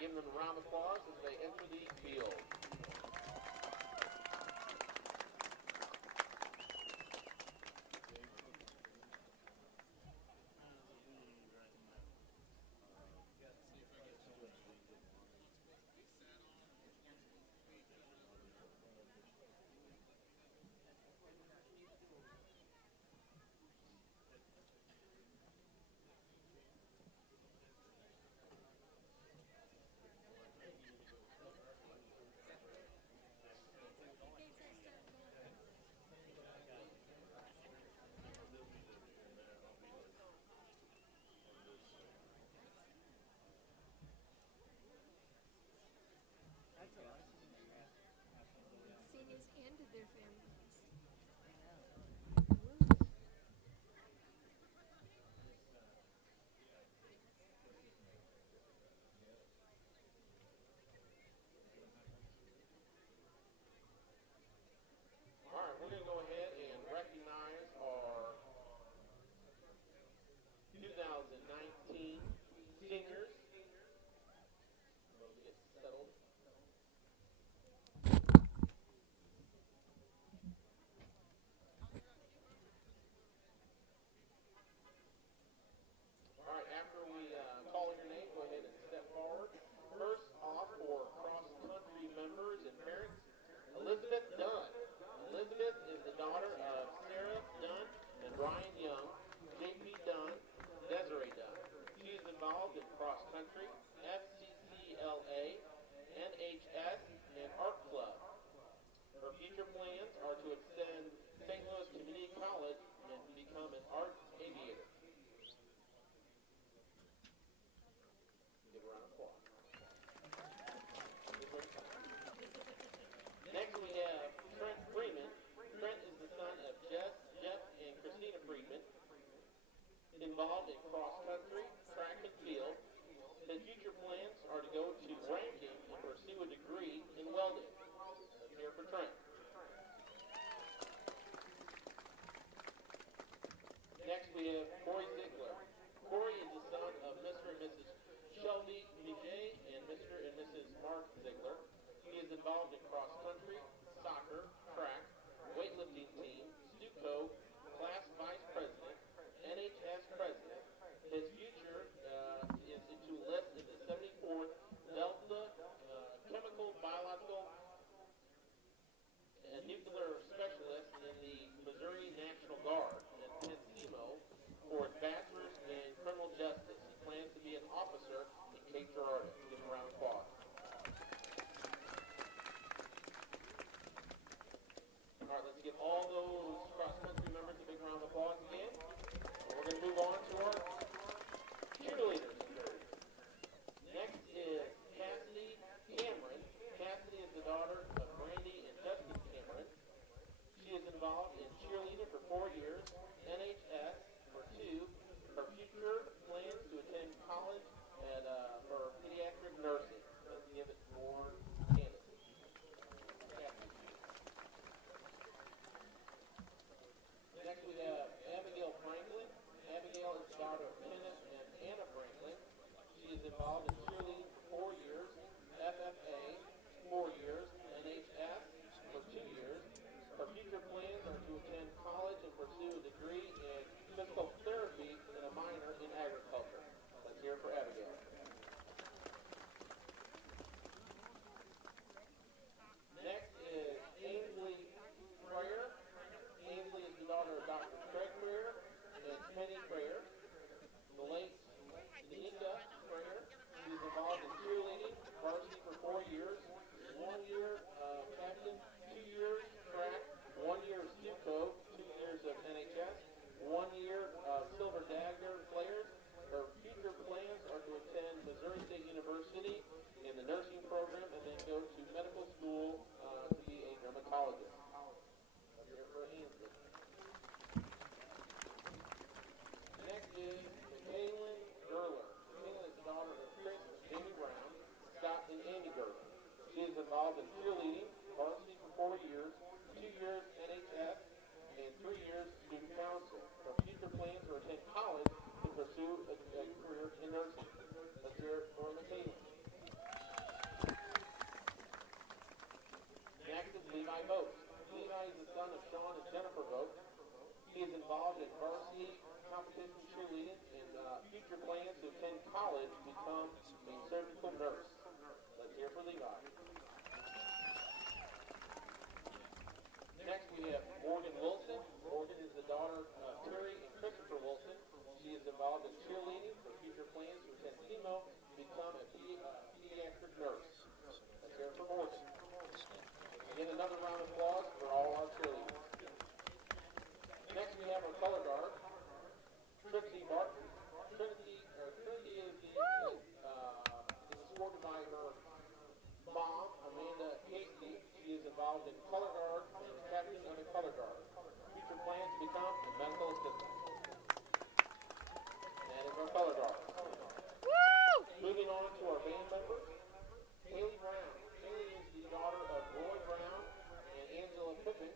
Give them a round of applause as they enter the field. Seniors and their families. All right, we're going to go ahead and recognize our 2019 seniors. Get settled. All right, after we call your name, go ahead and step forward. First off, for cross-country members and parents, Elizabeth Dunn. Elizabeth is the daughter of Sarah Dunn and Brian Young, J.P. Dunn, Desiree Dunn. She is involved in cross-country, FCCLA, NHS, and Art Club. Her future plans are to attend St. Louis Community College and become an art aviator. Give a round of applause. Next we have Trent Freeman. Trent is the son of Jeff, and Christina Freeman, involved in cross-country, track and field. His future plans are to go to Rankin and pursue a degree in welding. Let's hear for Trent. Next we have Corey Ziegler. Corey is the son of Mr. and Mrs. Shelby Miget and Mr. and Mrs. Mark Ziegler. He is involved in cross-country, soccer, track, weightlifting team, Stuco, class vice president, NHS president. His future is to enlist in the 74th Delta Chemical, Biological, and Nuclear Specialist in the Missouri National Guard and Pensimo for his bachelor's in criminal justice. He plans to be an officer in Cape Girardeau. Give him a round of applause. All right, let's give all those cross-country members a big round of applause again. And we're going to move on to our cheerleaders. Next is Cassidy Cameron. Cassidy is the daughter of Brandy and Justin Cameron. She is involved in cheerleading for 4 years, NHS for 2. Her future plans to attend college at, for pediatric nursing. Let's give it more candidates. Next we have Abigail Franklin. Abigail is the daughter of Kenneth and Anna Franklin. She is involved in cheerleading for 4 years, FFA 4 years, NHS for 2 years. Her future plans are to attend college and pursue a degree in physical therapy and a minor in agriculture. Let's hear it for Abigail. Next is Ainsley Freyer. Ainsley is the daughter of Dr. Craig Freyer and Penny Freyer. The late Linda Freyer. She is involved in cheerleading, varsity for 4 years, 1 year captain, 2 years track, 1 year Stuco, 2 years of NHS, 1 year Silver Dagger Players. Her future plans are to attend Missouri State University in the nursing program and then go to medical school to be a dermatologist. Let's hear it for Ainsley. Next is Michaelin Gerler. Michaelin is the daughter of Chris and Jamie Brown, Scott and Andy Gerler. She is involved in cheerleading, varsity for 4 years, 2 years NHS, and 3 years student council. Her future plans are to attend college to pursue a career in nursing. Let's hear it for Michaelin. Levi Vogt. Levi is the son of Sean and Jennifer Vogt. He is involved in varsity competition cheerleading and future plans to attend college to become a surgical nurse. Let's hear for Levi. Next we have Morgan Wilson. Morgan is the daughter of Terry and Christopher Wilson. She is involved in cheerleading for future plans to attend chemo to become a pediatric nurse. Let's hear it for Morgan. Again, another round of applause for all our cheerleaders. Next we have our color guard, Trixie Martin. Trinity is supported by her mom, Amanda Casey. She is involved in color guard and is captain of the color guard. Future plans to become a medical assistant. And that is our color guard. Woo! Moving on to our band members, Haley Brown. Haley is the daughter of Roy Brown and Angela Pippin.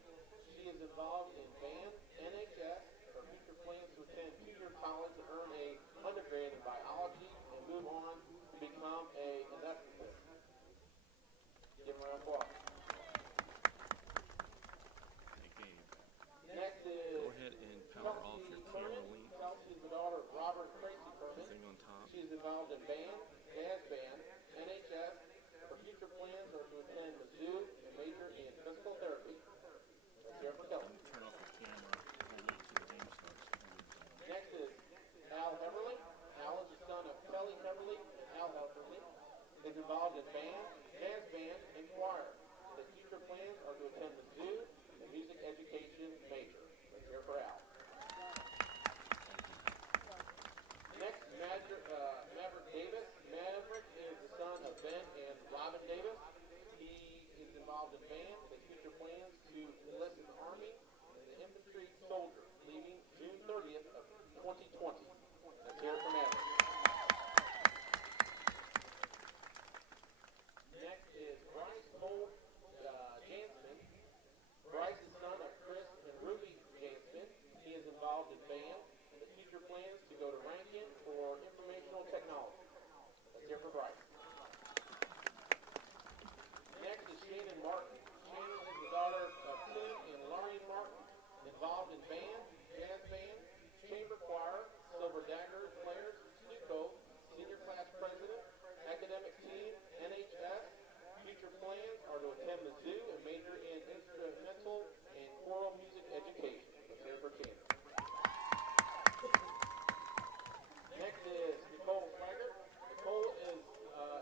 She is involved in band, NHS. Her future plans to attend two-year college to earn a undergrad in biology and move on to become a anesthetist. Give her a round of applause. Next is go ahead and power off your camera link. Kelsey is the daughter of Robert and Tracy Kerman. Sitting on top. She is involved in band, jazz band, NHS. Her future plans are to attend Mizzou and major in physical therapy. Let's hear it for Kelsey. Turn off the camera and wait till the game starts. Next is Al Heverly. Al is the son of Kelly Heverly and Al Heverly. Is involved in band, jazz band, and choir. His future plans are to attend Mizzou and music education major. Let's hear it for Al. Next, Maverick Davis. Maverick is the son of Ben and Robin Davis. He is involved in band. His future plans to enlist in the Army and the infantry soldier, leaving June 30th of 2020. Let's hear it from Maverick. Next is Bryce Cole Jansen. Bryce is son of Chris and Ruby Jansen. He is involved in band. The future plans to go to Rankin for informational technology. Let's hear for Bryce. Next is Shannon Martin. Shannon is the daughter of Tim and Lorian Martin. Involved in band, jazz band, chamber choir, silver dagger players, Stuco, senior class president, academic team, NHS. Future plans are to attend Mizzou and major in instrumental and choral music education. Let's hear it for Shannon. Next is Nicole Swaggart. Nicole is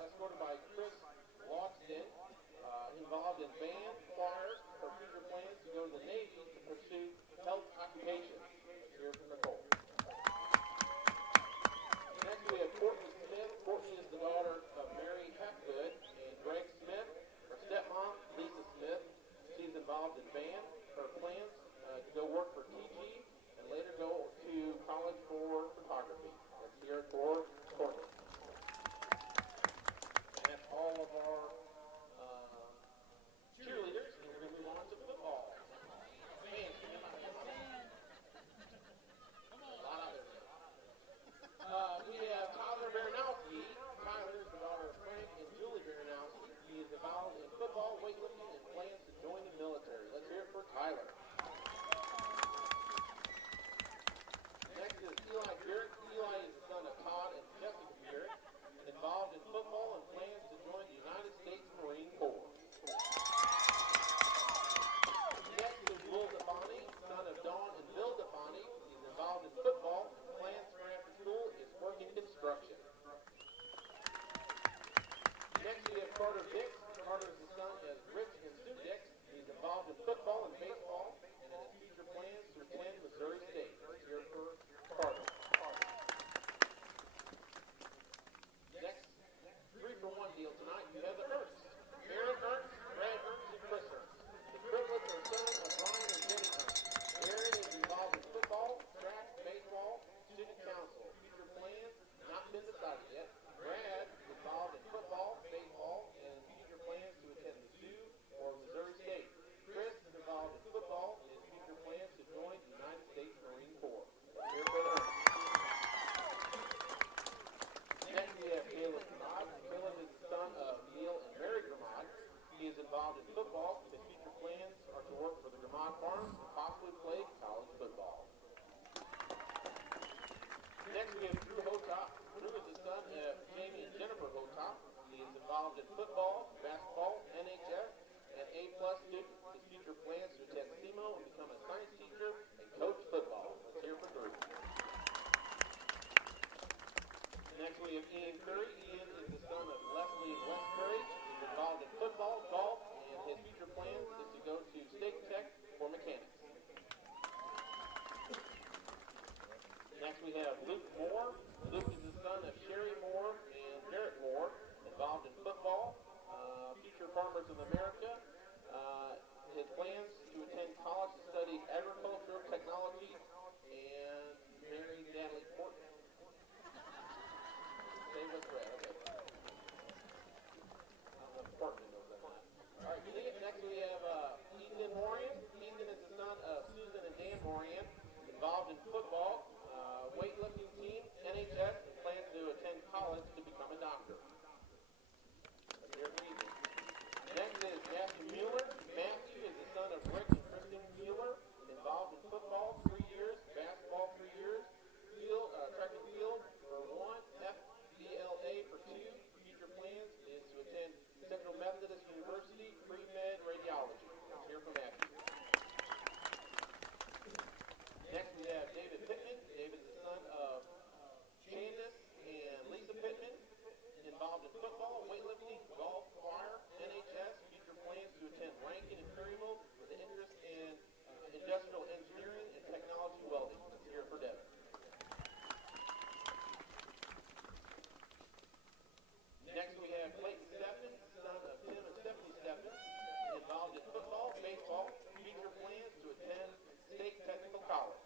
escorted by Chris Logston, involved in band, choir. Her future plans to go to the Navy to pursue health occupations. Let's hear it from Nicole. Next we have Courtney Smith. Courtney is the daughter of Mary Hapgood and Greg Smith. Her stepmom, Lisa Smith. She's involved in band. Her plans to go work for TG and later go to college for photography. Let's hear it for Courtney. And that's all of our cheerleaders, and we're going to move on to football. Man, a lot out there. We have Tyler Baranowski. Tyler is the daughter of Frank and Julie Baranowski. He is involved in football, weightlifting, and plans to join the military. Let's hear it for Tyler. Next is Eli Garrett. Eli is the son of Todd and Jessica Garrett. Involved in football and plans to join the United States we have Drew Hotop. Drew is the son of Jamie and Jennifer Hotop. He is involved in football, basketball, NHS, and A-plus student. His future plans to attend SEMO and become a science teacher and coach football. Let's hear for Drew. Next we have Ian Curry. Ian is the son of Leslie and Wes Curry. He's involved in football, golf, and his future plans is to go to State Tech for mechanics. Next we have Luke Moore. Luke is the son of Sherry Moore and Garrett Moore, involved in football, future farmers of America. His plans to attend college to study agriculture, technology, and marry Natalie Portman. Say what's right, okay. I don't know if Portman knows that or not. All right, next we have Ethan Morian. Ethan is the son of Susan and Dan Morian, involved in football, weightlifting team, NHS, and plans to attend college to become a doctor. Let's hear from Ethan. Next is Matthew Mueller. Matthew is the son of Rick and Kristen Mueller, involved in football 3 years, basketball 3 years, track and field for 1, FBLA for 2. Future plans is to attend Central Methodist University, pre-med radiology. Let's hear from Matthew. Next we have David Pittman. David is the son of Candace and Lisa Pittman, involved in football, weightlifting, golf, choir, NHS, future plans to attend Rankin and Perryville with an interest in industrial engineering and technology welding. Let's hear it for Devin. Next we have Clayton Steffen, son of Tim and Stephanie Steffen, involved in football, baseball, future plans to attend State Technical College.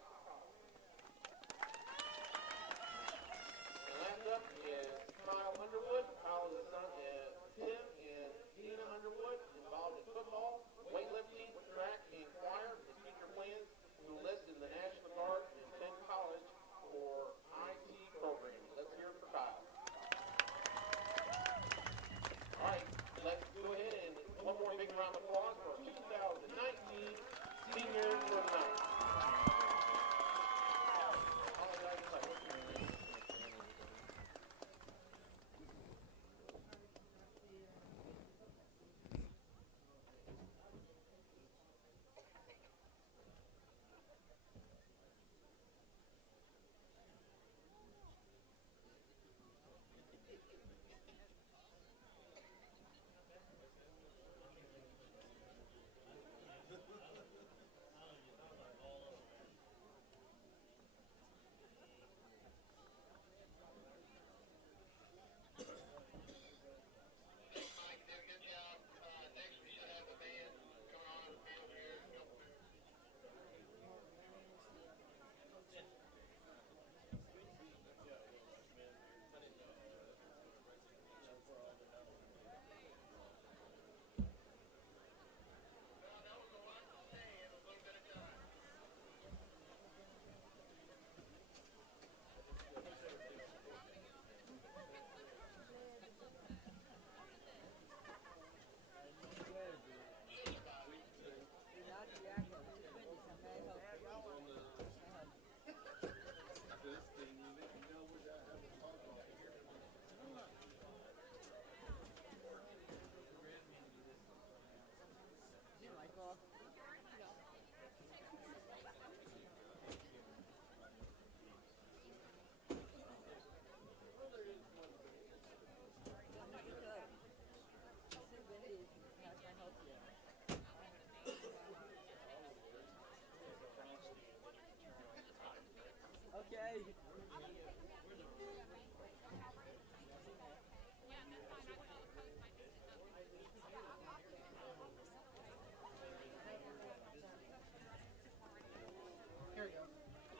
And last up is Kyle Underwood. Kyle is the son of Tim and Tina Underwood, involved in football, weightlifting, track, and choir. His future plans to enlist in the National Guard and attend college for IT programming. Let's hear it for Kyle. All right, let's go ahead and one more big round of applause for 2019 Senior Night.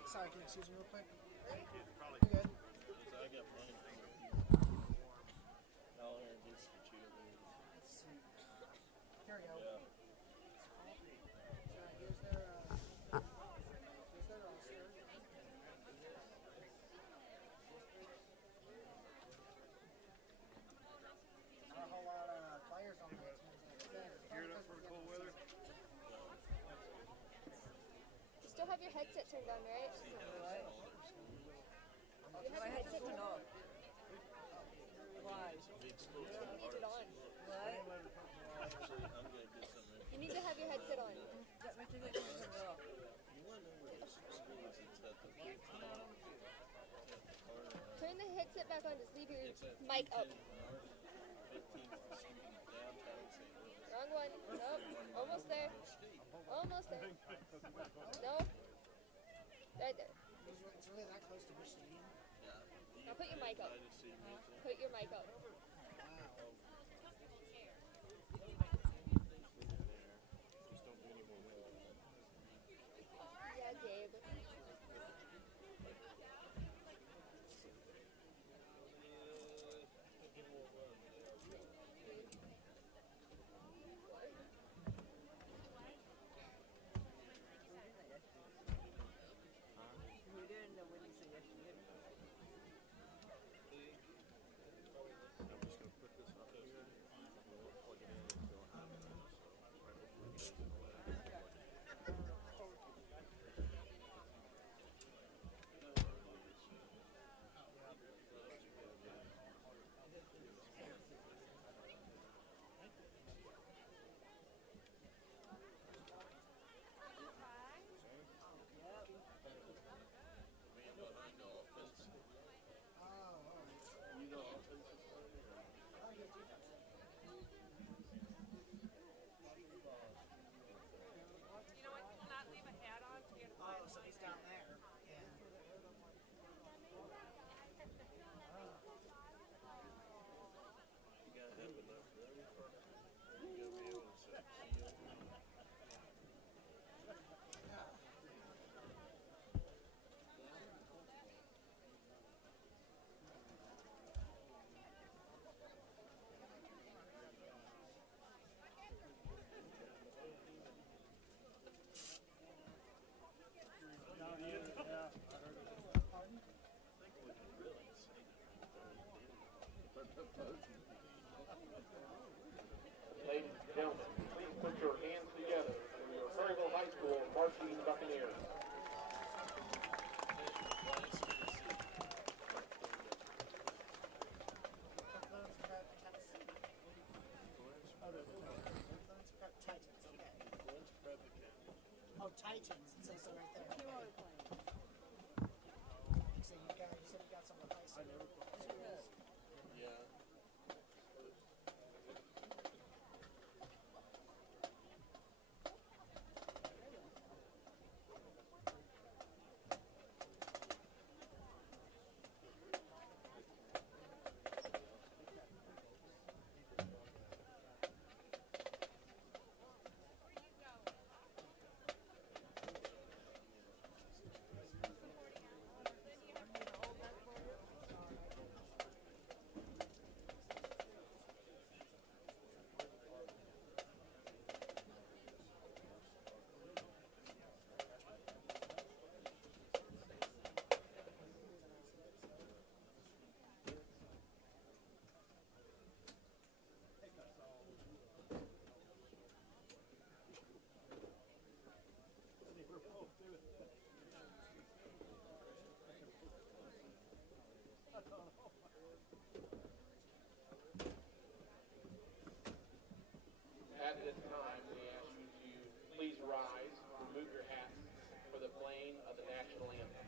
Sorry, can you excuse me real quick? Thank you. Probably. You good? I got money. I'll introduce you to Sweet. Here we go. Yeah. Here's their roster. Not a whole lot of players on that team. Geared up for the cold weather? You still have your headset turned on, right? You have your headset on. off. Why? Big schools You are need it on. What? Actually, I'm going to get something. You need to have your headset on. That makes you turn it off. You want to know where this school is? It's at the 15th. Turn the headset back on. Just leave your It's at mic up. 15th Street in downtown St. Louis. Wrong one. Nope. Almost there. Almost there. Nope. Right there. It's really that close to Michigan. Now put your mic up. United States Mutual. Put your mic up. Wow. Just don't do any more windows. Yeah, Gabe. We didn't know when you said yesterday. I'm just going to put this up here. We'll plug it in until I have it. Right before we get Oh, so he's down there. Yeah. You got to have enough room for it. You got to be able to see it. Ladies and gentlemen, please put your hands together for your Perryville High School marching Buccaneers. Influence Prep Tennessee. Influence Prep Titans. Okay. Oh, Titans. It says so right there. Who are we playing? So you said you got some of the high school. Yeah. At this time, we ask you to please rise, remove your hats for the playing of the national anthem.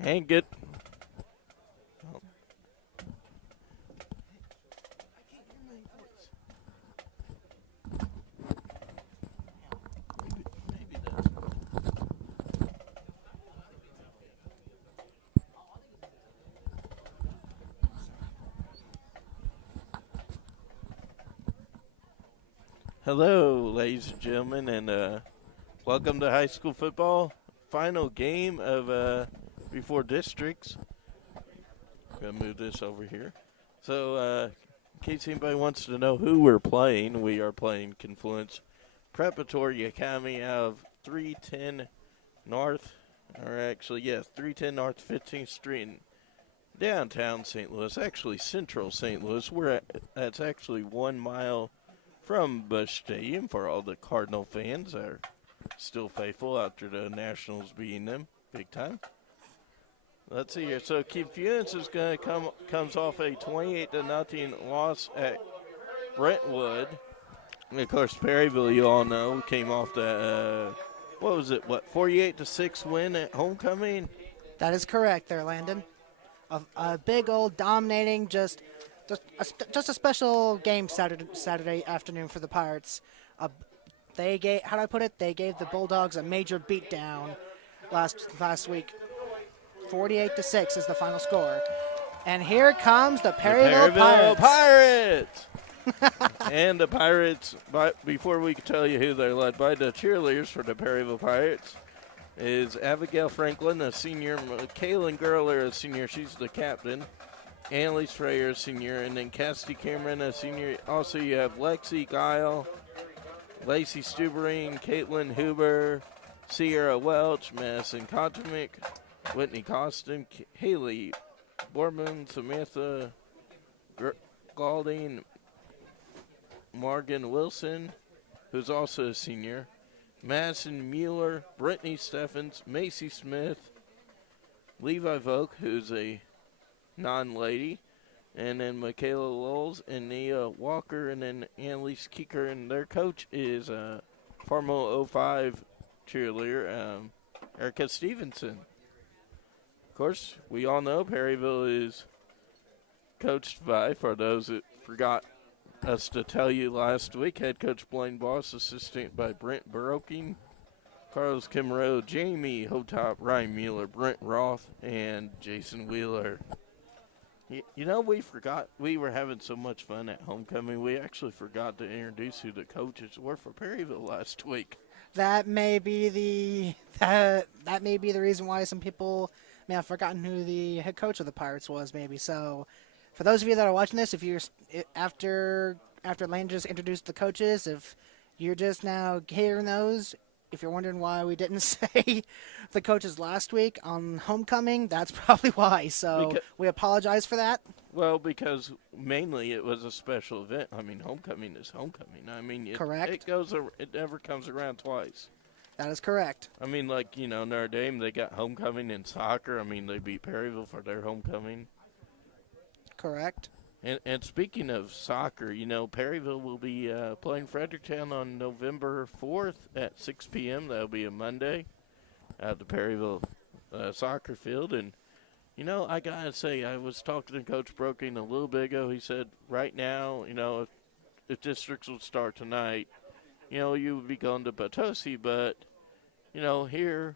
And good. Oh. Maybe that's. Hello, ladies and gentlemen, and welcome to high school football. Final game of before districts. I'm going to move this over here. So, in case anybody wants to know who we're playing, we are playing Confluence Preparatory Academy out of 310 North, or actually, yes, 310 North 15th Street in downtown St. Louis, actually central St. Louis. That's actually 1 mile from Busch Stadium for all the Cardinal fans that are still faithful after the Nationals beating them big time. Let's see here. So Confluence is going to comes off a 28-0 loss at Brentwood. And of course, Perryville, you all know, came off that 48-6 win at homecoming. That is correct there, Landon. A big old dominating, just a special game Saturday afternoon for the Pirates. They gave the Bulldogs a major beatdown last week. 48-6 is the final score. And here comes the Perryville Pirates. And the Pirates, before we can tell you who they're led by, the cheerleaders for the Perryville Pirates is Abigail Franklin, a senior, Kaylin Gurler, a senior, she's the captain, Annalise Freyer, a senior, and then Cassidy Cameron, a senior. Also, you have Lexi Guile, Lacey Stubering, Caitlin Huber, Sierra Welch, Madison Kotomic, Whitney Costin, Haley Borman, Samantha Galding, Morgan Wilson, who's also a senior, Madison Mueller, Brittany Steffens, Macy Smith, Levi Volk, who's a non-lady, and then Michaela Lowles and Nia Walker, and then Annalise Keeker, and their coach is former 05 cheerleader, Erica Stevenson. Of course, we all know Perryville is coached by, for those that forgot us to tell you last week, head coach Blaine Boss, assistant by Brent Baroking, Carlos Kimmerow, Jamie Hotop, Ryan Mueller, Brent Roth, and Jason Wheeler. You know, we were having so much fun at homecoming, we actually forgot to introduce who the coaches were for Perryville last week. That may be the reason why some people may have forgotten who the head coach of the Pirates was, maybe. So, for those of you that are watching this, if you're after Lane just introduced the coaches, if you're just now hearing those, if you're wondering why we didn't say the coaches last week on homecoming, that's probably why. So we apologize for that. Well, because mainly it was a special event. I mean, homecoming is homecoming. I mean, correct. It never comes around twice. That is correct. I mean, like, you know, Notre Dame, they got homecoming in soccer. I mean, they beat Perryville for their homecoming. Correct. And speaking of soccer, you know, Perryville will be playing Fredericktown on November 4th at 6 p.m. That'll be a Monday at the Perryville soccer field. And, you know, I got to say, I was talking to Coach Broking a little bit ago. He said right now, you know, if districts would start tonight, you know, you would be going to Potosi. But, you know, here,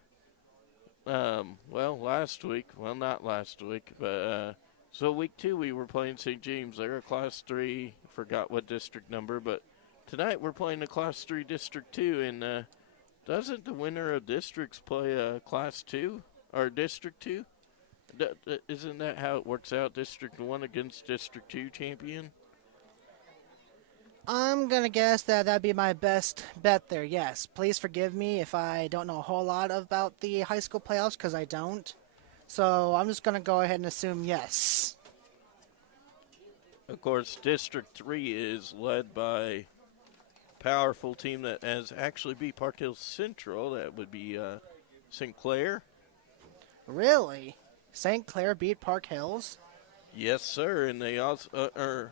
last week, well, not last week, but so week 2 we were playing St. James. They're a Class 3, forgot what district number, but tonight we're playing a Class 3 District 2, and doesn't the winner of districts play a Class 2 or District 2? Isn't that how it works out, District 1 against District 2 champion? I'm going to guess that that'd be my best bet there, yes. Please forgive me if I don't know a whole lot about the high school playoffs, because I don't. So I'm just going to go ahead and assume yes. Of course, District 3 is led by a powerful team that has actually beat Park Hills Central. That would be St. Clair. Really? St. Clair beat Park Hills? Yes, sir. And they also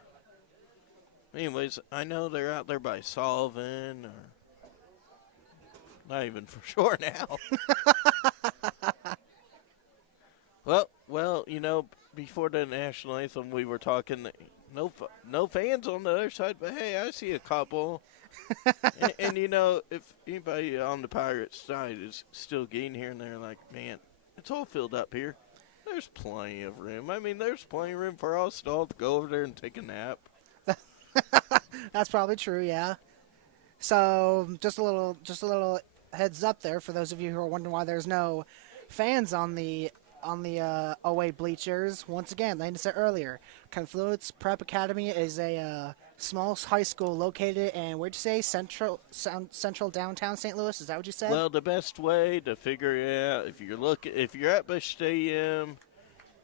anyways, I know they're out there by Sullivan, or not even for sure now. Well, before the national anthem, we were talking. No fans on the other side, but hey, I see a couple. and if anybody on the Pirates side is still getting here and they're like, man, it's all filled up here. There's plenty of room. I mean, there's plenty of room for us to all go over there and take a nap. That's probably true, yeah. So just a little heads up there for those of you who are wondering why there's no fans on the away bleachers. Once again, like I said earlier, Confluence Prep Academy is a small high school located in, where'd you say, central downtown St. Louis? Is that what you said? Well, the best way to figure it out, if you're at Busch Stadium,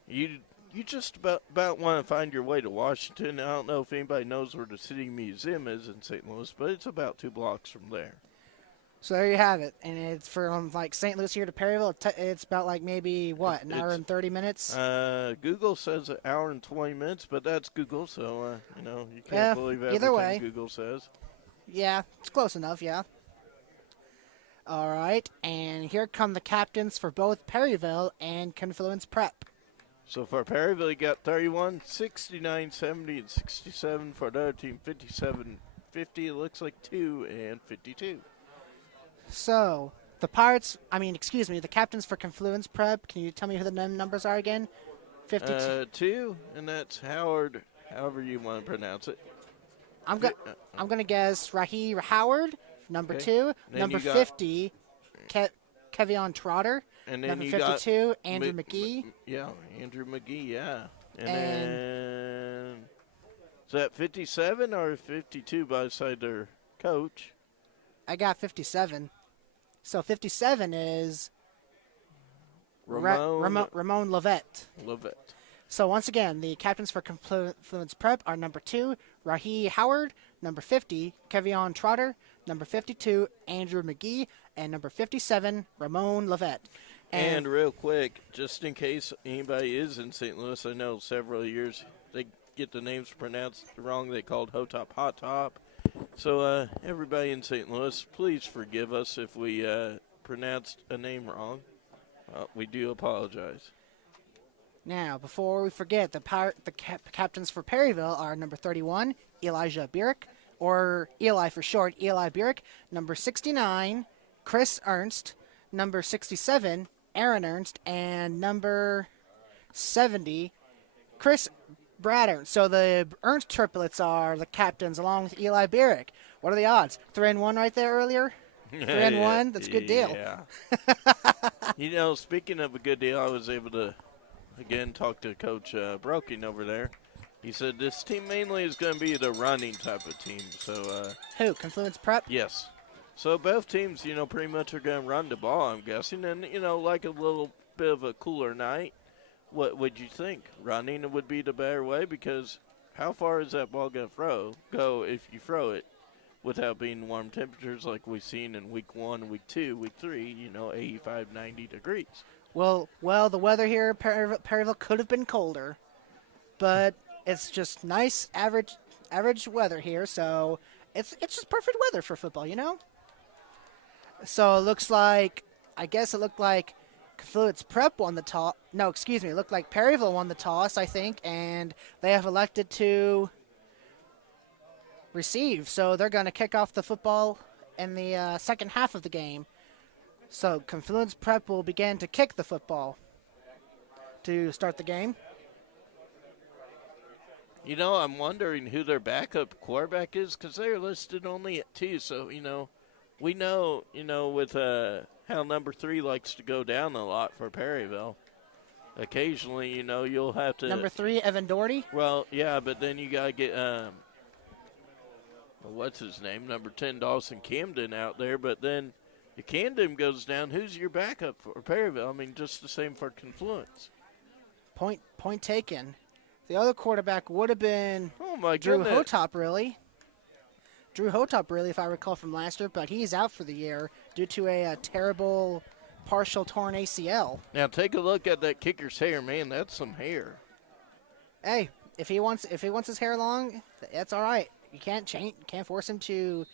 you just about want to find your way to Washington. I don't know if anybody knows where the City Museum is in St. Louis, but it's about 2 blocks from there. So there you have it, and it's from like St. Louis here to Perryville. It's about like maybe an hour and 30 minutes. Google says an hour and 20 minutes, but that's Google, so you can't believe everything Google says. Yeah, it's close enough. Yeah. All right, and here come the captains for both Perryville and Confluence Prep. So for Perryville, you got 31, 69, 70, and 67. For the other team, 57, 50. It looks like 2 and 52. So, the captains for Confluence Prep, can you tell me who the numbers are again? 52. 2, and that's Howard, however you want to pronounce it. I'm going to guess Rahi Howard, number 2. Number 50, Kevion Trotter. And then number you 52, got Andrew McGee. Yeah, Andrew McGee, yeah. And then, is that 57 or 52 by the side their coach? I got 57. So 57 is Ramon Levette. So once again, the captains for Confluence Prep are number 2, Rahi Howard, number 50, Kevion Trotter, number 52, Andrew McGee, and number 57, Ramon Levette. And real quick, just in case anybody is in St. Louis, I know several years they get the names pronounced wrong. They called Hotop Hot Top. So everybody in St. Louis, please forgive us if we pronounced a name wrong. We do apologize. Now, before we forget, the captains for Perryville are number 31, Elijah Bierk, or Eli for short, Eli Bierk. Number 69, Chris Ernst. Number 67, Aaron Ernst. And number 70, Brad Ernst. So the Ernst triplets are the captains along with Eli Bierk. What are the odds? 3-1 right there earlier? 3-1? That's a good deal. Yeah. Speaking of a good deal, I was able to, again, talk to Coach Broking over there. He said this team mainly is going to be the running type of team. So who, Confluence Prep? Yes. So both teams, pretty much are going to run the ball, I'm guessing. And, like a little bit of a cooler night. What would you think? Running would be the better way, because how far is that ball going to go if you throw it without being warm temperatures like we've seen in week 1, week 2, week 3, 85, 90 degrees? Well, the weather here in Perryville could have been colder, but it's just nice average weather here, so it's just perfect weather for football, So it looked like Confluence Prep won the toss. No, excuse me. It looked like Perryville won the toss, I think, and they have elected to receive. So they're going to kick off the football in the second half of the game. So Confluence Prep will begin to kick the football to start the game. I'm wondering who their backup quarterback is, because they're listed only at 2. So, we know, with how number 3 likes to go down a lot for Perryville. Occasionally, you'll have to. Number 3, Evan Doherty? Well, yeah, but then you got to get, what's his name? Number 10, Dawson Camden out there. But then if Camden goes down, who's your backup for Perryville? I mean, just the same for Confluence. Point taken. The other quarterback would have been Drew Hotop, really. Drew Hotop, really, if I recall from last year, but he's out for the year due to a terrible partial torn ACL. Now take a look at that kicker's hair, man. That's some hair. Hey, if he wants his hair long, that's all right. You can't force him to.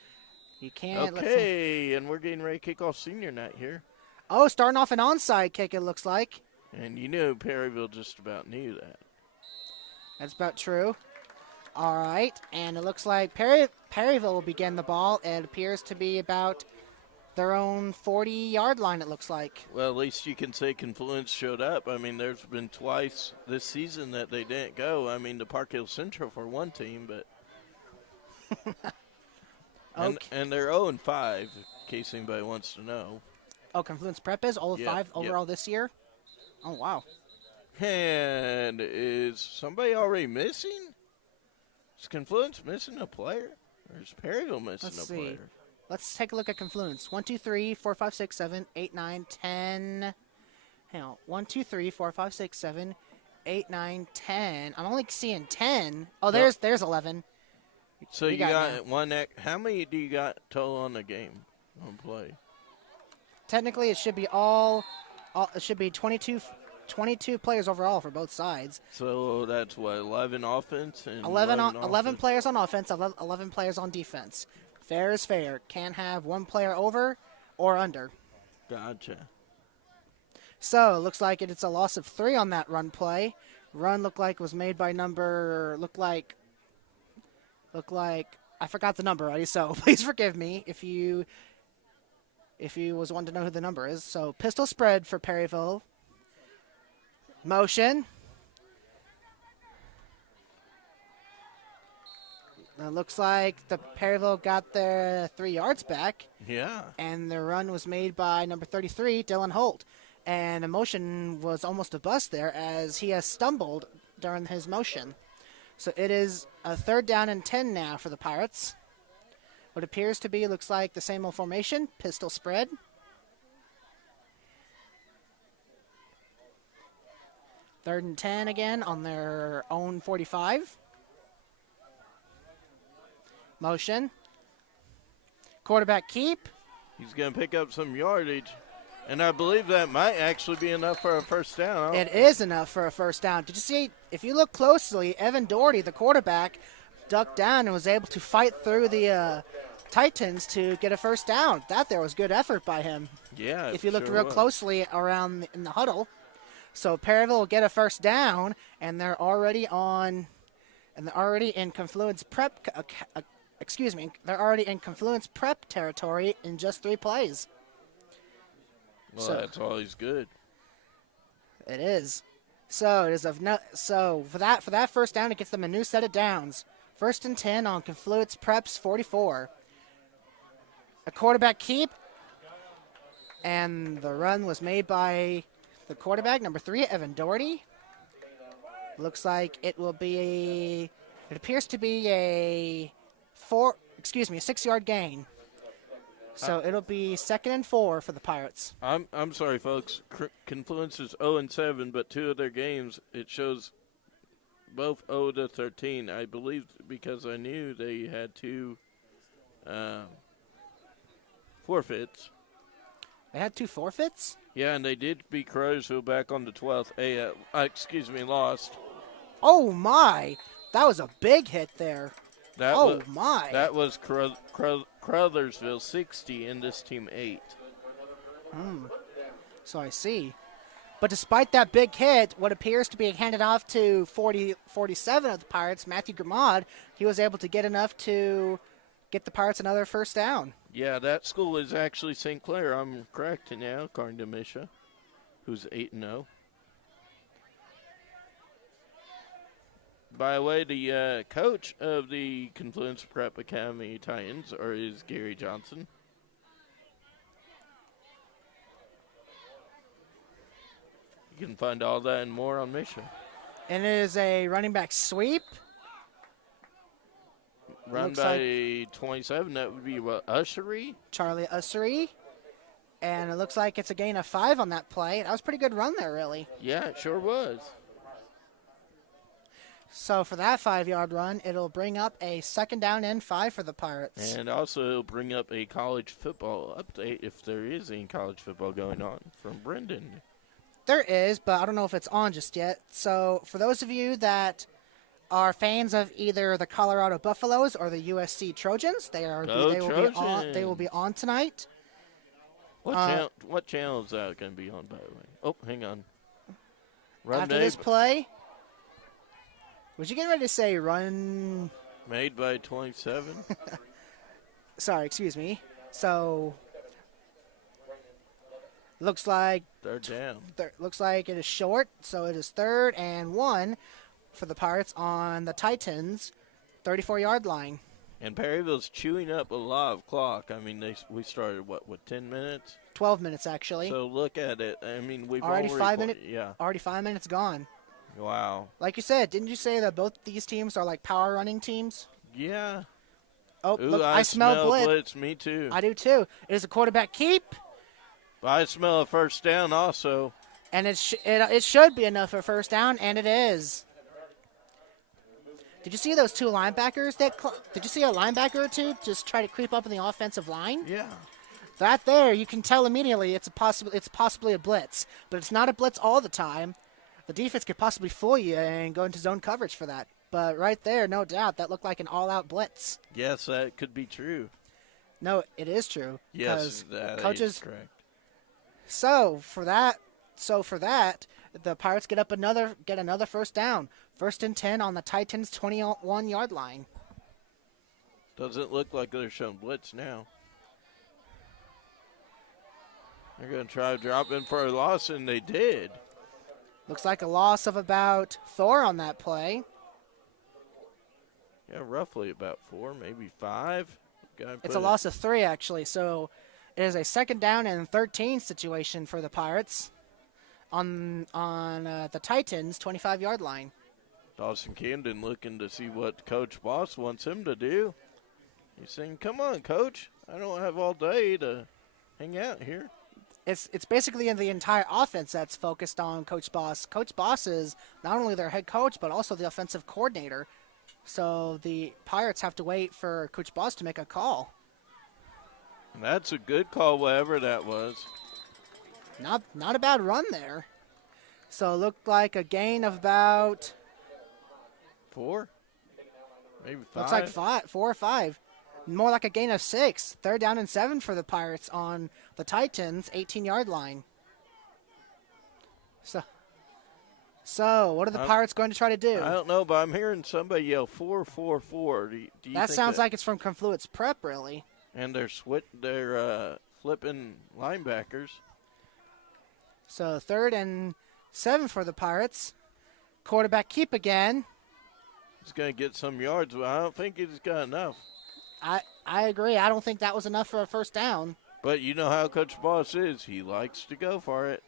You can't. Okay, and we're getting ready to kick off senior night here. Oh, starting off an onside kick, it looks like. And you knew Perryville just about knew that. That's about true. All right, and it looks like Perryville will begin the ball. It appears to be about their own 40-yard line, it looks like. Well, at least you can say Confluence showed up. I mean, there's been twice this season that they didn't go. I mean, the Park Hill Central for one team, but Okay. and they're 0-5, in case anybody wants to know. Oh, Confluence Prep is 0-5 Yep, overall this year? Oh, wow. And is somebody already missing? Is Confluence missing a player? Or is Perryville missing Let's a see. player? Let's take a look at Confluence. 1, 2, 3, 4, 5, 6, 7, 8, 9, 10. Hang on. 1, 2, 3, 4, 5, 6, 7, 8, 9, 10. I'm only seeing 10. Oh, there's 11. So We you got got one. How many do you got total on the game on play? Technically, it should be it should be 22 players overall for both sides. So that's what, 11 offense and 11 offense? players on offense, 11 players on defense. Fair is fair. Can't have one player over or under. Gotcha. So, it looks like it's a loss of 3 on that run play. Run looked like was made by I forgot the number already, so please forgive me if you was wanting to know who the number is. So, pistol spread for Perryville. Motion. It looks like the Perryville got their 3 yards back. Yeah. And the run was made by number 33, Dylan Holt. And the motion was almost a bust there as he has stumbled during his motion. So it is a 3rd down and 10 now for the Pirates. What appears to be looks like the same old formation, pistol spread. Third and 10 again on their own 45. Motion. Quarterback keep. He's going to pick up some yardage. And I believe that might actually be enough for a first down. It is enough for a first down. Did you see, if you look closely, Evan Doherty, the quarterback, ducked down and was able to fight through the Titans to get a first down. That there was good effort by him. Yeah, if you looked sure real was. closely around in the huddle. So Perryville will get a first down, and they're already in Confluence Prep. They're already in Confluence Prep territory in just 3 plays. Well, So- that's always good. It is. So it is for that first down, it gets them a new set of downs. 1st and 10 on Confluence Prep's 44. A quarterback keep, and the run was made by the quarterback, number 3, Evan Doherty. Looks like it appears to be a 6-yard gain. So it'll be 2nd and 4 for the Pirates. I'm sorry, folks. Confluence is 0-7, but 2 of their games, it shows both 0-13. I believe because I knew they had 2 forfeits. They had 2 forfeits? Yeah, and they did beat Crowersville back on the 12th. Lost. Oh, my. That was a big hit there. My. That was Crothersville 60 and this team 8. So I see. But despite that big hit, what appears to be handed off to 47 of the Pirates, Matthew Gramad, he was able to get enough to get the Pirates another first down. Yeah, that school is actually St. Clair. I'm correct now, according to Misha, who's 8-0. By the way, the coach of the Confluence Prep Academy Titans is Gary Johnson. You can find all that and more on Misha. And it is a running back sweep. Run Looks by 27, that would be what, Ushery? Charlie Ussery. And it looks like it's a gain of 5 on that play. That was a pretty good run there, really. Yeah, it sure was. So for that 5-yard run, it'll bring up a 2nd down and 5 for the Pirates. And also it'll bring up a college football update if there is any college football going on from Brendan. There is, but I don't know if it's on just yet. So for those of you that are fans of either the Colorado Buffaloes or the USC Trojans, they will be on tonight. What channel is that going to be on, by the way? Oh, hang on. Run After made, this play, was you getting ready to say run? made by 27. Sorry, excuse me. So, looks like Third down. looks like it is short. So it is 3rd and 1 for the Pirates on the Titans' 34-yard line. And Perryville's chewing up a lot of clock. I mean, we started, what 10 minutes? 12 minutes actually. So look at it. I mean, we've Already 5 minutes. Yeah. Already 5 minutes gone. Wow. Like you said, didn't you say that both these teams are like power running teams? Yeah. Oh, Ooh, look, I smell blitz. Me too. I do too. It is a quarterback keep, I smell a first down also. and it should be enough for a first down, and it is. Did you see those two linebackers? Did you see a linebacker or two just try to creep up in the offensive line? Yeah. That there, you can tell immediately it's possibly a blitz, but it's not a blitz all the time. The defense could possibly fool you and go into zone coverage for that. But right there, no doubt, that looked like an all-out blitz. Yes, that could be true. No, it is true. Yes, that coaches. is correct. So for that, the Pirates get another first down. 1st and 10 on the Titans' 21-yard line. Doesn't look like they're showing blitz now. They're going to try to drop in for a loss, and they did. Looks like a loss of about 4 on that play. Yeah, roughly about 4, maybe 5. It's a loss of 3, actually. So it is a 2nd down and 13 situation for the Pirates on the Titans' 25-yard line. Dawson Camden looking to see what Coach Boss wants him to do. He's saying, come on, Coach. I don't have all day to hang out here. It's basically in the entire offense that's focused on Coach Boss. Coach Boss is not only their head coach, but also the offensive coordinator. So the Pirates have to wait for Coach Boss to make a call. That's a good call, whatever that was. Not a bad run there. So it looked like a gain of about 4? Maybe 5? looks like 4 or 5. More like a gain of 6. 3rd down and 7 for the Pirates on the Titans' 18-yard line. So what are the Pirates going to try to do? I don't know, but I'm hearing somebody yell 4-4-4. Do you That think sounds like it's from Confluence Prep, really. And they're flipping linebackers. So 3rd and 7 for the Pirates. Quarterback keep again. He's going to get some yards, but I don't think he's got enough. I agree. I don't think that was enough for a first down. But you know how Coach Boss is. He likes to go for it.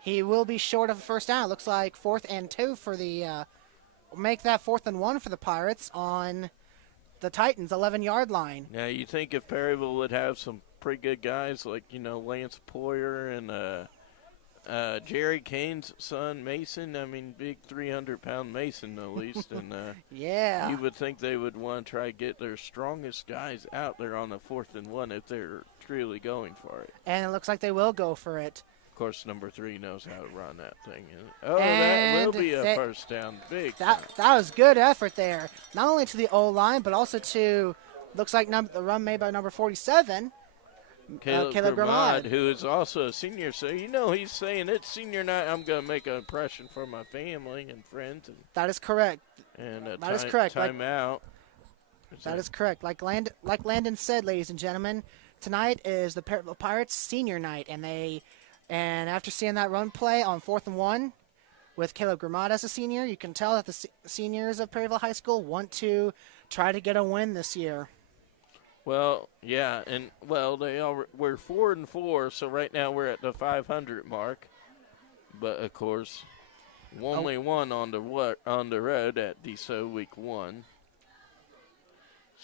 He will be short of a first down. It looks like 4th and 2 for the make that 4th and 1 for the Pirates on the Titans' 11-yard line. Now, you think if Perryville would have some pretty good guys like, Lance Poyer and Jerry Kane's son, Mason, big 300-pound Mason at least. And yeah. you would think they would want to try to get their strongest guys out there on the 4th and 1 if they're truly going for it. And it looks like they will go for it. Of course, number 3 knows how to run that thing. Oh, And that will be a first down. Big that was good effort there. Not only to the O-line, but also to, looks like the run made by number 47, Caleb Gramad. Who is also a senior. So, he's saying it's senior night. I'm going to make an impression for my family and friends. That is correct. And that is correct. Timeout. That is correct. Like Landon said, ladies and gentlemen, tonight is the Pirates' senior night, and after seeing that run play on 4th and 1 with Caleb Gramad as a senior, you can tell that the seniors of Perryville High School want to try to get a win this year. Well, yeah, and we're 4-4, so right now we're at the 500 mark. But of course, only one on the road at DSO Week 1.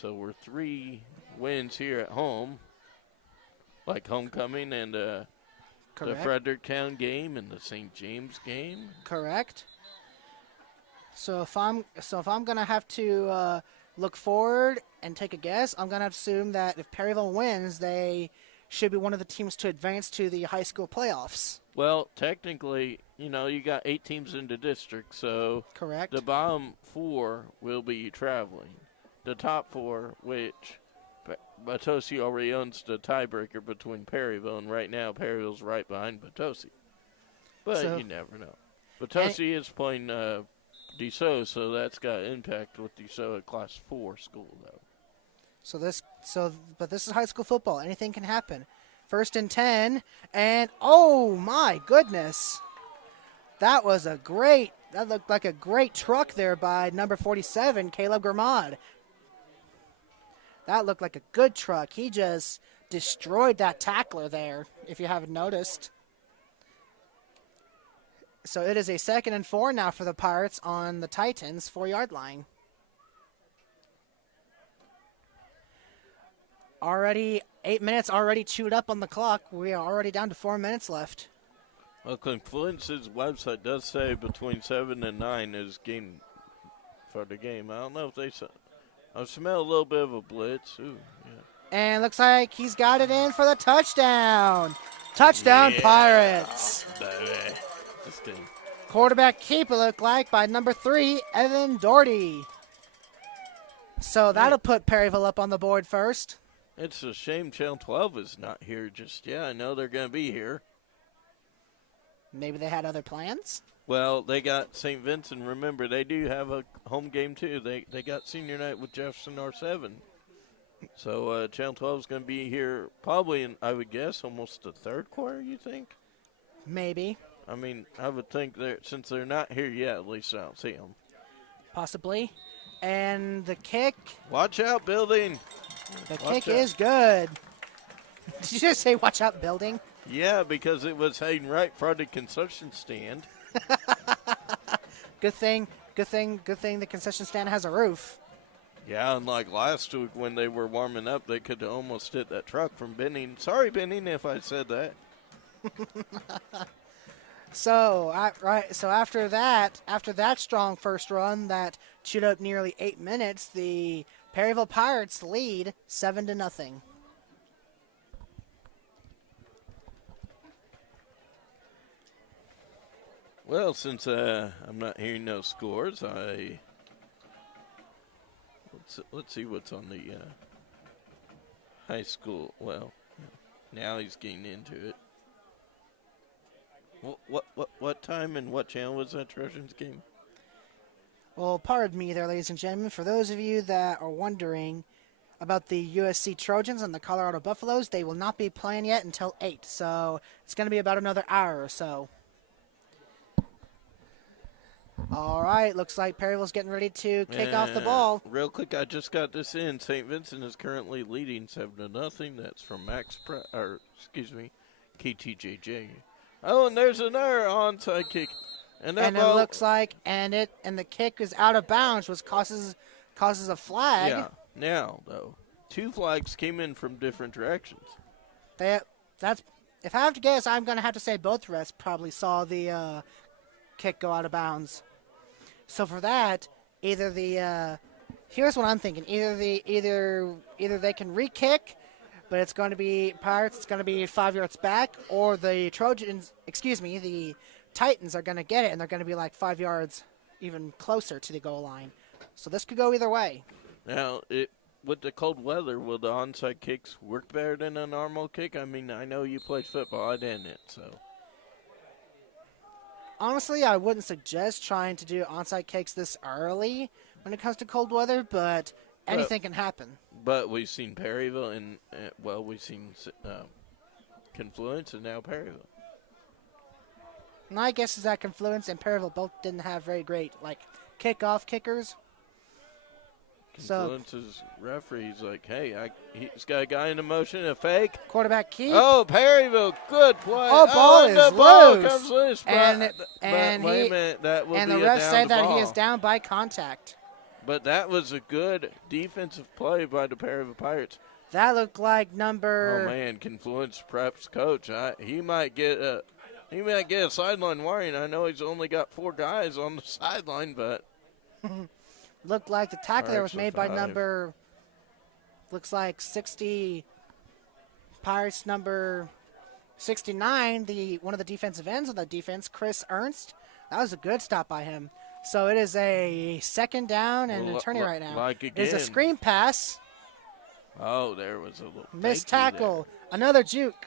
So we're 3 wins here at home, like homecoming and the Fredericktown game and the St. James game. Correct. So if I'm gonna have to look forward and take a guess, I'm gonna assume that if Perryville wins, they should be one of the teams to advance to the high school playoffs. Well, technically, you got 8 teams in the district, so correct. The bottom 4 will be traveling. The top 4, which Potosi already owns the tiebreaker between Perryville, and right now Perryville's right behind Potosi. But you never know. Potosi is playing DeSoto, so that's got impact with DeSoto at Class 4 school, though. But this is high school football. Anything can happen. 1st and 10, and oh my goodness. That looked like a great truck there by number 47, Caleb Gramad. That looked like a good truck. He just destroyed that tackler there, if you haven't noticed. So it is a 2nd and 4 now for the Pirates on the Titans' 4-yard line. Already 8 minutes already chewed up on the clock. We are already down to 4 minutes left. Well, Confluence's website does say between 7 and 9 is game for the game. I don't know if they said. I smell a little bit of a blitz. Ooh, yeah. And looks like he's got it in for the touchdown. Touchdown, Yeah, Pirates. baby. This game. Quarterback keep it look like by number 3, Evan Doherty. So that'll put Perryville up on the board first. It's a shame Channel 12 is not here just yet. I know they're going to be here. Maybe they had other plans. Well, they got St. Vincent. Remember, they do have a home game, too. They got Senior Night with Jefferson R7. So Channel 12 is going to be here probably in, I would guess, almost the third quarter, you think? Maybe. I mean, I would think since they're not here yet, at least I don't see them. Possibly. And the kick. Watch out, building. The Watch kick out. is good. Did you just say watch out, building? Yeah, because it was heading right in front of the concession stand. Good thing the concession stand has a roof. Yeah, unlike last week when they were warming up, they could almost hit that truck from Benning. Sorry, Benning, if I said that. So after that strong first run that chewed up nearly 8 minutes, the Perryville Pirates lead 7-0. Well, since I'm not hearing no scores, let's see what's on the high school. Well, now he's getting into it. What time and what channel was that Trojans game? Well, pardon me there, ladies and gentlemen. For those of you that are wondering about the USC Trojans and the Colorado Buffaloes, they will not be playing yet until 8. So it's going to be about another hour or so. All right, looks like Perryville's getting ready to kick off the ball. Real quick, I just got this in. St. Vincent is currently leading 7-0. That's from KTJJ. Oh, and there's another onside kick. And it looks like the kick is out of bounds, which causes a flag. Yeah. Now, though, 2 flags came in from different directions. If I have to guess, I'm going to have to say both refs probably saw the kick go out of bounds. So for that, here's what I'm thinking: either they can re-kick, but it's going to be Pirates. It's going to be 5 yards back, or the the Titans are going to get it, and they're going to be like 5 yards even closer to the goal line. So this could go either way. Now, with the cold weather, will the onside kicks work better than a normal kick? I mean, I know you played football, I didn't, so. Honestly, I wouldn't suggest trying to do onside kicks this early when it comes to cold weather, but anything can happen. But we've seen Perryville, and we've seen Confluence, and now Perryville. My guess is that Confluence and both didn't have very great kickoff kickers. Confluence's referee's like, hey, he's got a guy in the motion, a fake. Quarterback keep. Oh, Perryville, good play. Oh, ball is the ball loose. comes loose. And wait a minute, that would and be the a ref down said that ball. he is down by contact. But that was a good defensive play by the Perryville Pirates. That looked like Oh number. man, Confluence Preps coach. He might get a sideline warning. I know he's only got 4 guys on the sideline, but Looked like the tackle there was Pirates made by survive. number. Looks like 60. Pirates number 69. One of the defensive ends of the defense, Chris Ernst. That was a good stop by him. So it is a 2nd down and an attorney right now. Like It is a again. screen pass. Oh, there was a little Missed fakey tackle. Another juke.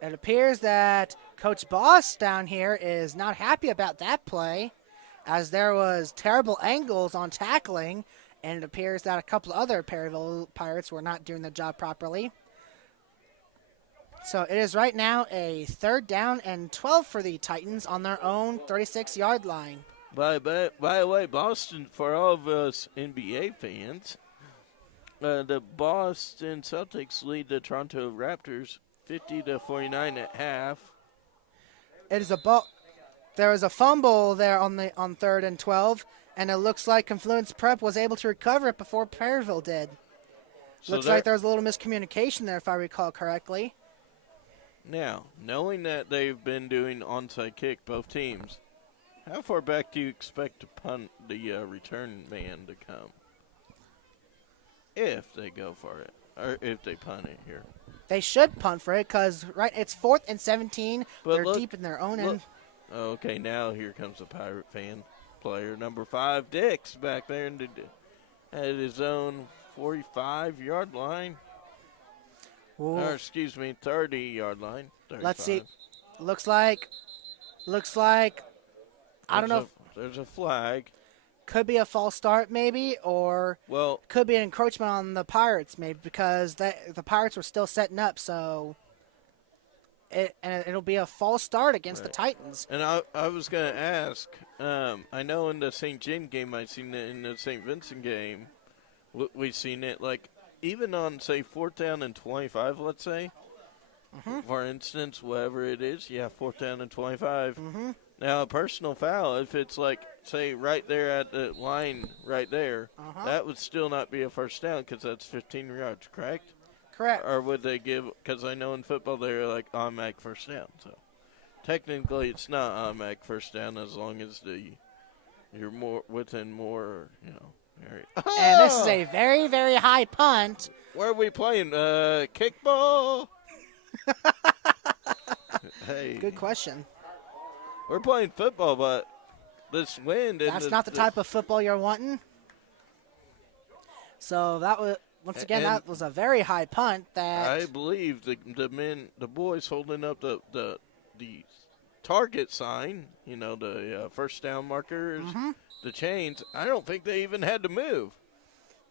It appears that Coach Boss down here is not happy about that play, as there was terrible angles on tackling, and it appears that a couple of other Perryville Pirates were not doing their job properly. So it is right now a 3rd down and 12 for the Titans on their own 36-yard line. By the way, Boston, for all of us NBA fans, the Boston Celtics lead the Toronto Raptors 50-49 at half. It is there was a fumble there on 3rd and 12, and it looks like Confluence Prep was able to recover it before Perryville did. So looks like there was a little miscommunication there, if I recall correctly. Now, knowing that they've been doing onside kick, both teams, how far back do you expect to punt the return man to come? If they go for it, or if they punt it here. They should punt for it because it's 4th and 17. But They're look, deep in their own end. Okay, now here comes a Pirate fan. Player number 5, Dix, back there at his own 45-yard line. Ooh. Or, excuse me, 30-yard line. 35. Let's see. Looks like I don't know. There's a flag. Could be a false start, maybe, or Well, could be an encroachment on the Pirates, maybe, because the Pirates were still setting up. So it'll be a false start against the Titans. and I was going to ask, I know in the St. James game, I've seen it in the St. Vincent game, we've seen it, like, even on, say, 4th down and 25, let's say, for instance, whatever it is, 4th down and 25. Mm-hmm. Now, a personal foul, if it's like, say, right there at the line right there, that would still not be a first down because that's 15 yards, correct? Correct. Or would they give, because I know in football they're like automatic first down. So technically it's not automatic first down as long as you're more within more, area. And this is a very, very high punt. Where are we playing? Kickball? Hey. Good question. We're playing football, but this wind. That's not the type of football you're wanting. So that was, once again, that was a very high punt. I believe the boys holding up the target sign, the first down markers, the chains. I don't think they even had to move.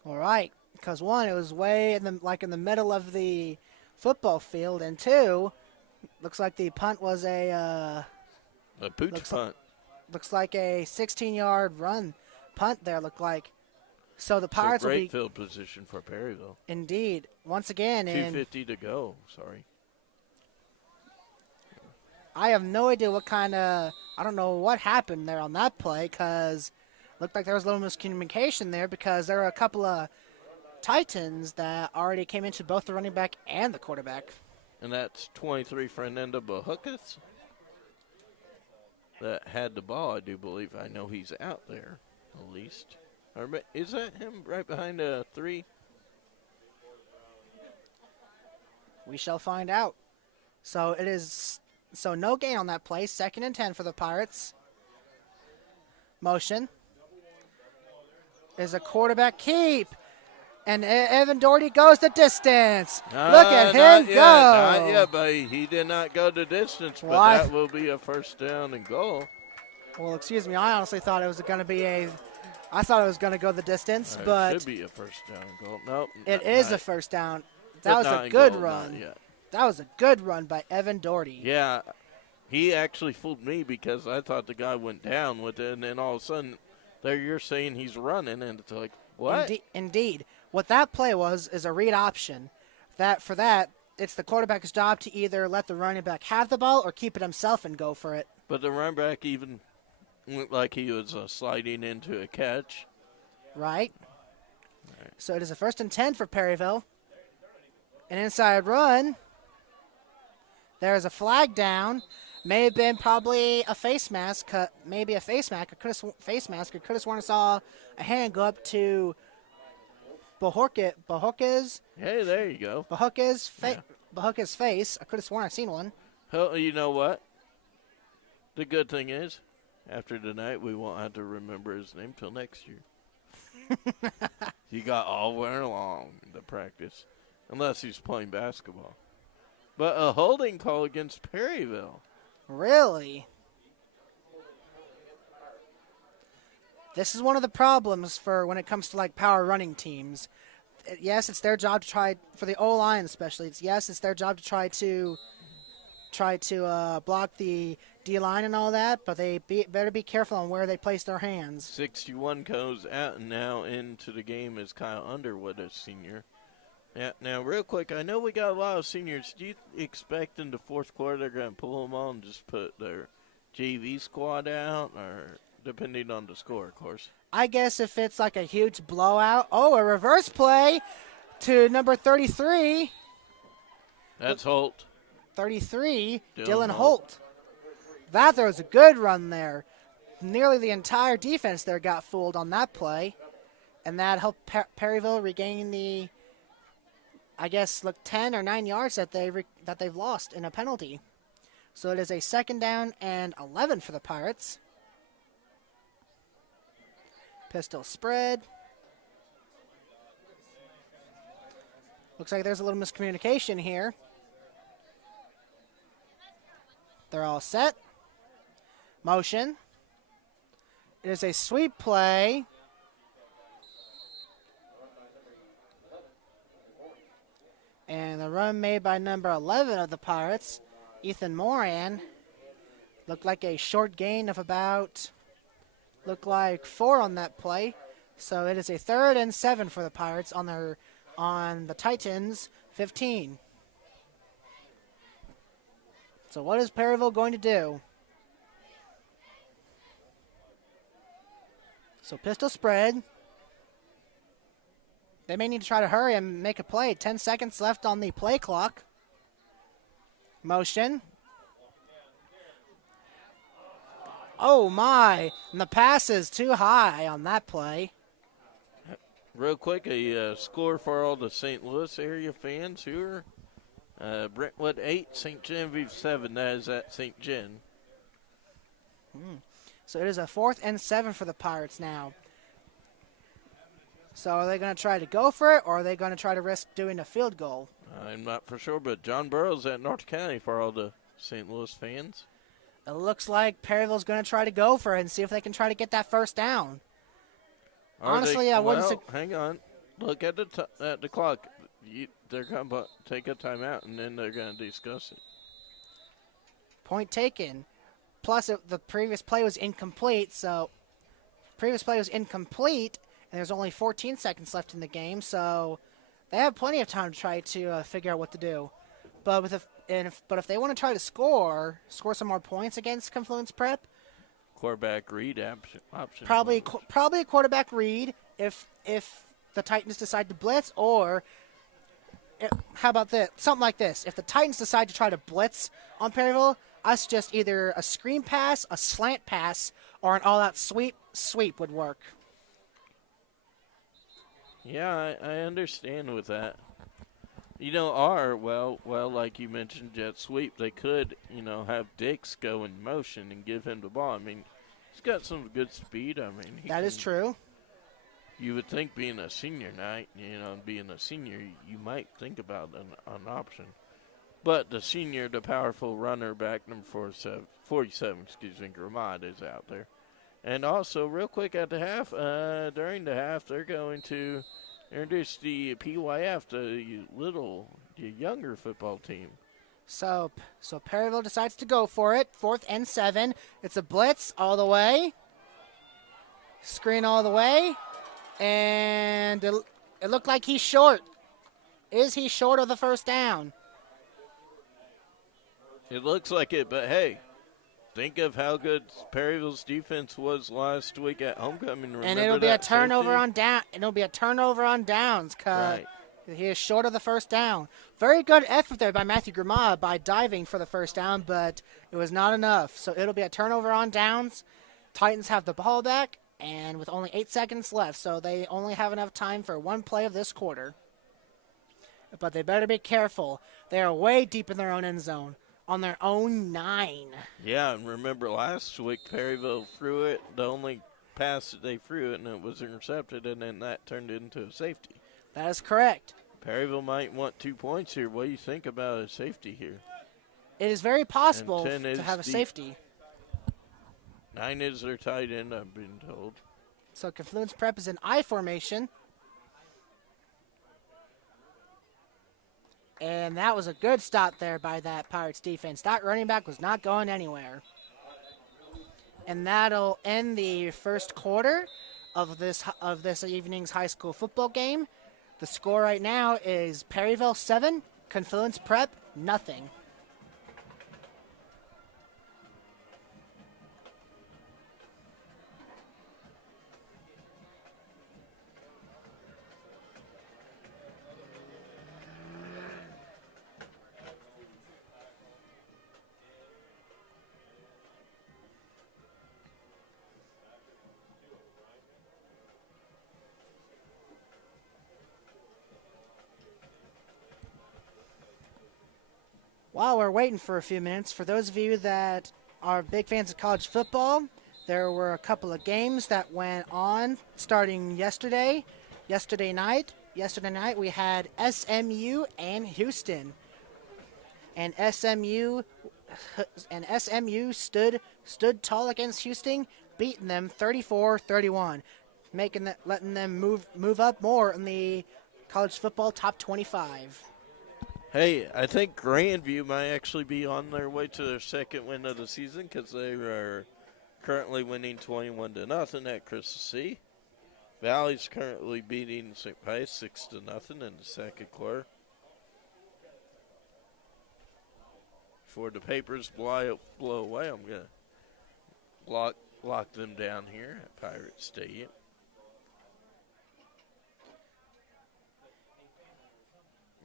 All right, because one, it was way in the middle of the football field, and two, looks like the punt was a pooch punt. Looks like a 16-yard run punt there. Looked like. So the Pirates will be great field position for Perryville. Indeed, once again, 2:50 to go. Sorry. I have no idea I don't know what happened there on that play, because looked like there was a little miscommunication there, because there were a couple of Titans that already came into both the running back and the quarterback. And that's 23 Fernando Bajucas that had the ball, I do believe. I know he's out there, at least. Or is that him right behind 3? We shall find out. So it is. So no gain on that play. 2nd and 10 for the Pirates. Motion. Is a quarterback keep. And Evan Doherty goes the distance. Look at him go. Not yet, but he did not go the distance, but that will be a first down and goal. Well, excuse me. I honestly thought it was going to be I thought it was going to go the distance, but it should be a first down and goal. Nope. It is a first down. That was a good run. That was a good run by Evan Doherty. Yeah, he actually fooled me because I thought the guy went down with it, and then all of a sudden, there you're saying he's running, and it's like, what? Indeed. What that play was is a read option. For that, it's the quarterback's job to either let the running back have the ball or keep it himself and go for it. But the running back even looked like he was sliding into a catch. Right. So it is a 1st and 10 for Perryville. An inside run. There's a flag down. May have been probably a face mask. Maybe a face mask. I could have sworn I saw a hand go up to Bajucas. Hey, there you go. Bajucas' face. I could have sworn I seen one. Oh, you know what? The good thing is, after tonight, we won't have to remember his name till next year. He got all winter long to practice, unless he's playing basketball. But a holding call against Perryville. Really? This is one of the problems for when it comes to like power running teams. Yes, it's their job to try for the O line especially. It's their job to try to block the D line and all that, but better be careful on where they place their hands. 61 goes out and now into the game is Kyle Underwood, a senior. Yeah, now, real quick, I know we got a lot of seniors. Do you expect in the fourth quarter they're going to pull them all and just put their JV squad out, or depending on the score, of course? I guess if it's like a huge blowout. Oh, a reverse play to number 33. That's Holt. 33, Dylan Dylan Holt. That was a good run there. Nearly the entire defense there got fooled on that play, and that helped Perryville regain the, I guess, 10 or 9 yards that they've lost in a penalty. So it is a 2nd down and 11 for the Pirates. Pistol spread. Looks like there's a little miscommunication here. They're all set. Motion. It is a sweep play. And the run made by number 11 of the Pirates, Ethan Moran, looked like a short gain of about, 4 on that play. So it is a 3rd and 7 for the Pirates on the Titans 15. So what is Perryville going to do? So pistol spread. They may need to try to hurry and make a play. 10 seconds left on the play clock. Motion. Oh, my. And the pass is too high on that play. Real quick, a score for all the St. Louis area fans here. Brentwood 8, St. Genevieve 7. That is at St. Gen. So it is a 4th and 7 for the Pirates now. So are they going to try to go for it, or are they going to try to risk doing a field goal? I'm not for sure, but John Burroughs at North County for all the St. Louis fans. It looks like Perryville's going to try to go for it and see if they can try to get that first down. Honestly, I wouldn't. Hang on. Look at the clock. They're going to take a timeout, and then they're going to discuss it. Point taken. Plus, the previous play was incomplete, and there's only 14 seconds left in the game, so they have plenty of time to try to figure out what to do. But if they want to try to score some more points against Confluence Prep, quarterback read option. Probably a quarterback read if the Titans decide to blitz, or how about this? Something like this. If the Titans decide to try to blitz on Perryville, I suggest either a screen pass, a slant pass, or an all-out sweep would work. Yeah, I understand with that. Like you mentioned, jet sweep, they could, have Dix go in motion and give him the ball. I mean, he's got some good speed. I mean, that is true. You would think being a senior night, being a senior, you might think about an option. But the powerful runner back, number 47, Gramad is out there. And also, real quick at the half, during the half, they're going to introduce the PYF, the younger football team. So Perryville decides to go for it. 4th and 7. It's a blitz all the way. Screen all the way. And it looked like he's short. Is he short of the first down? It looks like it, but hey, think of how good Perryville's defense was last week at homecoming. And it'll be a turnover on down. It'll be a turnover on downs because he is short of the first down. Very good effort there by Matthew Gramad by diving for the first down, but it was not enough. So it'll be a turnover on downs. Titans have the ball back, and with only 8 seconds left, so they only have enough time for one play of this quarter. But they better be careful. They are way deep in their own end zone. On their own 9. Yeah, and remember last week Perryville threw it. The only pass that they threw it, and it was intercepted, and then that turned into a safety. That is correct. Perryville might want 2 points here. What do you think about a safety here? it is very possible And 10 to is have a deep. safety. 9 is their tight end, I've been told. So Confluence Prep is in I formation. And that was a good stop there by that Pirates defense. That running back was not going anywhere. And that'll end the first quarter of this evening's high school football game. The score right now is Perryville 7, Confluence Prep nothing. While we're waiting for a few minutes, for those of you that are big fans of college football, there were a couple of games that went on starting yesterday. Yesterday night we had SMU and Houston. And SMU stood tall against Houston, beating them 34-31, letting them move up more in the college football top 25. Hey, I think Grandview might actually be on their way to their second win of the season because they are currently winning 21-0 at Crystal C. Valley's currently beating St. Pius 6-0 in the second quarter. Before the papers blow away, I'm going to lock them down here at Pirate Stadium.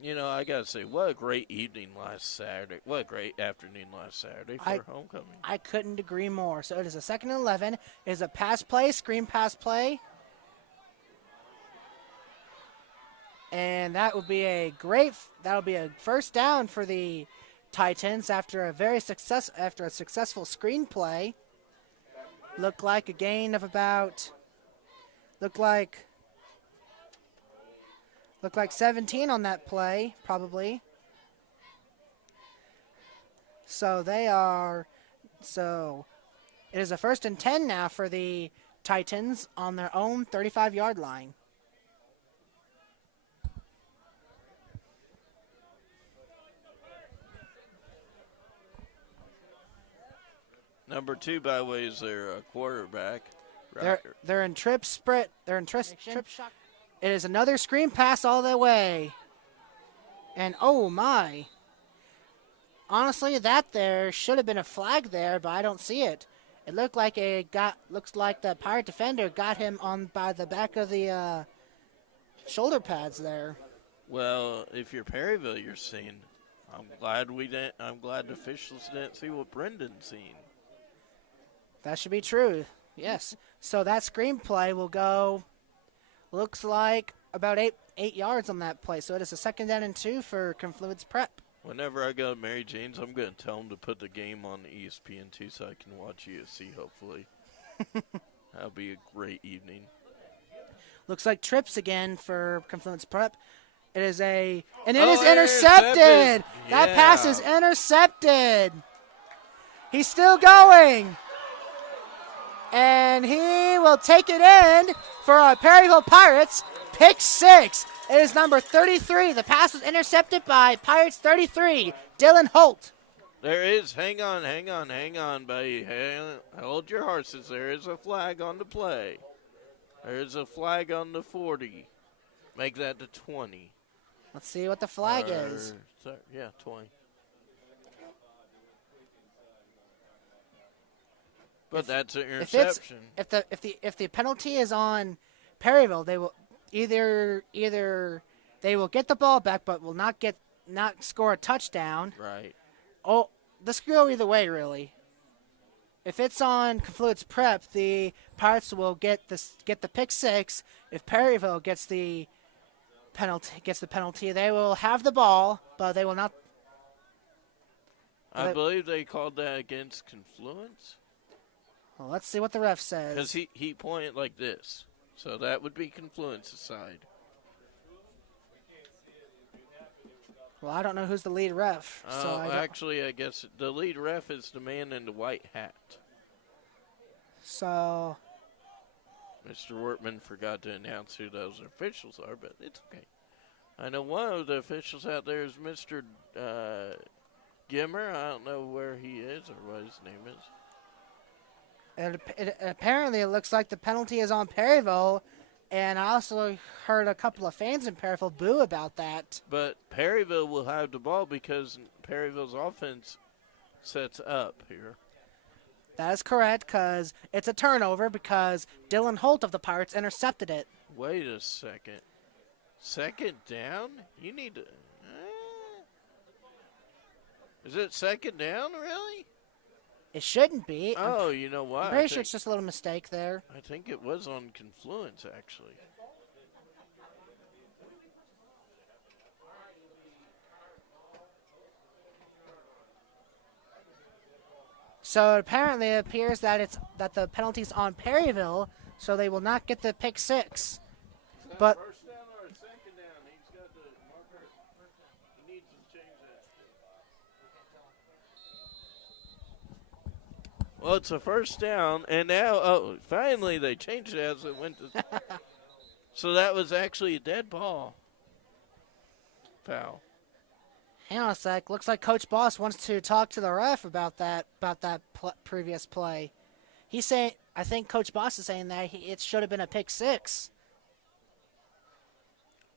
You know, I got to say, what a great evening last Saturday. What a great afternoon last Saturday for homecoming. I couldn't agree more. So it is a 2nd and 11. It is a pass play, screen pass play. And that'll be a first down for the Titans after a successful screen play. Looked like a gain of about 17 on that play, probably. So it is a 1st and 10 now for the Titans on their own 35-yard line. Number 2, by the way, is their quarterback. They're in trip sprint. They're in trip shot. It is another screen pass all the way. And oh my. Honestly, that there should have been a flag there, but I don't see it. It looks like the Pirate defender got him on by the back of the shoulder pads there. Well, if you're Perryville, you're seeing. I'm glad the officials didn't see what Brendan's seen. That should be true. Yes. So that screenplay will go, looks like about eight yards on that play. So it is a 2nd down and 2 for Confluence Prep. Whenever I go to Mary Jane's, I'm going to tell them to put the game on ESPN too so I can watch USC, hopefully. That'll be a great evening. Looks like trips again for Confluence Prep. It is intercepted. Intercepted. That Yeah. pass is intercepted. He's still going. And he will take it in for our Perryville Pirates. Pick 6. It is number 33. The pass was intercepted by Pirates 33, Dylan Holt. There is. Hang on, buddy. Hold your horses. There is a flag on the play. There is a flag on the 40. Make that the 20. Let's see what the flag is. Yeah, 20. But that's an interception. If the penalty is on Perryville, they will either they will get the ball back, but will not score a touchdown. Right. Oh, this could go either way, really. If it's on Confluence Prep, the Pirates will get the pick 6. If Perryville gets the penalty, they will have the ball, but they will not. I believe they called that against Confluence. Well, let's see what the ref says. Because he pointed like this. So that would be Confluence's side. Well, I don't know who's the lead ref. So I don't- Actually, I guess the lead ref is the man in the white hat. So, Mr. Wortman forgot to announce who those officials are, but it's okay. I know one of the officials out there is Mr. Gimmer. I don't know where he is or what his name is. apparently it looks like the penalty is on Perryville, and I also heard a couple of fans in Perryville boo about that. But Perryville will have the ball because Perryville's offense sets up here. That is correct, because it's a turnover because Dylan Holt of the Pirates intercepted it. Wait a second. Second down? You need to... Is it second down, really? It shouldn't be. Oh, you know what? I'm pretty sure it's just a little mistake there. I think it was on Confluence, actually. So apparently it appears that the penalty's on Perryville, so they will not get the pick six. But First down or second down? He's got the marker. He needs to change that. Well, it's a first down, and now, finally they changed it as it went to. So that was actually a dead ball. Foul. hang on a sec. Looks like Coach Boss wants to talk to the ref about that previous play. He's saying, I think Coach Boss is saying that it should have been a pick six.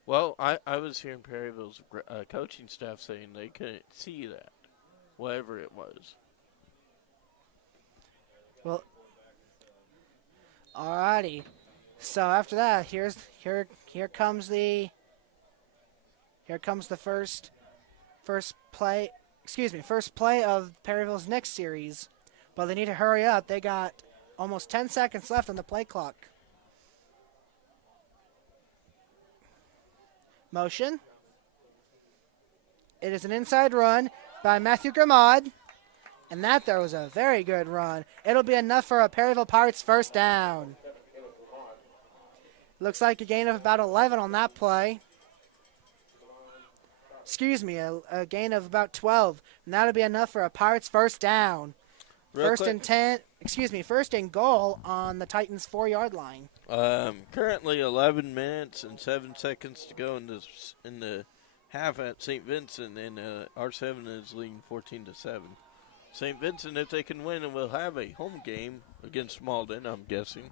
Well, I was hearing Perryville's coaching staff saying they couldn't see that, whatever it was. Well, alrighty. So after that, here comes the first play of Perryville's next series. But they need to hurry up. They got almost 10 seconds left on the play clock. Motion. It is an inside run by Matthew Gramad. And that there was a very good run. It'll be enough for a Perryville Pirates first down. Looks like a gain of about 11 on that play. Excuse me, a gain of about 12. And that'll be enough for a Pirates first down. First and goal on the Titans' 4-yard line. Currently 11 minutes and 7 seconds to go in the half at St. Vincent, and R7 is leading 14-7. St. Vincent, if they can win, will have a home game against Malden, I'm guessing.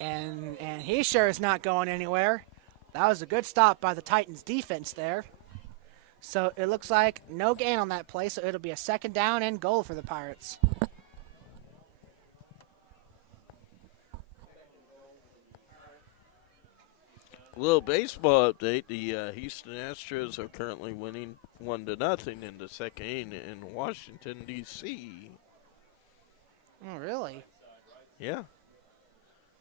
And he sure is not going anywhere. That was a good stop by the Titans' defense there. So it looks like no gain on that play, so it'll be a second down and goal for the Pirates. A little baseball update. The Houston Astros are currently winning 1-0 in the second inning in Washington, D.C. Oh, really? Yeah.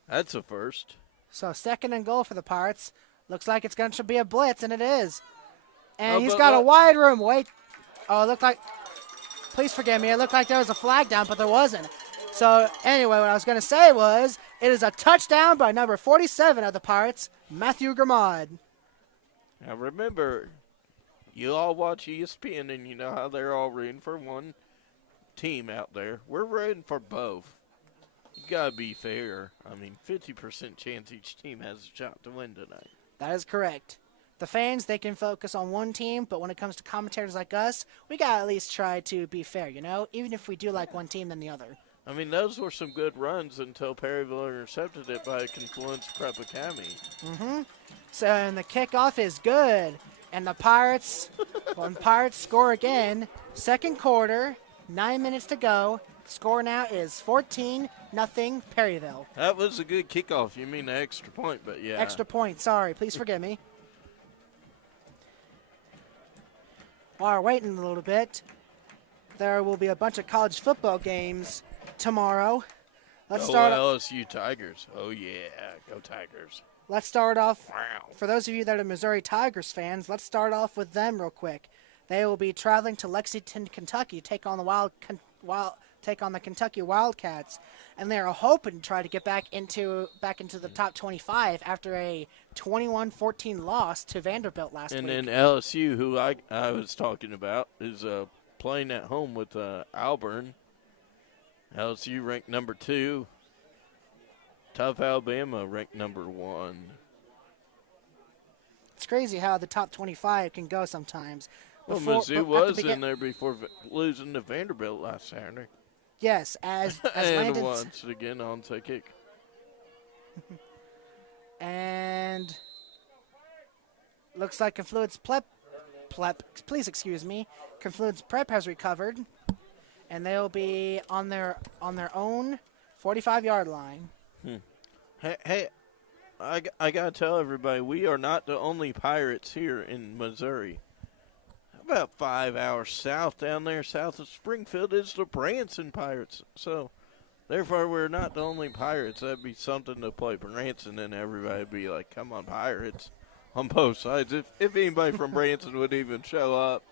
That's a first. So second and goal for the Pirates. Looks like it's going to be a blitz, and it is. And Oh, he's but got a look- wide room. Wait. Oh, it looked like, please forgive me, it looked like there was a flag down, but there wasn't. So anyway, what I was going to say was it is a touchdown by number 47 of the Pirates, Matthew Gramad. Now remember, you all watch ESPN and you know how they're all rooting for one team out there. We're rooting for both. You got to be fair. I mean, 50% chance each team has a shot to win tonight. That is correct. The fans, they can focus on one team, but when it comes to commentators like us, we got to at least try to be fair, you know, even if we do like one team than the other. I mean, those were some good runs until Perryville intercepted it by Confluence Prep Academy. So, and the kickoff is good. And the Pirates, score again. Second quarter, 9 minutes to go. Score now is 14-0 Perryville. That was a good kickoff. You mean the extra point, but yeah. Extra point, sorry. Please forgive me. While we're waiting a little bit, there will be a bunch of college football games tomorrow. Let's start. LSU Tigers. Oh, yeah. Go Tigers. Let's start off. Wow. For those of you that are Missouri Tigers fans, let's start off with them real quick. They will be traveling to Lexington, Kentucky, to take on the take on the Kentucky Wildcats, and they are hoping to try to get back into the top 25 after a 21-14 loss to Vanderbilt last And week. then LSU, who I was talking about, is playing at home with Auburn. LSU ranked number 2. Tough Alabama ranked number 1. It's crazy how the top 25 can go sometimes. Well, Before- Mizzou but at was the begin- in there before losing to Vanderbilt last Saturday. Yes, as And Landon once again onside kick. and looks like Confluence please excuse me. Confluence Prep has recovered, and they'll be on their own 45-yard line. Hey, I gotta tell everybody, we are not the only Pirates here in Missouri. About 5 hours south down there, south of Springfield, is the Branson Pirates. So, therefore, we're not the only Pirates. That'd be something to play Branson, and everybody would be like, come on, Pirates, on both sides. If anybody from Branson would even show up.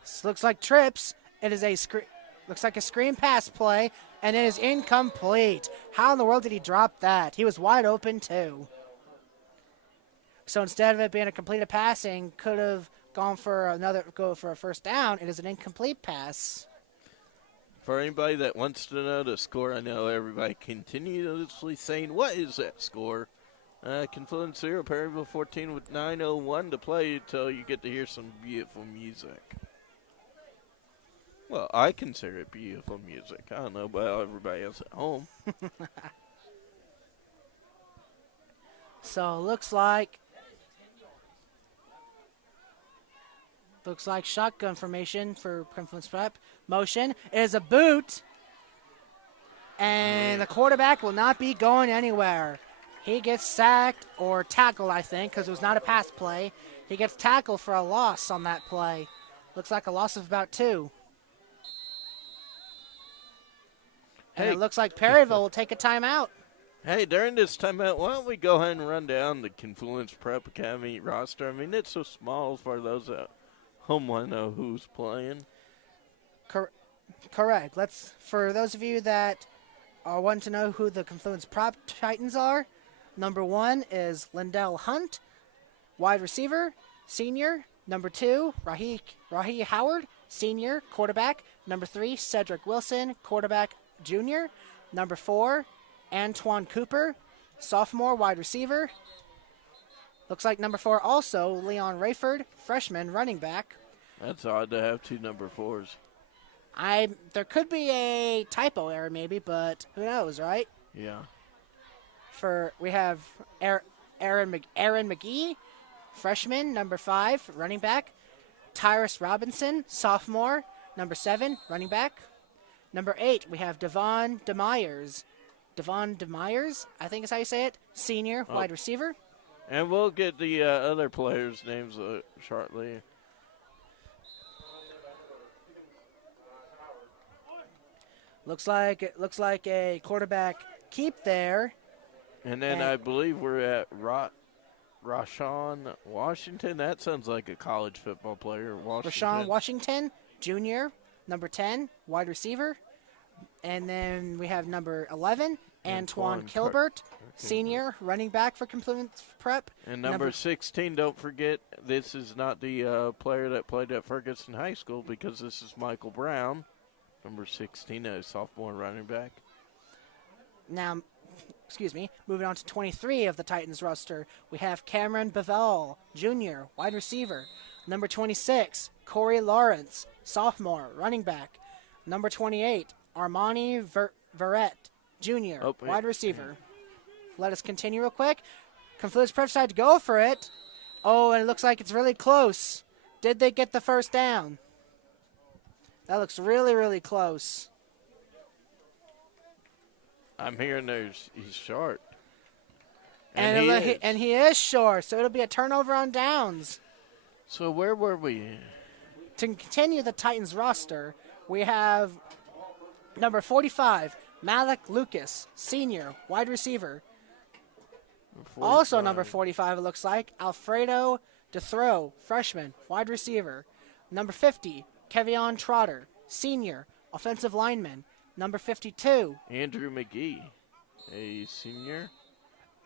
This looks like trips. It is looks like a screen pass play, and it is incomplete. How in the world did he drop that? He was wide open too. So instead of it being a completed passing, could have gone for a first down. It is an incomplete pass. For anybody that wants to know the score, I know everybody continuously saying, what is that score? Confluence 0, Perryville 14 with 9:01 to play until you get to hear some beautiful music. Well, I consider it beautiful music. I don't know about everybody else at home. So looks like shotgun formation for Confluence Prep. Motion is a boot, and the quarterback will not be going anywhere. He gets sacked or tackled, I think, because it was not a pass play. He gets tackled for a loss on that play. Looks like a loss of about 2. And Hey. it looks like Perryville will take a timeout. Hey, during this timeout, why don't we go ahead and run down the Confluence Prep Academy roster? I mean, it's so small for those at home want to know who's playing. Correct. For those of you that want to know who the Confluence Prop Titans are, number 1 is Lindell Hunt, wide receiver, senior. Number 2, Rahi Howard, senior, quarterback. Number 3, Cedric Wilson, quarterback, junior. Number 4, Antoine Cooper, sophomore, wide receiver. Looks like number 4 also Leon Rayford, freshman, running back. That's odd to have 2 number 4s. There could be a typo error maybe, but who knows, right? Yeah. We have Aaron McGee, freshman, number 5, running back. Tyrus Robinson, sophomore, number 7, running back. Number 8, we have Devon DeMyers, I think is how you say it, senior, wide receiver. And we'll get the other players' names shortly. Looks like a quarterback keep there. And then I believe we're at Rashawn Washington. That sounds like a college football player. Rashawn Washington, junior, number 10, wide receiver. And then we have number 11, Antoine Kilbert, senior, running back for Confluence Prep. And number 16, don't forget, this is not the player that played at Ferguson High School because this is Michael Brown, number 16, a sophomore running back. Now, moving on to 23 of the Titans roster, we have Cameron Bevell, junior, wide receiver. Number 26, Corey Lawrence, sophomore, running back. Number 28, Armani Verrett, junior, wide receiver. Let us continue real quick. Confluence Prep decided to go for it. Oh, and it looks like it's really close. Did they get the first down? That looks really, really close. I'm hearing he's short. And he is short, so it'll be a turnover on downs. So where were we? To continue the Titans roster, we have number 45, Malik Lucas, senior, wide receiver. 45. Also number 45, it looks like, Alfredo DeThrow, freshman, wide receiver. Number 50, Kevion Trotter, senior, offensive lineman. Number 52, Andrew McGee, a senior.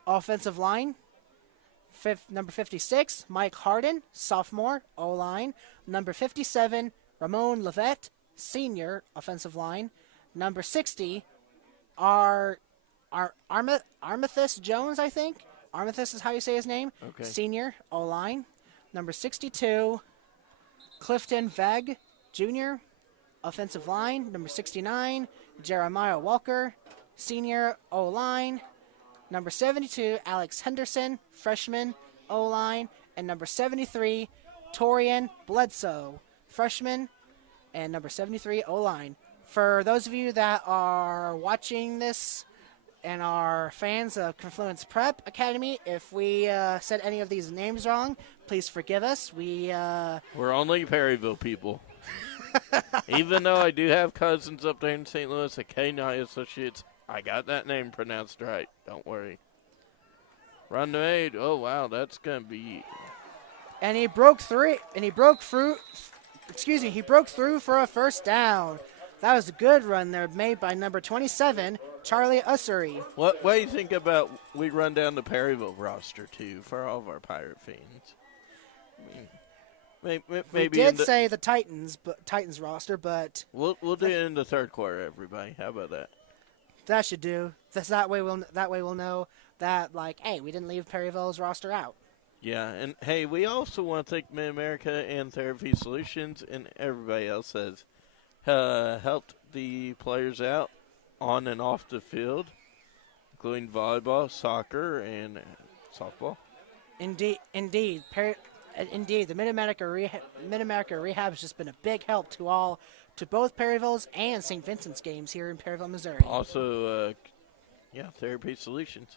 offensive line. Number 56, Mike Harden, sophomore, O-line. Number 57, Ramon Levette, senior, offensive line. Number 60, Armithus Jones, I think. Armithus is how you say his name. Okay. Senior, O-line. Number 62, Clifton Veg, junior, offensive line. Number 69, Jeremiah Walker, senior, O-line. Number 72, Alex Henderson, freshman, O-line. And number 73, Torian Bledsoe, freshman, and number 73, O-line. For those of you that are watching this and are fans of Confluence Prep Academy, if we said any of these names wrong, please forgive us. We're only Perryville people. Even though I do have cousins up there in St. Louis at K9 Associates, I got that name pronounced right. Don't worry. Run to aid. Oh, wow, that's going to be... And he broke through for a first down. That was a good run there made by number 27, Charlie Ussery. What do you think about we run down the Perryville roster, too, for all of our Pirate fans? Maybe We did say the Titans roster, but We'll do it in the third quarter, everybody. How about that? that should do. That way we'll know that, like, hey, we didn't leave Perryville's roster out. Yeah, and hey, we also want to thank Mid-America and Therapy Solutions and everybody else has helped the players out on and off the field, including volleyball, soccer, and softball. Indeed. The Mid-America Rehab has just been a big help to both Perryville's and St. Vincent's games here in Perryville, Missouri. Also, Therapy Solutions.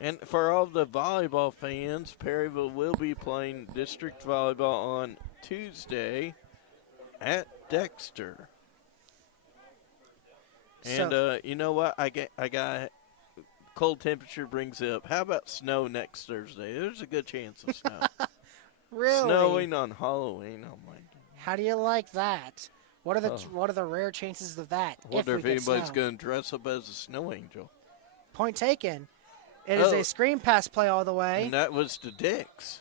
And for all of the volleyball fans, Perryville will be playing district volleyball on Tuesday at Dexter. And you know what? I got cold temperature brings it up. How about snow next Thursday? There's a good chance of snow. Really? Snowing on Halloween. Oh my God. How do you like that? What are the rare chances of that? Wonder if we get anybody's snow? going to dress up as a snow angel. Point taken. It is a screen pass play all the way. And that was to Dix.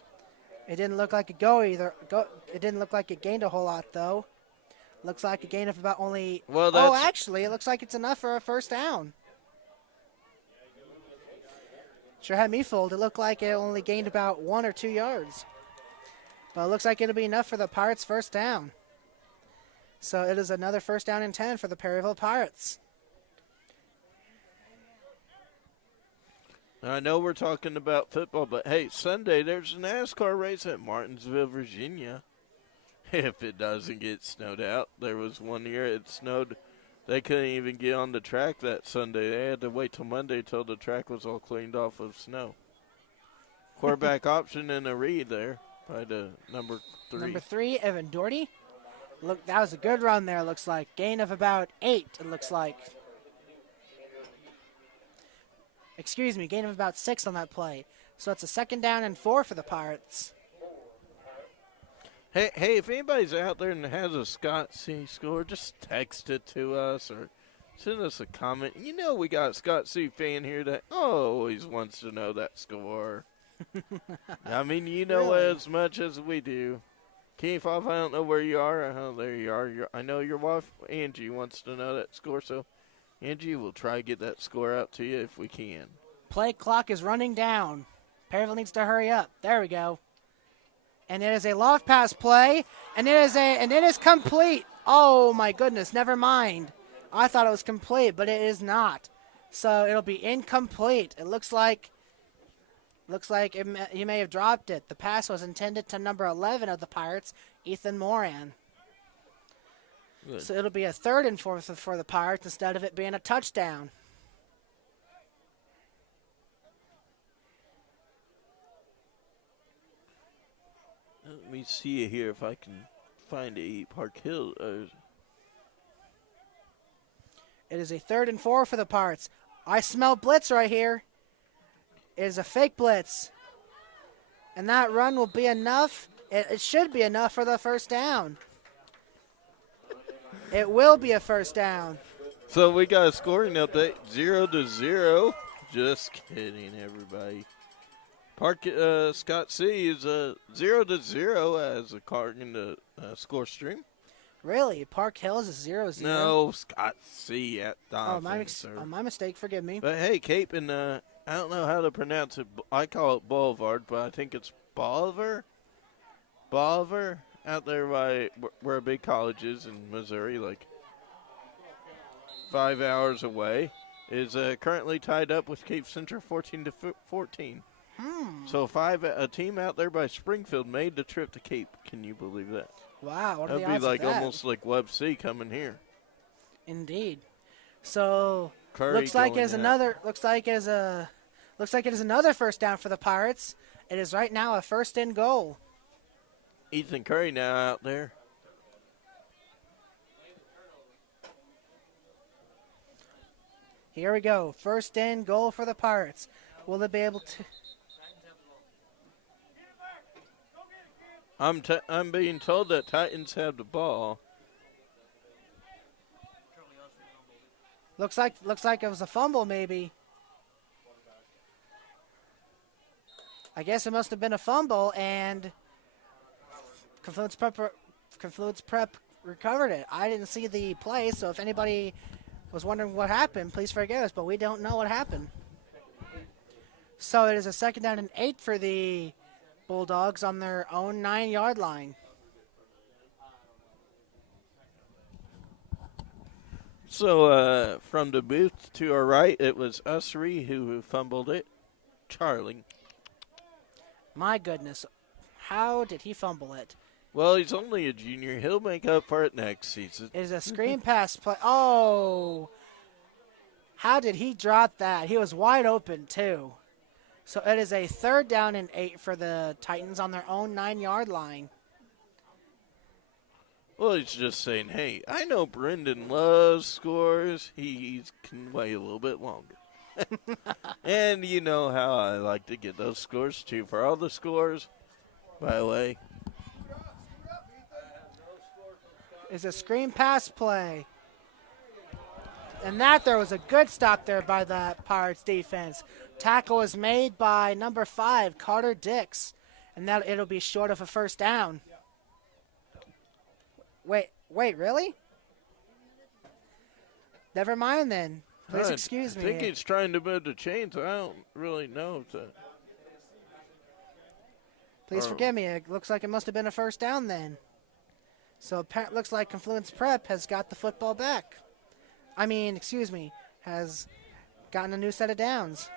It didn't look like it it didn't look like it gained a whole lot though. Looks like a gain of about only. Well, actually, it looks like it's enough for a first down. Sure had me fooled. It looked like it only gained about 1 or 2 yards. But it looks like it'll be enough for the Pirates' first down. So it is another first down and 10 for the Perryville Pirates. I know we're talking about football, but hey, Sunday there's a NASCAR race at Martinsville, Virginia. If it doesn't get snowed out, there was one year it snowed. They couldn't even get on the track that Sunday. They had to wait till Monday till the track was all cleaned off of snow. Quarterback option in a read there by the number 3. Number 3, Evan Doherty. Look, that was a good run there, looks like. Gain of about 8, it looks like. Excuse me, gain of about 6 on that play. So it's a second down and 4 for the Pirates. Hey, if anybody's out there and has a Scott C score, just text it to us or send us a comment. You know we got a Scott C fan here that always wants to know that score. I mean, you know Really? as much as we do. Keith, I don't know where you are. Oh, there you are. I know your wife, Angie, wants to know that score, so Angie, we'll try to get that score out to you if we can. Play clock is running down. Perryville needs to hurry up. There we go. And it is a loft pass play, and it is complete. Oh my goodness, never mind. I thought it was complete, but it is not. So it'll be incomplete. It looks like you may have dropped it. The pass was intended to number 11 of the Pirates, Ethan Moran. Good. So it'll be a 3rd and 4 for the Pirates instead of it being a touchdown. Let me see here if I can find a Park Hill. It is a 3rd and 4 for the Pirates. I smell blitz right here. It is a fake blitz. And that run will be enough. It should be enough for the first down. It will be a first down. So we got a scoring update, 0-0. Just kidding, everybody. Scott C is 0-0 as according to score stream. Really? Park Hills is 0-0? No, Scott C at Oh, Dolphins. my mistake. Forgive me. But hey, Cape and I don't know how to pronounce it. I call it Boulevard, but I think it's Bolivar. Bolivar out there by where a big college is in Missouri, like 5 hours away, is currently tied up with Cape Central 14-14. So a team out there by Springfield made the trip to Cape. Can you believe that? Wow, what are That'd the be odds like of that? almost like Web C coming here. Indeed. So Curry looks like going it is another first down for the Pirates. It is right now a first and goal. Ethan Curry now out there. Here we go. First and goal for the Pirates. Will they be able to? I'm being told that Titans have the ball. Looks like it was a fumble, maybe. I guess it must have been a fumble, and Confluence Prep recovered it. I didn't see the play, so if anybody was wondering what happened, please forgive us, but we don't know what happened. So it is a 2nd down and 8 for the Bulldogs on their own 9-yard line. So from the booth to our right, it was Usry who fumbled it. Charlie. My goodness. How did he fumble it? Well, he's only a junior. He'll make up for it next season. It is a screen pass play. Oh! How did he drop that? He was wide open, too. So it is a 3rd down and 8 for the Titans on their own 9-yard line. Well, he's just saying, hey, I know Brendan loves scores. He can wait a little bit longer. And you know how I like to get those scores, too. For all the scores, by the way. It's a screen pass play. And that there was a good stop there by the Pirates defense. Tackle was made by number 5, Carter Dix. And that it'll be short of a first down. Wait, really? Never mind then. Please excuse me. I think he's trying to move the chains. I don't really know if that. Please forgive me. It looks like it must have been a first down then. So it looks like Confluence Prep has got the football back. Has gotten a new set of downs.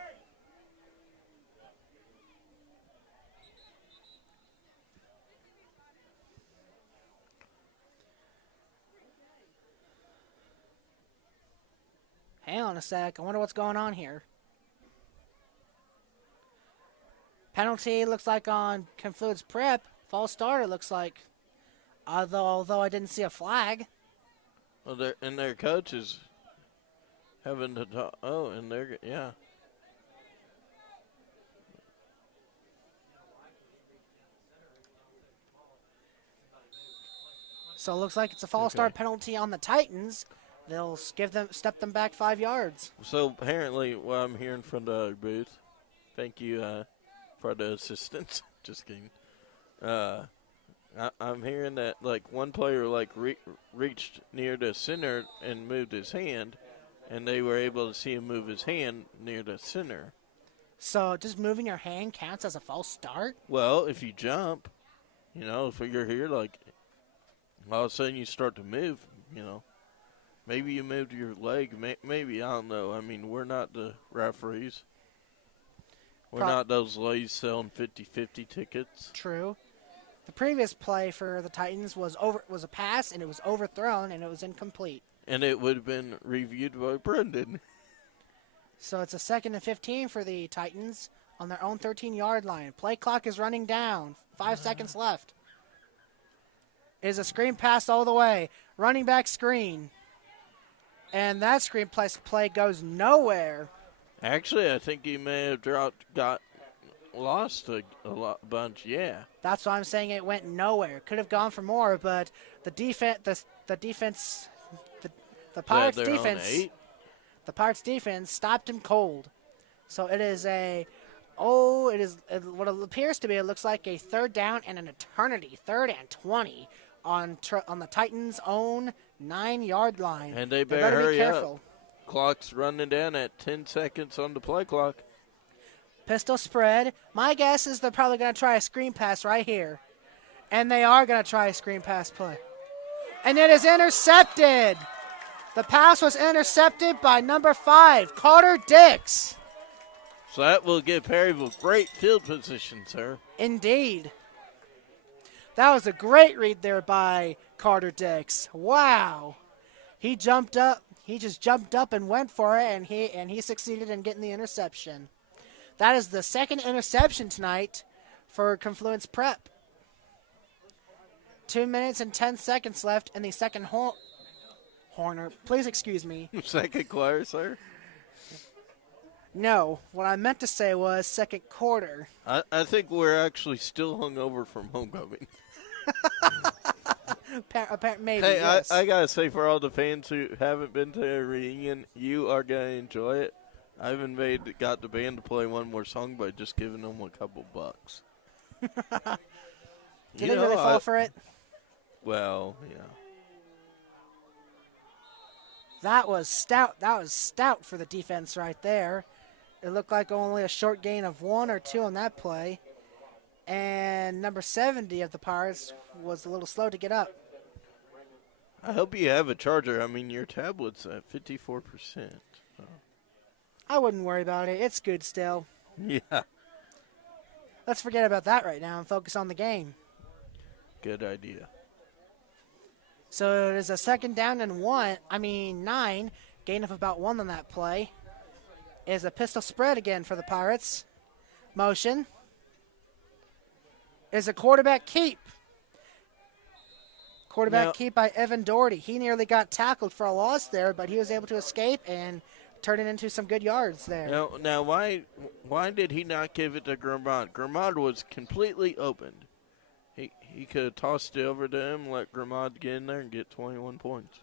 Hang on a sec. I wonder what's going on here. Penalty looks like on Confluence Prep. False start, it looks like. Although I didn't see a flag. Well, their coach is having to talk. Oh, and yeah. So it looks like it's a false start penalty on the Titans. They'll step them back 5 yards. So apparently, what I'm hearing from the booth, thank you for the assistance. Just kidding. I'm hearing that like one player reached near the center and moved his hand, and they were able to see him move his hand near the center. So just moving your hand counts as a false start? Well, if you jump, if you're here, like all of a sudden you start to move, maybe you moved your leg. Maybe, I don't know. I mean, we're not the referees. We're not those ladies selling 50-50 tickets. True. The previous play for the Titans was a pass, and it was overthrown, and it was incomplete. And it would have been reviewed by Brendan. So it's a 2nd and 15 for the Titans on their own 13-yard line. Play clock is running down. 5 seconds left. It is a screen pass all the way. Running back screen. And that screen play goes nowhere. Actually, I think he may have got lost a bunch, yeah. That's why I'm saying it went nowhere. Could have gone for more, but the defense The Pirates they're on defense. 8. The Pirates defense stopped him cold. So it is what it appears to be. It looks like a third down and an eternity, 3rd and 20 on the Titans' own 9-yard line. And they better better be hurry careful. up. Clock's running down at 10 seconds on the play clock. Pistol spread. My guess is they're probably going to try a screen pass right here. And they are going to try a screen pass play. And it is intercepted. The pass was intercepted by number 5, Carter Dix. So that will give Perryville great field position, sir. Indeed. That was a great read there by Carter Dix. Wow. He jumped up. He just jumped up and went for it, and he succeeded in getting the interception. That is the second interception tonight for Confluence Prep. 2 minutes and 10 seconds left in the second Horner, please excuse me. Second quarter, sir. No, what I meant to say was second quarter. I think we're actually still hungover from homecoming. Maybe, Hey, yes. I got to say, for all the fans who haven't been to a reunion, you are going to enjoy it. I even got the band to play one more song by just giving them a couple bucks. Did they really fall for it? Well, yeah. That was stout. That was stout for the defense right there. It looked like only a short gain of 1 or 2 on that play. And number 70 of the Pirates was a little slow to get up. I hope you have a charger. I mean, your tablet's at 54%. So. I wouldn't worry about it. It's good still. Yeah. Let's forget about that right now and focus on the game. Good idea. So it is a 2nd down and 9, gain of about 1 on that play. It is a pistol spread again for the Pirates. Motion. It is a quarterback keep. Quarterback keep by Evan Doherty. He nearly got tackled for a loss there, but he was able to escape and turn it into some good yards there. Now why did he not give it to Gramad? Gramad was completely opened. He could have tossed it over to him, let Gramad get in there and get 21 points.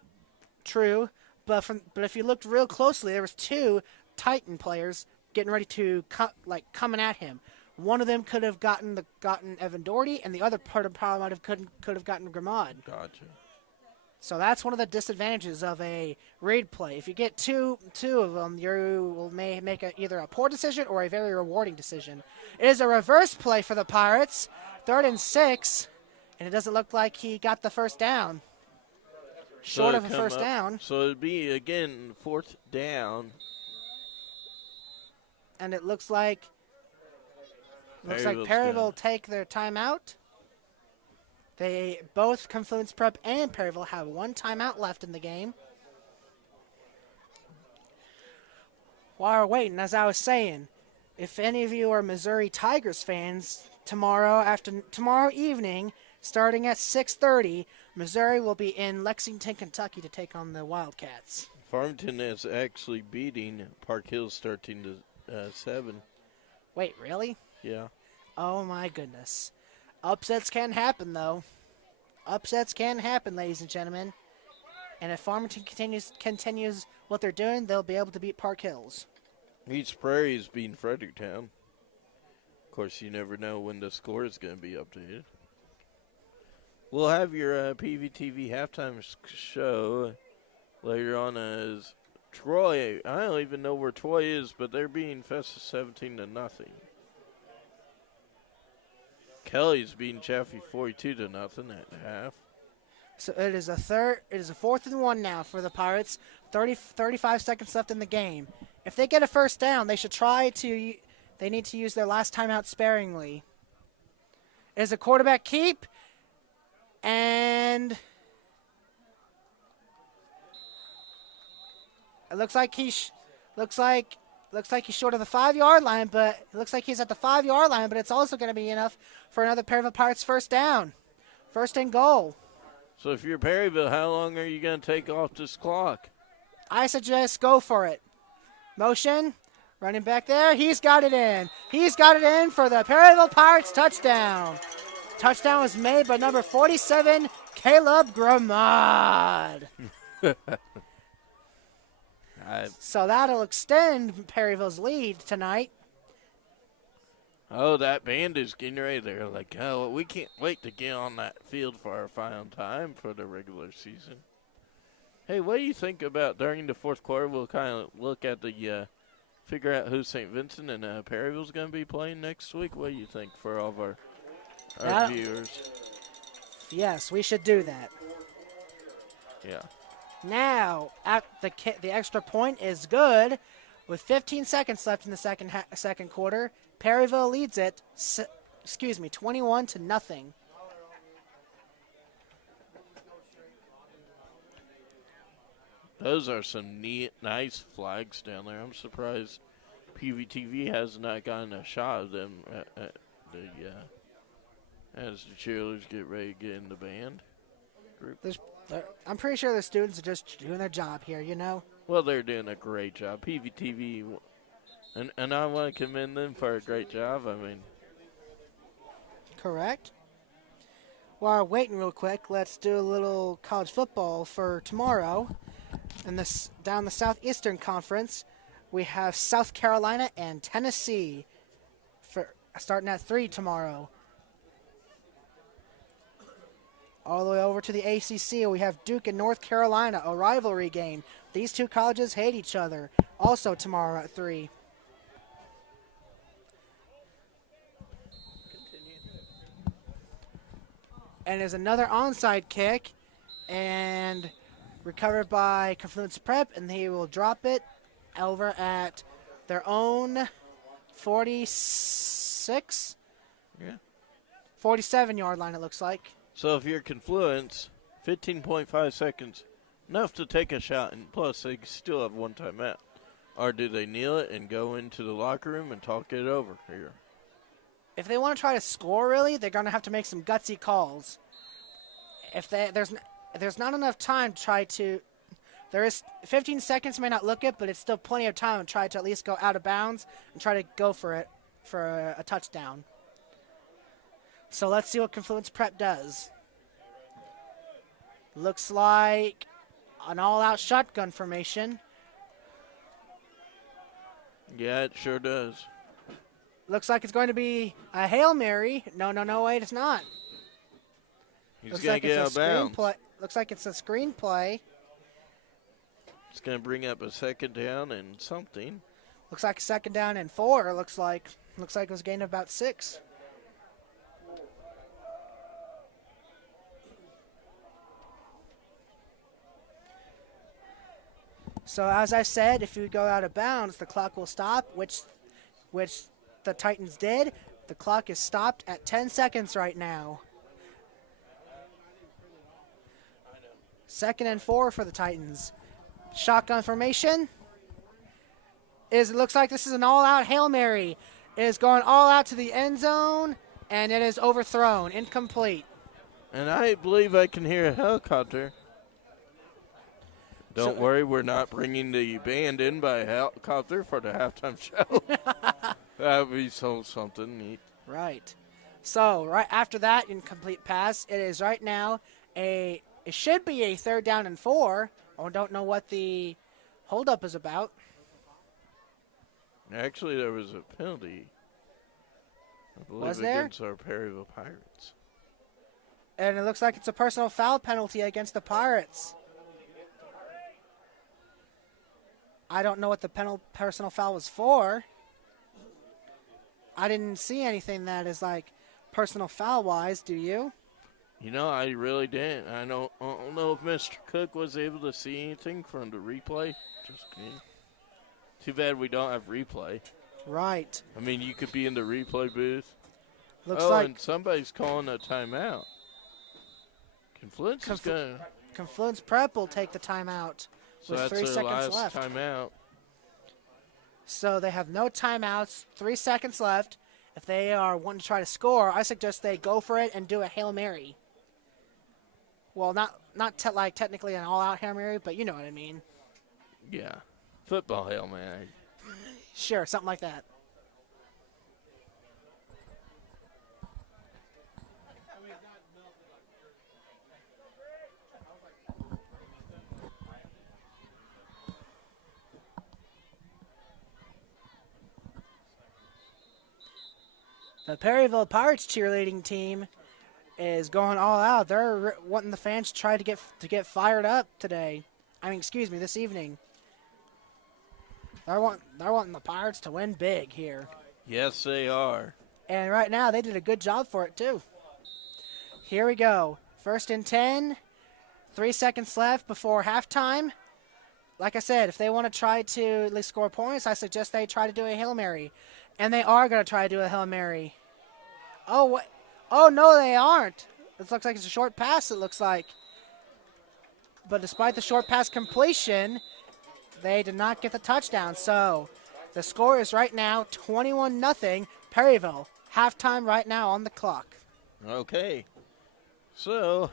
True, but if you looked real closely, there was 2 Titan players getting ready to coming at him. One of them could have gotten Evan Doherty, and the other part of probably might have could have gotten Gramad. Gotcha. So that's one of the disadvantages of a raid play. If you get two of them, you may make either a poor decision or a very rewarding decision. It is a reverse play for the Pirates, 3rd and 6, and it doesn't look like he got the first down. Short of a first down. So it'd be, again, 4th down. And it looks like Perryville take their timeout. They both, Confluence Prep and Perryville, have 1 timeout left in the game. While we're waiting, as I was saying, if any of you are Missouri Tigers fans, tomorrow evening, starting at 6:30, Missouri will be in Lexington, Kentucky to take on the Wildcats. Farmington is actually beating Park Hills 13-7. Wait, really? Yeah. Oh my goodness. Upsets can happen, though. Upsets can happen, ladies and gentlemen. And if Farmington continues what they're doing, they'll be able to beat Park Hills. East Prairie is beating Fredericktown. Of course, you never know when the score is going to be updated. We'll have your PVTV halftime show later on as Troy. I don't even know where Troy is, but they're being Festus 17-0. Kelly's beating Chaffee 42-0 at half. So it is a 4th and 1 now for the Pirates. 35 seconds left in the game. If they get a first down, they need to use their last timeout sparingly. It is a quarterback keep, and it looks like he's short of the 5-yard line, but it looks like he's at the 5-yard line, but it's also going to be enough for another Perryville Pirates first down. 1st and goal. So if you're Perryville, how long are you going to take off this clock? I suggest go for it. Motion. Running back there. He's got it in. He's got it in for the Perryville Pirates touchdown. Touchdown was made by number 47, Caleb Gramad. So that'll extend Perryville's lead tonight. Oh, that band is getting ready. They're like, oh, we can't wait to get on that field for our final time for the regular season. Hey, what do you think about during the fourth quarter? We'll kind of look at the, figure out who St. Vincent and Perryville's going to be playing next week. What do you think for all of our viewers? Yes, we should do that. Yeah. Now, at the extra point is good. With 15 seconds left in the second quarter, Perryville leads it, 21-0. Those are some neat, nice flags down there. I'm surprised PVTV has not gotten a shot of them as the cheerleaders get ready to get in the band group. I'm pretty sure the students are just doing their job here, you know? Well, they're doing a great job. PVTV, and I want to commend them for a great job. I mean, correct. While we're waiting real quick, let's do a little college football for tomorrow. And this down the Southeastern Conference, we have South Carolina and Tennessee for starting at 3 tomorrow. All the way over to the ACC, we have Duke and North Carolina, a rivalry game. These two colleges hate each other. Also tomorrow at 3. And there's another onside kick, and recovered by Confluence Prep, and he will drop it over at their own 46? Yeah. 47-yard line, it looks like. So if you're Confluence, 15.5 seconds, enough to take a shot, and plus they still have one timeout. Or do they kneel it and go into the locker room and talk it over here? If they want to try to score, really, they're going to have to make some gutsy calls. If there's not enough time to try to, there is 15 seconds may not look it, but it's still plenty of time to try to at least go out of bounds and try to go for it for a touchdown. So let's see what Confluence Prep does. Looks like an all-out shotgun formation. Yeah, it sure does. Looks like it's going to be a Hail Mary. No, wait, it's not. He's going to get out of bounds. Looks like it's a screenplay. It's going to bring up a second down and something. Looks like a second down and 4. Looks like it was gained about 6. So as I said, if you go out of bounds, the clock will stop, which the Titans did. The clock is stopped at 10 seconds right now. 2nd and 4 for the Titans. Shotgun formation. It looks like this is an all-out Hail Mary. It is going all out to the end zone, and it is overthrown, incomplete. And I believe I can hear a helicopter. Don't worry, we're not bringing the band in by helicopter for the halftime show. That would be something neat. Right. So, right after that incomplete pass, it is right now it should be a 3rd down and 4. I don't know what the holdup is about. Actually, there was a penalty. I believe Was there? against our Perryville Pirates. And it looks like it's a personal foul penalty against the Pirates. I don't know what the personal foul was for. I didn't see anything that is like personal foul-wise, do you? You know, I really didn't. I don't know if Mr. Cook was able to see anything from the replay. Just kidding. Too bad we don't have replay. Right. I mean, you could be in the replay booth. Looks like and somebody's calling a timeout. Confluence is going to... Confluence Prep will take the timeout. So with that's 3 their seconds last left. timeout. So they have no timeouts, 3 seconds left. If they are wanting to try to score, I suggest they go for it and do a Hail Mary. Well, not technically an all-out Hail Mary, but you know what I mean. Yeah. Football Hail Mary. Sure, something like that. The Perryville Pirates cheerleading team is going all out. They're wanting the fans to try to get fired up today. This evening. They're wanting the Pirates to win big here. Yes, they are. And right now, they did a good job for it, too. Here we go. 1st and 10. 3 seconds left before halftime. Like I said, if they want to try to at least score points, I suggest they try to do a Hail Mary. And they are going to try to do a Hail Mary. Oh, what? Oh, no, they aren't. It looks like it's a short pass, it looks like. But despite the short pass completion, they did not get the touchdown. So the score is right now 21-0 Perryville. Halftime right now on the clock. Okay. So,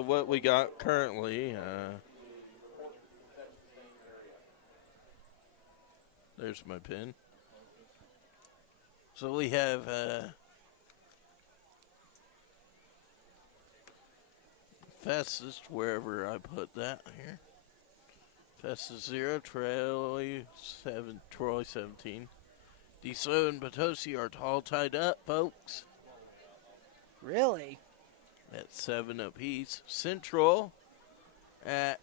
what we got currently, there's my pin. So we have fastest, wherever I put that here. Fastest 0, Troy 17. Deso and Potosi are all tied up, folks. Really? At 7 apiece. Central at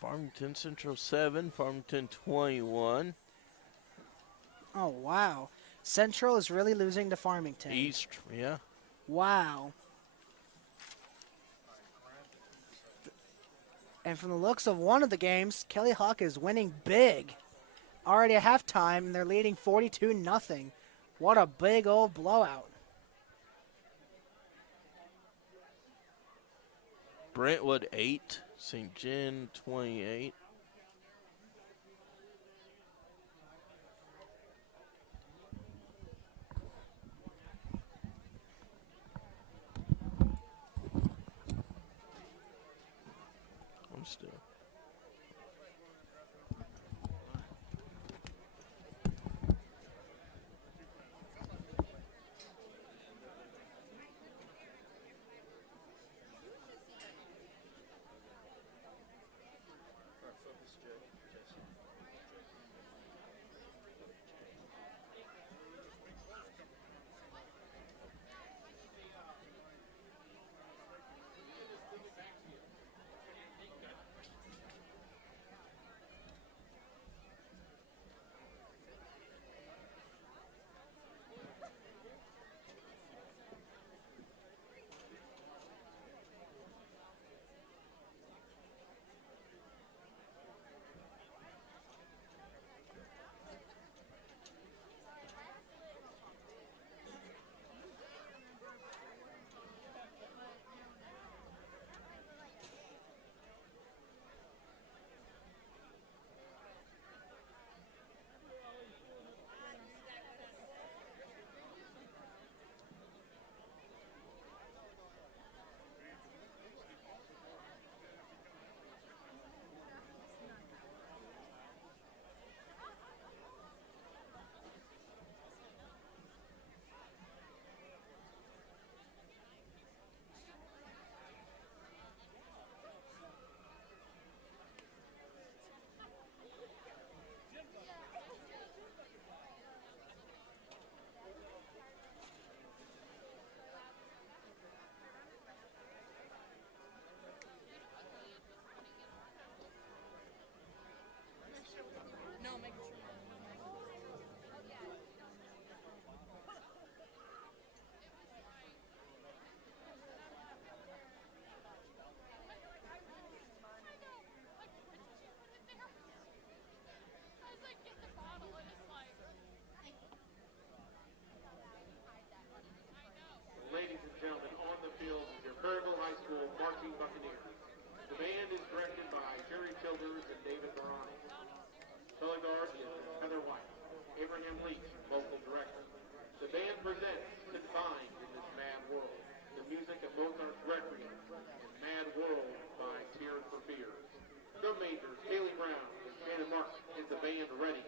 Farmington Central 7, Farmington 21. Oh, wow. Central is really losing to Farmington. East, yeah. Wow. And from the looks of one of the games, Kelly Hawk is winning big. Already at halftime, and they're leading 42-0. What a big old blowout. Brentwood 8, St. John 28. I'm still. Ladies and gentlemen, on the field is your Perryville High School marching Buccaneers. The band is directed by Jerry Childers and David Barani. Color guard is Heather White. Abraham Leach, local director. The band presents Confined in This Mad World, the music of Mozart's Requiem, and Mad World by Tears for Fears. Drum majors Haley Brown and Shannon Mark is the band ready.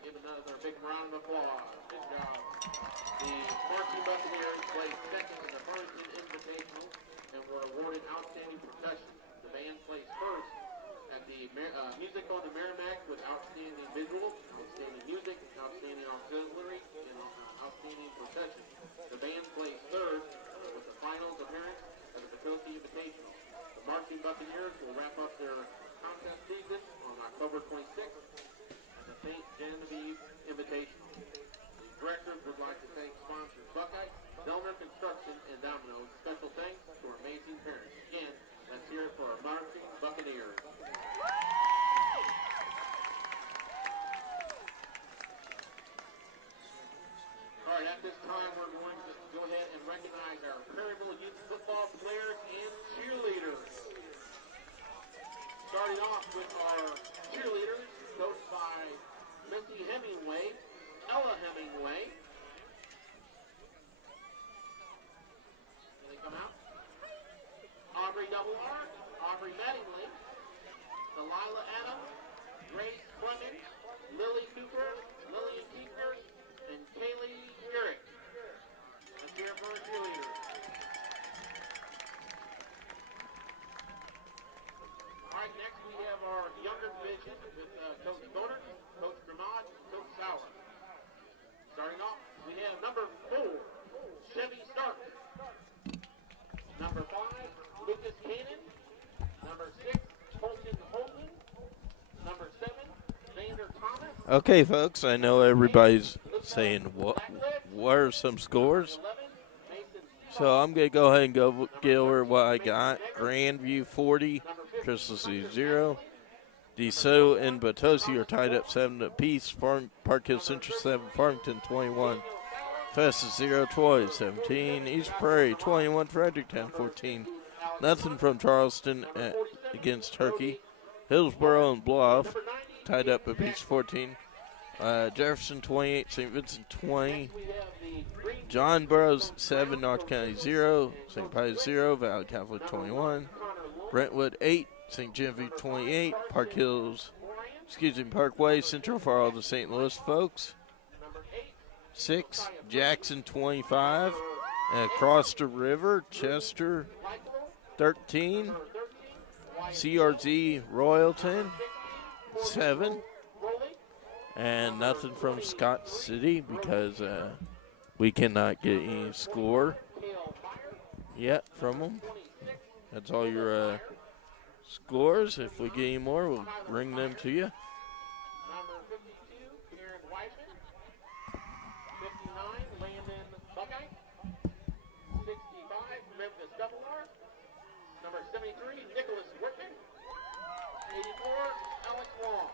Give another big round of applause. Good job. The Marching Buccaneers placed second in the Burlington Invitational and were awarded outstanding percussion. The band placed first at the Music on the Merrimack with outstanding visuals, outstanding music, outstanding auxiliary, and outstanding percussion. The band placed third with the finals appearance at the Facility Invitational. The Marching Buccaneers will wrap up their contest season on October 26th. St. Genevieve Invitational. The directors would like to thank sponsors Buckeye, Delmer Construction, and Domino's. Special thanks to our amazing parents. Again, let's hear it for our Marching Buccaneers. All right, at this time, we're going to go ahead and recognize our Perryville youth football players and cheerleaders. Starting off with our cheerleaders, coached by Missy Hemingway, Ella Hemingway. Can they come out? Aubrey Double R, Aubrey Mattingly, Delilah Adams, Grace Clemens, Lily Cooper, Lillian Keeper, and Kaylee Garrett. Let's hear it for our cheerleaders. All right, next we have our younger division with Coach Bonner, Coach Gramad, Coach Sauer. Starting off, we have number 4, Chevy Stark. Number 5, Lucas Cannon. Number 6, Colton Holden. Number 7, Vander Thomas. Okay, folks, I know everybody's saying what are some scores. So I'm going to go ahead and go over what I got. Grandview 40, Crystal City 0. DeSoto and Potosi are tied up 7 apiece. Park Hill Central 7, Farmington 21. Festus 0, Troy 17. East Prairie 21, Fredericktown 14. Nothing from Charleston against Turkey. Hillsboro and Bluff tied up apiece 14. Jefferson 28, St. Vincent 20. John Burroughs 7, North County 0. St. Pius 0, Valley Catholic 21. Brentwood 8, St. Genevieve 28. Parkway Central for all the St. Louis folks. 6, Jackson 25. Across the river, Chester 13. CRZ Royalton 7. And nothing from Scott City because we cannot get any score yet from them. That's all your scores. If we get any more, we'll bring them to you. Number 52, Karen Weissman. 59, Landon Buckeye. 65, Memphis Double R. Number 73, Nicholas Whitman. 84, Alex Long.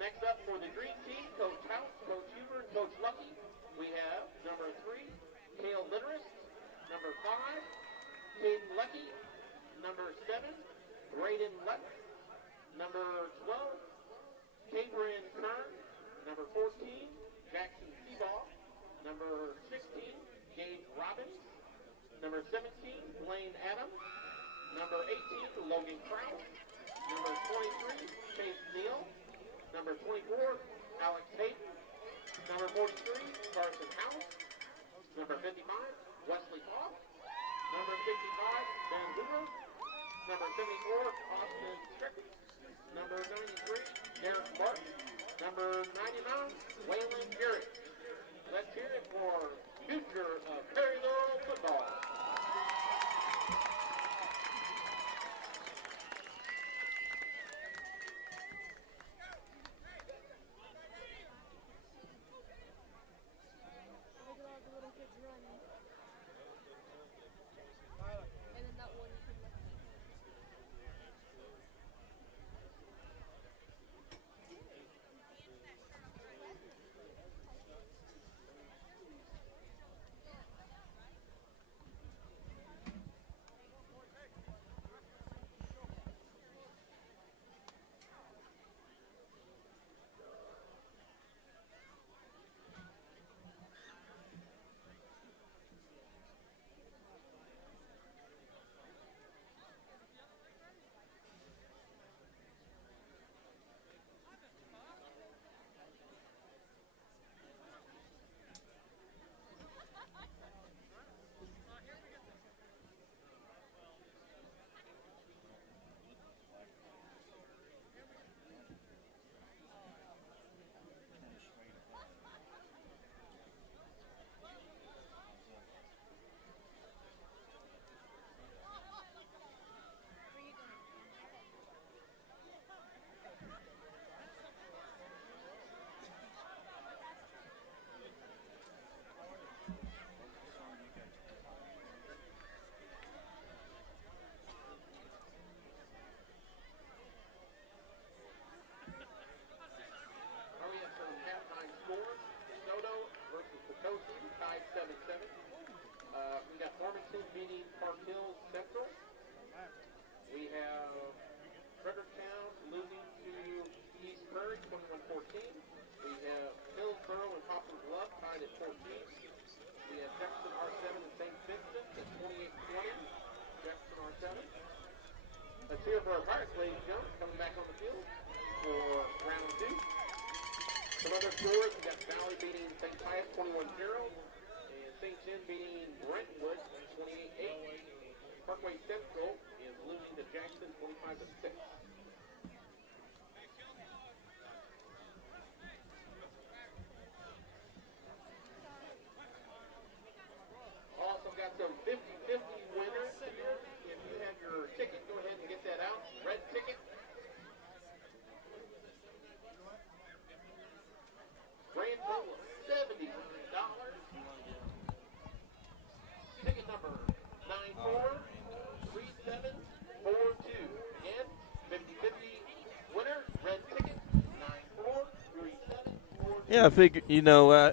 Next up for the green team, Coach House, Coach Huber, and Coach Lucky. We have number 3, Cale Litterist. Number 7, Braden Lutz. Number 12, Cabrin Kern. Number 14, Jackson Seabaugh. Number 16, Gage Robbins. Number 17, Blaine Adams. Number 18, Logan Krause. Number 23, Chase Neal. Number 24, Alex Hayden. Number 43, Carson House. Number 55, Wesley Hoff. Number 55, Ben Hoover. Number 74, Austin Strickland. Number 93, Derek Martin. Number 99, Waylon Garrett. Let's hear it for future of Perryville football. Look at all the little kids running. And then that one kid left. We got Farmington beating Park Hills Central. We have Fredericktown losing to East Prairie 21-14. We have Hillsboro and Poplar Bluff tied at 14. We have Jefferson R7 and St. Vincent at 28-20. Jefferson R7. Let's hear for our Pirates, ladies and gentlemen, coming back on the field for round 2. Some other scores, we got Valley beating St. Pius 21-0. St. John beating Brentwood 28-8. Parkway Central is losing to Jackson 25-6. Also got some 50-50 winners here. If you have your ticket, go ahead and get that out. Red ticket. Grand total of $70. Ticket number 943742. Again, 50-50 winner, red ticket, 943742. Yeah,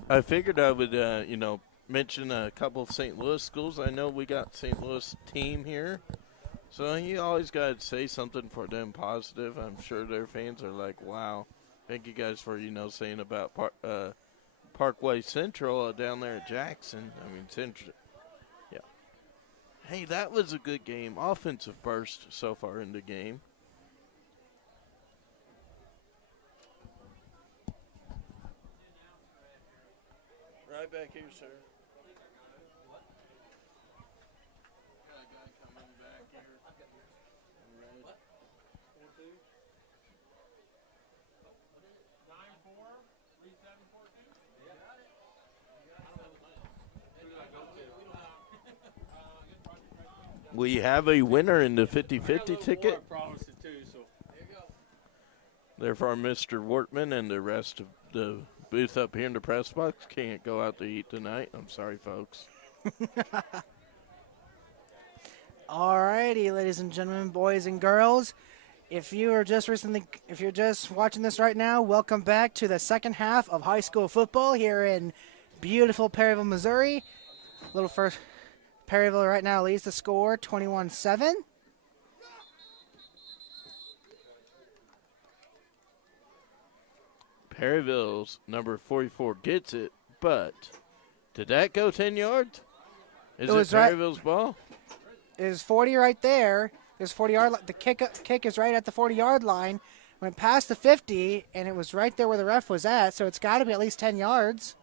I figured I would, mention a couple of St. Louis schools. I know we got St. Louis team here, so you always got to say something for them positive. I'm sure their fans are like, wow, thank you guys for, saying about Parkway Central down there at Jackson. I mean, Central. Yeah. Hey, that was a good game. Offensive burst so far in the game. Right back here, sir. Got a guy coming back here. Right. 943742. We have a winner in the 50-50 ticket. Therefore, Mr. Wortman and the rest of the booth up here in the press box can't go out to eat tonight. I'm sorry, folks. All righty, ladies and gentlemen, boys and girls. If you're just watching this right now, welcome back to the second half of high school football here in beautiful Perryville, Missouri. Perryville right now leads the score 21-7. Perryville's number 44 gets it, but did that go 10 yards? Is It it was right- Perryville's ball? Is 40 right there. There's 40-yard. The kick is right at the 40-yard line. Went past the 50, and it was right there where the ref was at. So it's got to be at least 10 yards.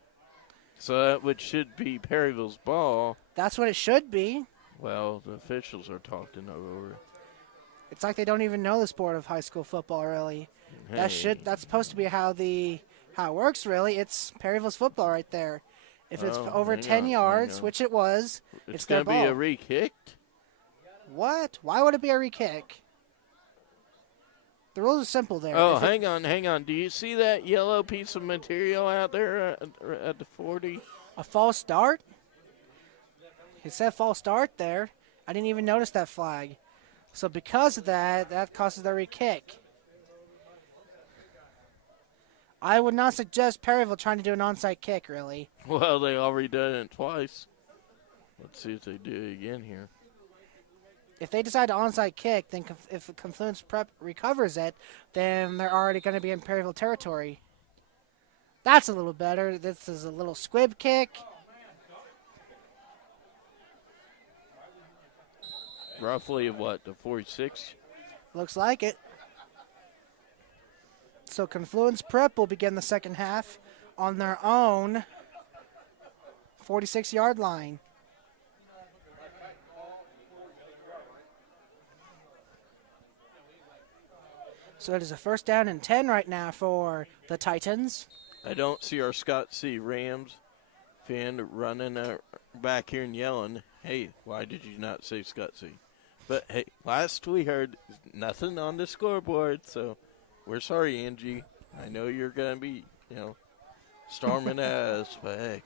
So that would should be Perryville's ball. That's what it should be. Well, the officials are talking over. It's like they don't even know the sport of high school football, really. Hey. That's supposed to be how it works, really. It's Perryville's football right there. If it's Oh, over hang 10 on, yards, hang on. which it was, it's their going to be ball. a re-kicked? What? Why would it be a re-kick? The rules are simple there. Oh, If it- hang on. Do you see that yellow piece of material out there at the 40? A false start? It said false start there. I didn't even notice that flag. So because of that, that causes the re-kick. I would not suggest Perryville trying to do an onside kick, really. Well, they already done it twice. Let's see if they do it again here. If they decide to onside kick, then if Confluence Prep recovers it, then they're already going to be in Perryville territory. That's a little better. This is a little squib kick. Roughly what, the 46? Looks like it. So Confluence Prep will begin the second half on their own 46-yard line. So it is a first down and 10 right now for the Titans. I don't see our Scott C. Rams fan running back here and yelling, hey, why did you not say Scott C.? But, hey, last we heard, nothing on the scoreboard, so we're sorry, Angie. I know you're going to be, storming at us, but, hey,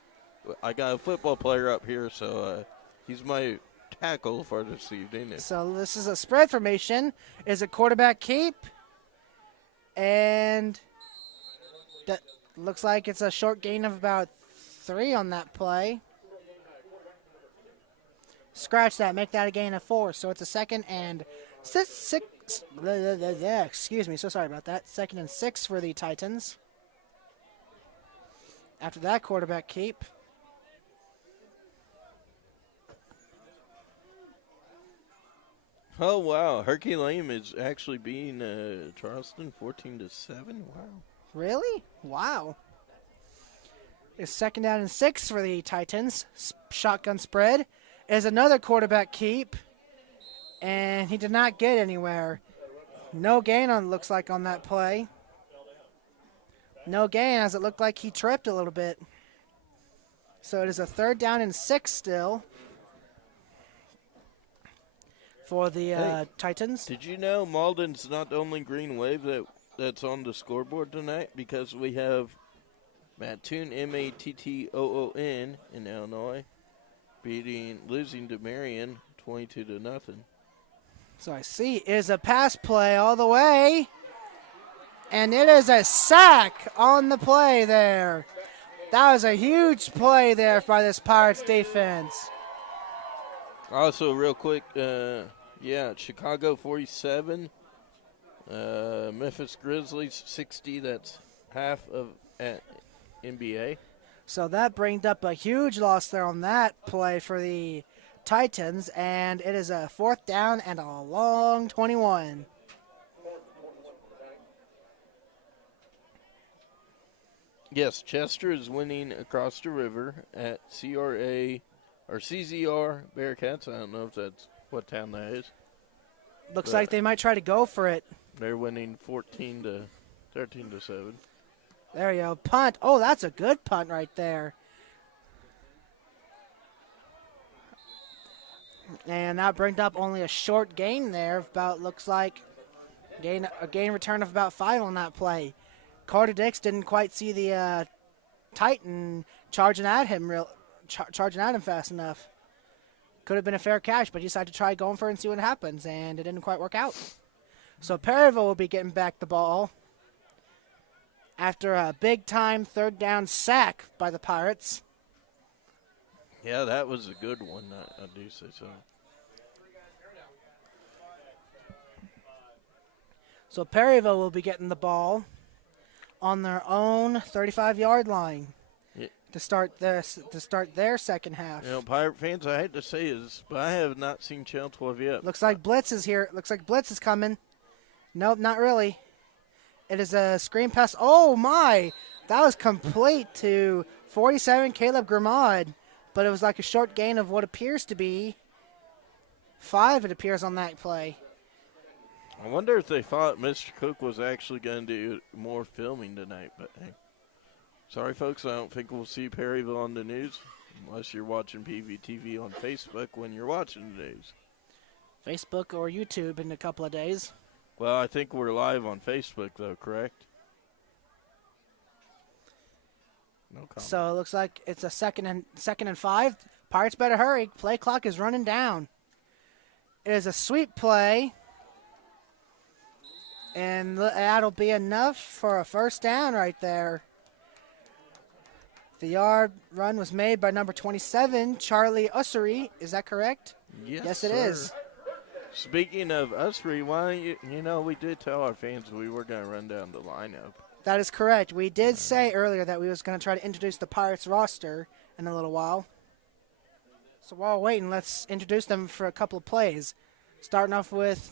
I got a football player up here, so he's my tackle for this evening. So this is a spread formation. Is a quarterback keep. And that looks like it's a short gain of about 3 on that play. Scratch that. Make that a gain of 4. So it's a second and six. Excuse me. So sorry about that. Second and 6 for the Titans. After that quarterback keep. Oh, wow. Herculaneum is actually beating Charleston 14-7. Wow. Really? Wow. It's second down and 6 for the Titans. Shotgun spread is another quarterback keep, and he did not get anywhere. No gain looks like on that play. No gain, as it looked like he tripped a little bit. So it is a third down and 6 still for the Titans. Did you know Malden's not the only green wave that's on the scoreboard tonight? Because we have Mattoon, Mattoon in Illinois, losing to Marion 22-0. So I see is a pass play all the way. And it is a sack on the play there. That was a huge play there by this Pirates defense. Also, real quick, Chicago 47, Memphis Grizzlies 60. That's half of NBA. So that brought up a huge loss there on that play for the Titans, and it is a fourth down and a long 21. Yes, Chester is winning across the river at CZR Bearcats. I don't know if that's what town that is. Looks But like they might try to go for it. They're winning 13-7. There you go. Punt. Oh, that's a good punt right there. And that brought up only a short gain there. Looks like a gain return of about 5 on that play. Carter Dix didn't quite see the Titan charging at him fast enough. Could have been a fair catch, but he decided to try going for it and see what happens, and it didn't quite work out. So Perryville will be getting back the ball after a big-time third down sack by the Pirates. Yeah, that was a good one. I do say so. So Perryville will be getting the ball on their own 35-yard line Yeah. to start their second half. You know, Pirate fans, I hate to say this, but I have not seen Channel 12 yet. Looks like Blitz is here. Looks like Blitz is coming. Nope, not really. It is a screen pass. Oh, my. That was complete to 47, Caleb Grimod. But it was like a short gain of what appears to be 5, it appears, on that play. I wonder if they thought Mr. Cook was actually going to do more filming tonight. But hey, sorry, folks, I don't think we'll see Perryville on the news unless you're watching PVTV on Facebook when you're watching the news. Facebook or YouTube in a couple of days. Well, I think we're live on Facebook, though, correct? No comment. So it looks like it's a second and 5. Pirates better hurry. Play clock is running down. It is a sweep play. And that'll be enough for a first down right there. The yard run was made by number 27, Charlie Ussery. Is that correct? Yes, it is. Speaking of Ussery, why you know, we did tell our fans we were going to run down the lineup. That is correct. We did say earlier that we was going to try to introduce the Pirates roster in a little while. So while waiting, let's introduce them for a couple of plays. Starting off with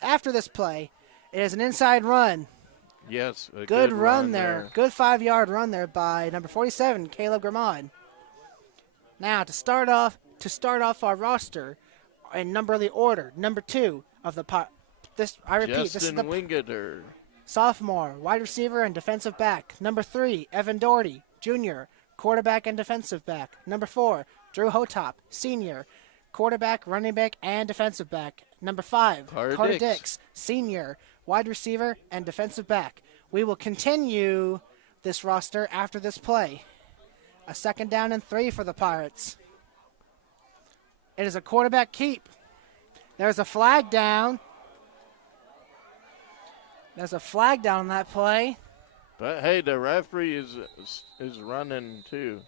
after this play, it is an inside run. Yes, a Good run there. Good 5-yard run there by number 47, Caleb Grimod. Now to start off our roster in numberly order, number 2 of the this is the Wingeter. sophomore, wide receiver and defensive back. Number 3, Evan Doherty, junior, quarterback and defensive back. Number 4, Drew Hotop, senior, quarterback, running back, and defensive back. Number 5, Carter Dix, senior, wide receiver and defensive back. We will continue this roster after this play. A second down and 3 for the Pirates. It is a quarterback keep. There's a flag down. There's a flag down on that play. But hey, the referee is running too.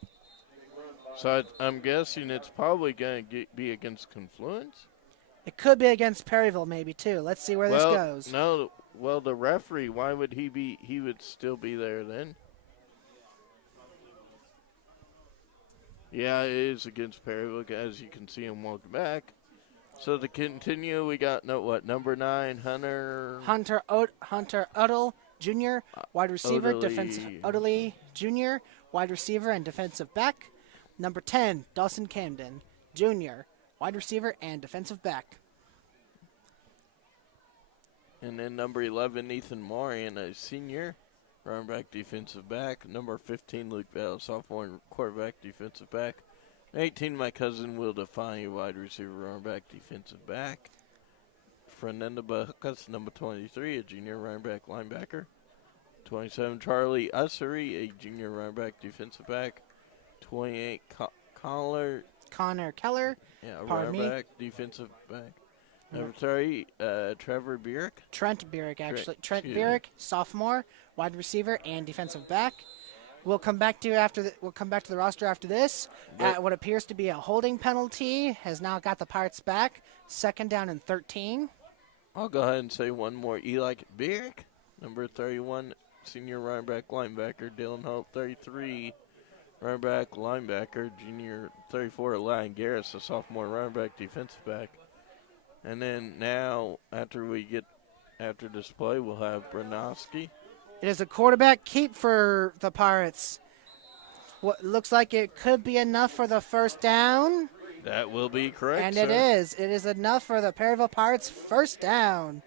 So I'm guessing it's probably going to be against Confluence. It could be against Perryville maybe too. Let's see where this goes. No, well, the referee, why would he be? He would still be there then. Yeah, it is against Perryville, as you can see him walking back. So to continue, we got number 9, Hunter Uddle Jr., wide receiver, defensive Udley Jr., wide receiver and defensive back. Number 10, Dawson Camden Jr., wide receiver and defensive back. And then number 11, Ethan Morian, a senior, running back, defensive back. Number 15, Luke Bell, sophomore, quarterback, defensive back. 18, my cousin Will Defy, wide receiver, running back, defensive back. Fernando Bacas, number 23, a junior running back, linebacker. 27, Charlie Ussery, a junior running back, defensive back. 28, Connor Keller, running back, defensive back. Number 30, Trevor Bierk. Trent Bierk, actually. Trent Bierk, sophomore, wide receiver and defensive back. We'll come back to the roster after this. What appears to be a holding penalty has now got the Pirates back. Second down and 13. I'll go ahead and say one more. Eli Bierk, number 31, senior running back, linebacker. Dylan Hope, 33, running back, linebacker. Junior, 34, Lion Garris, a sophomore running back, defensive back. And then now, after this play, we'll have Bronowski. It is a quarterback keep for the Pirates. What looks like it could be enough for the first down. That will be correct, And sir. it is. It is enough for the Perryville Pirates first down.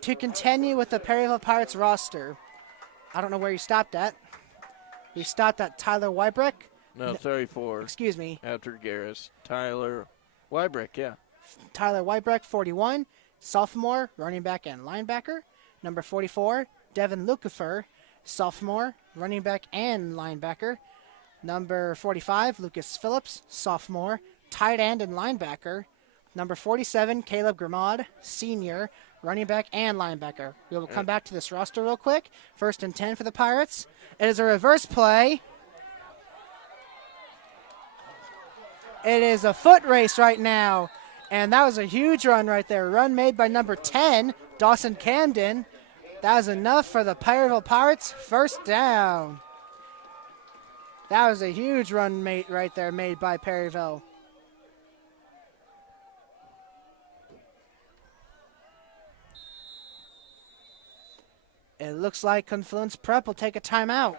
To continue with the Perryville Pirates roster, I don't know where you stopped at. You stopped at Tyler Wybreck. No, 34. Excuse me. After Garris. Tyler Wybreck, yeah. Tyler Wybreck, 41, sophomore, running back and linebacker. Number 44, Devin Lucifer, sophomore, running back and linebacker. Number 45, Lucas Phillips, sophomore, tight end and linebacker. Number 47, Caleb Grimod, senior, running back and linebacker. We will come back to this roster real quick. First and 10 for the Pirates. It is a reverse play. It is a foot race right now. And that was a huge run right there. Run made by number 10, Dawson Camden. That was enough for the Pireville Pirates. First down. That was a huge run made right there made by Perryville. It looks like Confluence Prep will take a timeout.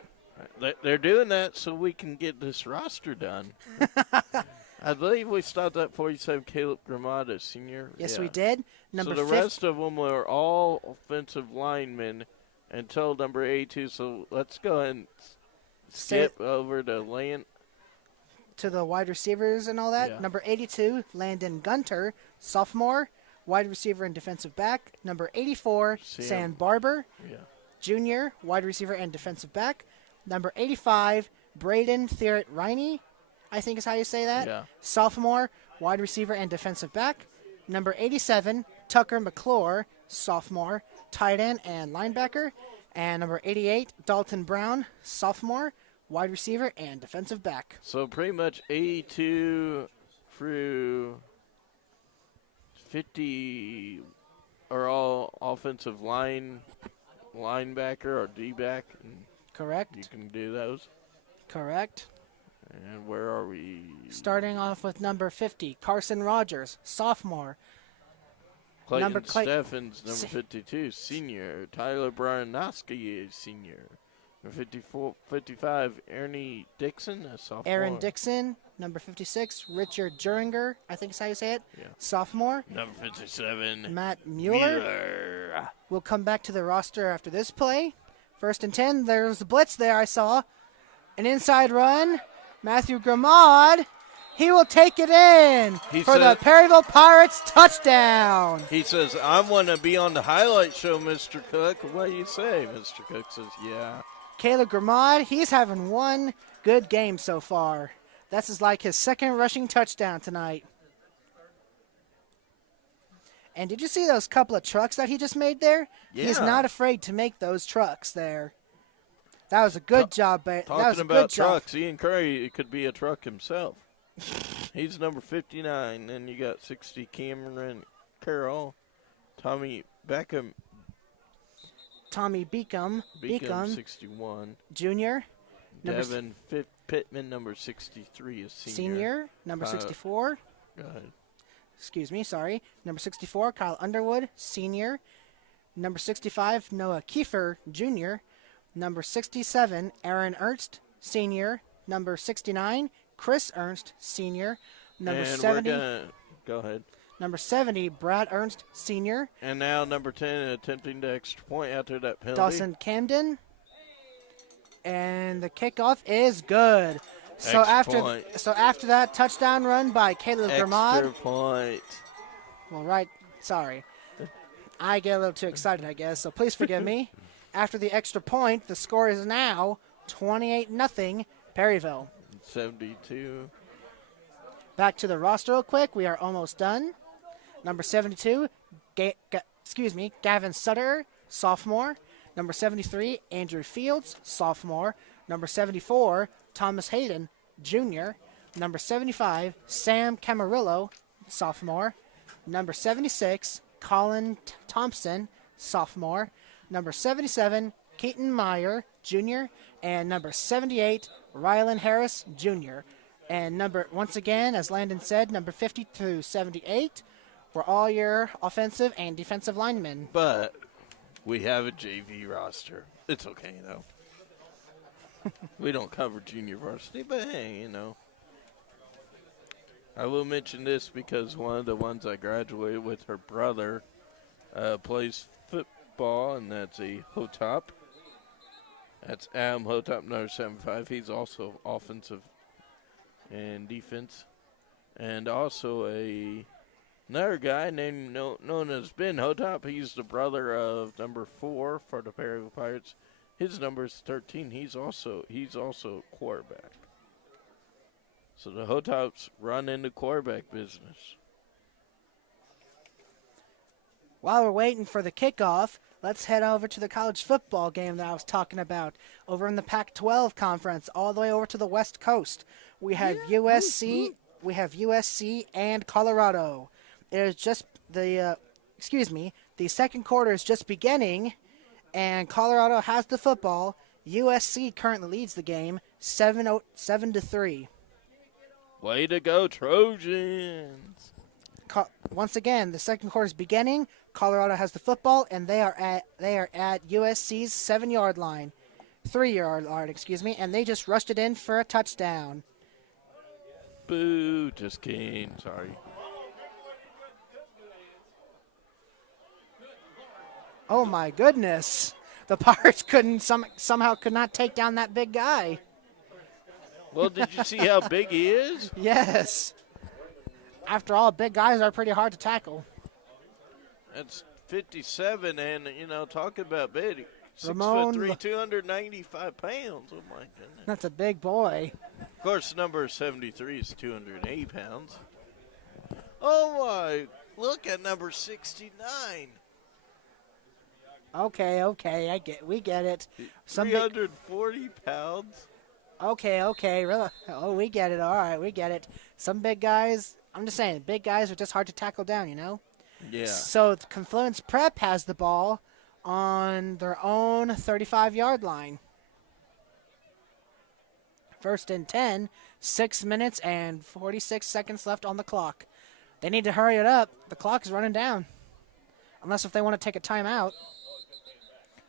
They're doing that so we can get this roster done. I believe we stopped at 47 Caleb Gramada, senior. Yes, Yeah. we did. So the rest of them were all offensive linemen until number 82. So let's go ahead and skip over to Land. To the wide receivers and all that. Yeah. Number 82, Landon Gunter, sophomore, wide receiver and defensive back. Number 84, Sam Barber, Yeah. junior, wide receiver and defensive back. Number 85, Braden Thierret Riney, I think is how you say that. Yeah. Sophomore, wide receiver and defensive back. Number 87, Tucker McClure, sophomore, tight end and linebacker. And number 88, Dalton Brown, sophomore, wide receiver and defensive back. So pretty much 82 through 50 are all offensive linebacker or D-back. Correct. You can do those. Correct. And where are we? Starting off with number 50, Carson Rogers, sophomore. Clayton Steffens, number 52, senior. Tyler Bryanowski, senior. Number 55, Ernie Dixon, a sophomore. Aaron Dixon, number 56, Richard Juringer, I think is how you say it, Yeah. sophomore. Number 57, Matt Mueller. We'll come back to the roster after this play. First and 10, there's the blitz there I saw. An inside run. Matthew Gramad, he will take it in for the Perryville Pirates touchdown. He says, I want to be on the highlight show, Mr. Cook. What do you say? Mr. Cook says, yeah. Caleb Gramad, he's having one good game so far. That's like his second rushing touchdown tonight. And did you see those couple of trucks that he just made there? Yeah. He's not afraid to make those trucks there. That was a good job. Talking about trucks, Ian Curry could be a truck himself. He's number 59. Then you got 60, Cameron Carroll, Tommy Beacom, 61. Junior. Devin Pittman, number 63, is senior. Senior, number 64. Go ahead. Excuse me, sorry. Number 64, Kyle Underwood, senior. Number 65, Noah Kiefer, junior. Number 67, Aaron Ernst, senior. Number 69, Chris Ernst, senior. Number 70. Go ahead. Number 70, Brad Ernst, senior. And now number 10, attempting the extra point after that penalty. Dawson Camden. And the kickoff is good. So after that touchdown run by Caleb Gramad. Extra point. Well, right. Sorry. I get a little too excited, I guess, so please forgive me. After the extra point, the score is now 28-0 Perryville. 72. Back to the roster real quick. We are almost done. Number 72, Gavin Sutter, sophomore. Number 73, Andrew Fields, sophomore. Number 74, Thomas Hayden, junior. Number 75, Sam Camarillo, sophomore. Number 76, Colin Thompson, sophomore. Number 77, Keaton Meyer, junior. And number 78, Rylan Harris, junior. And once again, as Landon said, number 50 through 78 were all your offensive and defensive linemen. But we have a JV roster. It's okay, though. We don't cover junior varsity, but hey, you know. I will mention this because one of the ones I graduated with, her brother, plays football, and that's a Hotop. That's Adam Hotop, number 75. He's also offensive and defense. And also another guy known as Ben Hotop. He's the brother of number 4 for the Perryville Pirates. His number is 13. He's also a quarterback. So the Hotops run in the quarterback business. While we're waiting for the kickoff, let's head over to the college football game that I was talking about. Over in the Pac-12 conference, all the way over to the West Coast. We have USC and Colorado. It is just the second quarter is just beginning, and Colorado has the football. USC currently leads the game 7-3. Way to go, Trojans. Once again, the second quarter is beginning. Colorado has the football, and they are at USC's 7-yard line. 3-yard line, excuse me, and they just rushed it in for a touchdown. Boo, just kidding. Sorry. Oh my goodness. The Pirates somehow could not take down that big guy. Well, did you see how big he is? Yes. After all, big guys are pretty hard to tackle. That's 57, and, talking about big. 6'3", 295 pounds. Oh, my goodness. That's a big boy. Of course, number 73 is 208 pounds. Oh, my. Look at number 69. Okay, we get it. 340 pounds. Okay, really? Oh, we get it. All right, we get it. Some big guys, I'm just saying, big guys are just hard to tackle down, Yeah. So Confluence Prep has the ball on their own 35-yard line. 1st and 10, 6 minutes and 46 seconds left on the clock. They need to hurry it up. The clock is running down. Unless if they want to take a timeout.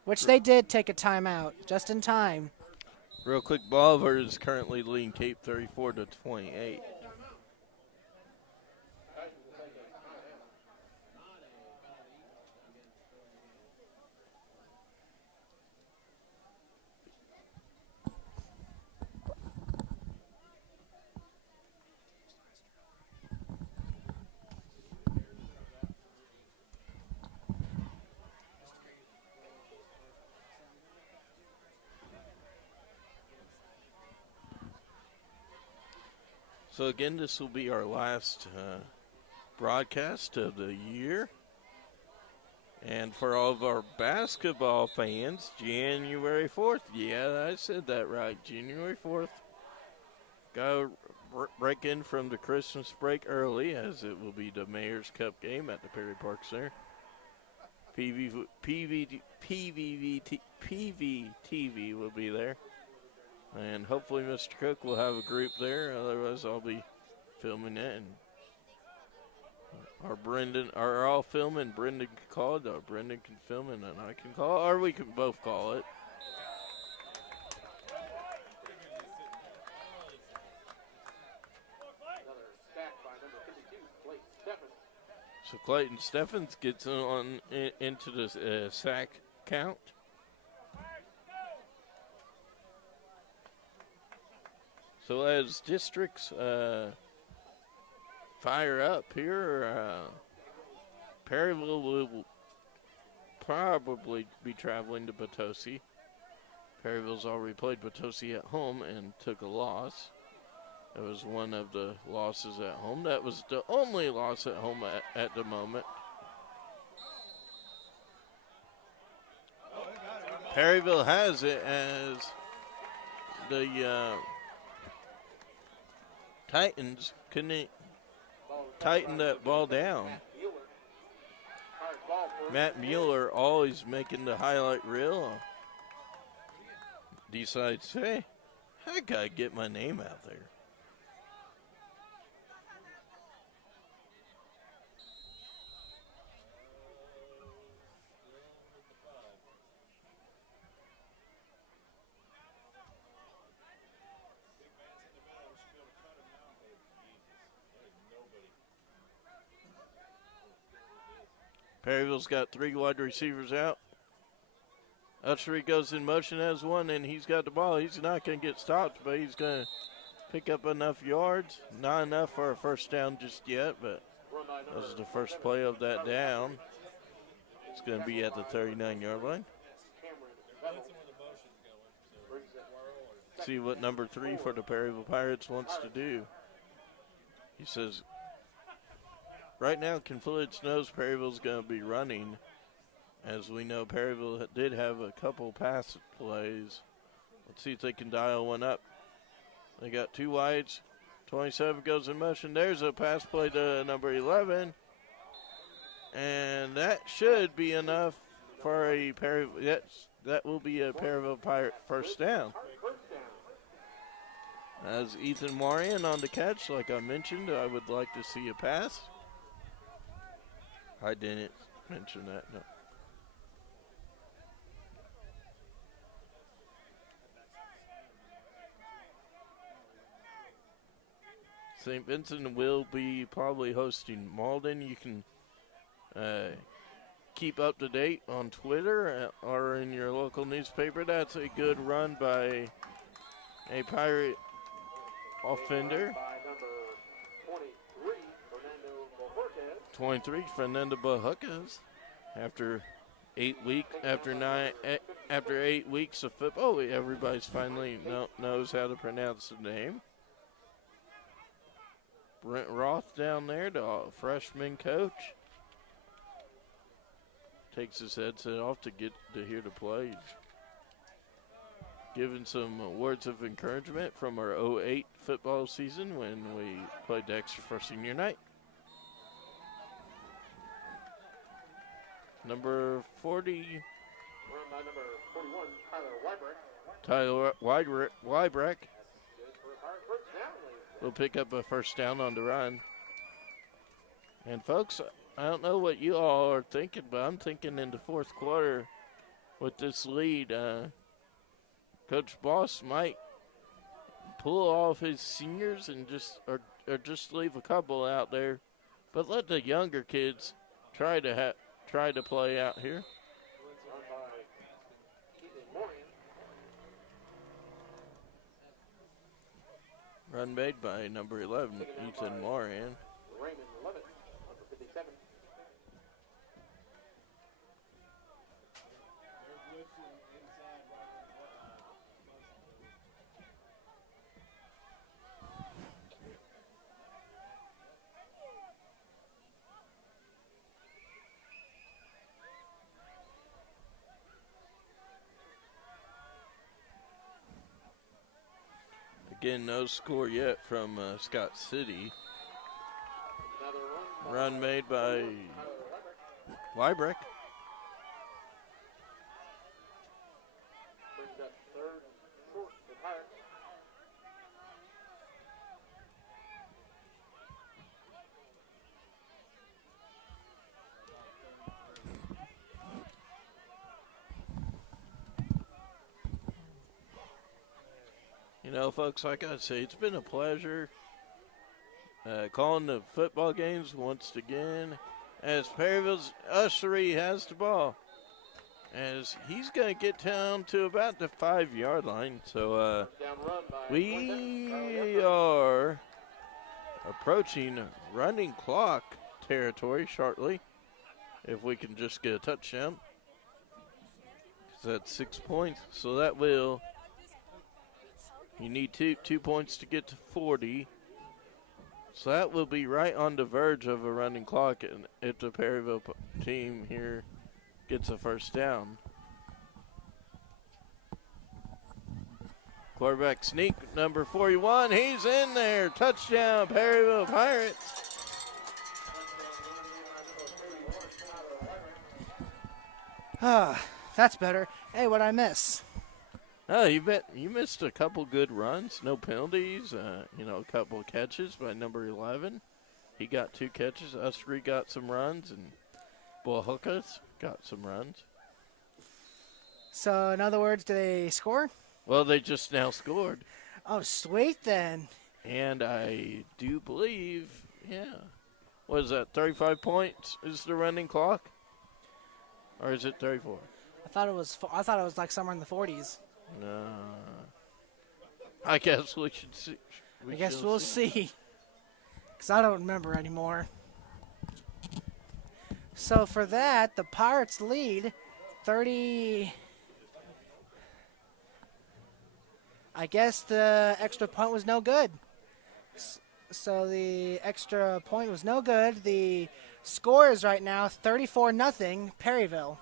Which they did take a timeout, just in time. Real quick, Bolivar is currently leading Cape 34-28. So again, this will be our last broadcast of the year. And for all of our basketball fans, January 4th. Yeah, I said that right. January 4th. Go break in from the Christmas break early, as it will be the Mayor's Cup game at the Perry Park Center. PVTV will be there. And hopefully Mr. Cook will have a group there. Otherwise, I'll be filming it. And I'll film and Brendan can call it. Or Brendan can film it and I can call it. Or we can both call it. Another sack by number 52, Blake Stephens. So Clayton Steffens gets into the sack count. So as districts fire up here, Perryville will probably be traveling to Potosi. Perryville's already played Potosi at home and took a loss. That was one of the losses at home. That was the only loss at home at the moment. Perryville has it as the Titans couldn't tighten that ball down. Matt Mueller, always making the highlight reel, decides, hey, I gotta get my name out there. Perryville's got 3 wide receivers out. Ushery goes in motion as one, and he's got the ball. He's not going to get stopped, but he's going to pick up enough yards. Not enough for a first down just yet, but this is the first play of that down. It's going to be at the 39-yard line. See what number 3 for the Perryville Pirates wants to do. He says, right now, Confluence knows Perryville's going to be running. As we know, Perryville did have a couple pass plays. Let's see if they can dial one up. They got 2 wides. 27 goes in motion. There's a pass play to number 11. And that should be enough for a that will be a Perryville Pirate first down. As Ethan Marion on the catch, like I mentioned, I would like to see a pass. I didn't mention that, no. St. Vincent will be probably hosting Malden. You can keep up to date on Twitter or in your local newspaper. That's a good run by a Pirate offender. 23, Fernando Bajucas. After 8 weeks of football, everybody's finally knows how to pronounce the name. Brent Roth down there, the freshman coach, takes his headset off to get to hear the play. Giving some words of encouragement from our 08 football season when we played Dexter for senior night. Number 40. Number 41, Tyler Wybreck will pick up a first down on the run. And folks, I don't know what you all are thinking, but I'm thinking in the fourth quarter with this lead, Coach Boss might pull off his seniors and just leave a couple out there, but let the younger kids try to play out here. Run made by number 11, Ethan Moran. Raymond Levitt, number 57. Again, no score yet from Scott City. Run made by Wybreck. Brings up third short for Pirates. You know, folks, like I say, it's been a pleasure calling the football games once again as Perryville's Ushery has the ball. As he's going to get down to about the 5-yard line. So we are approaching running clock territory shortly. If we can just get a touchdown. That's 6 points. So that will... You need two points to get to 40. So that will be right on the verge of a running clock and if the Perryville team here gets a first down. Quarterback sneak, number 41. He's in there. Touchdown, Perryville Pirates. That's better. Hey, what'd I miss? Oh, you missed a couple good runs, no penalties. A couple of catches by number 11. He got 2 catches. Usry got some runs, and Bojucas got some runs. So, in other words, did they score? Well, they just now scored. Oh, sweet then. And I do believe, what is that, 35 points is the running clock? Or is it 34? I thought it was like somewhere in the 40s. No. I guess we should see. I guess we'll see. Because I don't remember anymore. So for that, the Pirates lead 30. I guess the extra point was no good. So the extra point was no good. The score is right now 34-0 Perryville.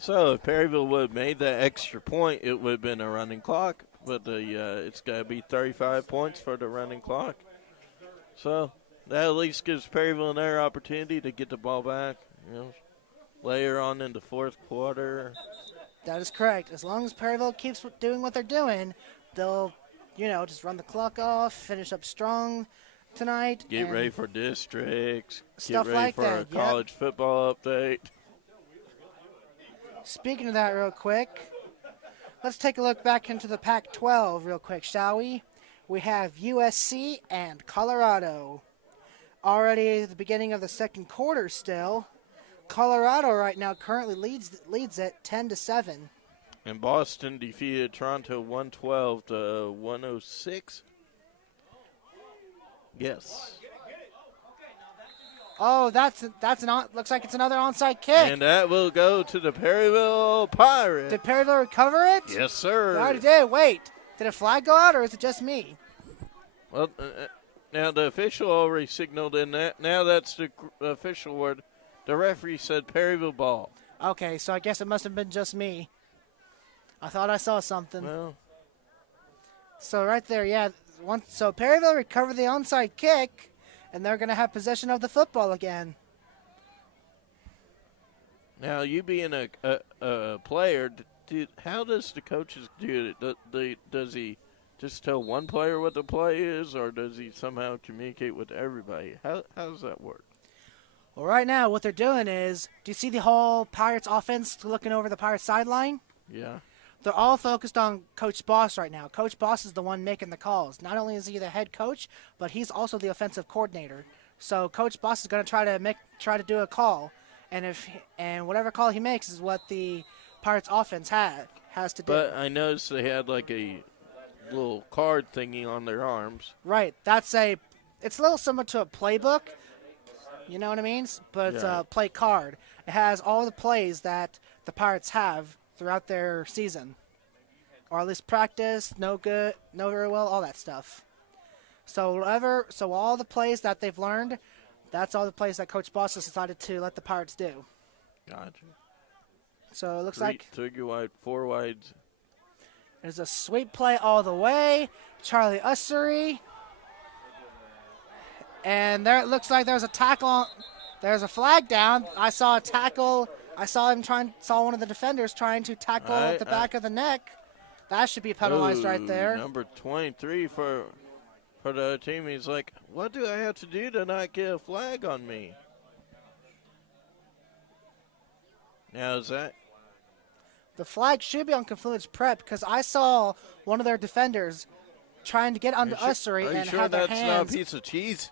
So if Perryville would have made that extra point, it would have been a running clock. but it's got to be 35 points for the running clock. So that at least gives Perryville their opportunity to get the ball back, later on in the fourth quarter. That is correct. As long as Perryville keeps doing what they're doing, they'll, just run the clock off, finish up strong tonight. Get ready for districts. Stuff Get ready like for that, a college football update. Speaking of that real quick, let's take a look back into the Pac-12 real quick, shall we? We have USC and Colorado. Already at the beginning of the second quarter still. Colorado right now currently leads it 10-7. And Boston defeated Toronto 112 to 106. Yes. Oh, looks like it's another onside kick. And that will go to the Perryville Pirates. Did Perryville recover it? Yes, sir. They already did. Wait, did a flag go out or is it just me? Well, now the official already signaled in that. Now that's the official word. The referee said Perryville ball. Okay, so I guess it must have been just me. I thought I saw something. Well, so right there, yeah. So Perryville recovered the onside kick, and they're going to have possession of the football again. now you being a player, how does the coaches do it? Does he just tell one player what the play is, or does he somehow communicate with everybody? How does that work? Well, right now, what they're doing is, do you see the whole Pirates offense looking over the Pirates sideline? Yeah. They're all focused on Coach Boss right now. Coach Boss is the one making the calls. Not only is he the head coach, but he's also the offensive coordinator. So Coach Boss is going to try to do a call, and whatever call he makes is what the Pirates offense has to do. But I noticed they had like a little card thingy on their arms. Right. It's a little similar to a playbook. You know what I mean? But it's a play card. It has all the plays that the Pirates have throughout their season. Or at least practice, no good, no very well, all that stuff. So all the plays that they've learned, that's all the plays that Coach Boss has decided to let the Pirates do. Gotcha. So it looks like 3 wide, 4 wides. there's a sweep play all the way. Charlie Ussery. And there it looks like there's a tackle. There's a flag down. I saw a tackle. I saw one of the defenders trying to tackle the back of the neck. That should be penalized right there. Number 23 for the other team. He's like, what do I have to do to not get a flag on me? Now is that? The flag should be on Confluence Prep because I saw one of their defenders trying to get onto Ussery and sure have their that's hands. not a piece of cheese?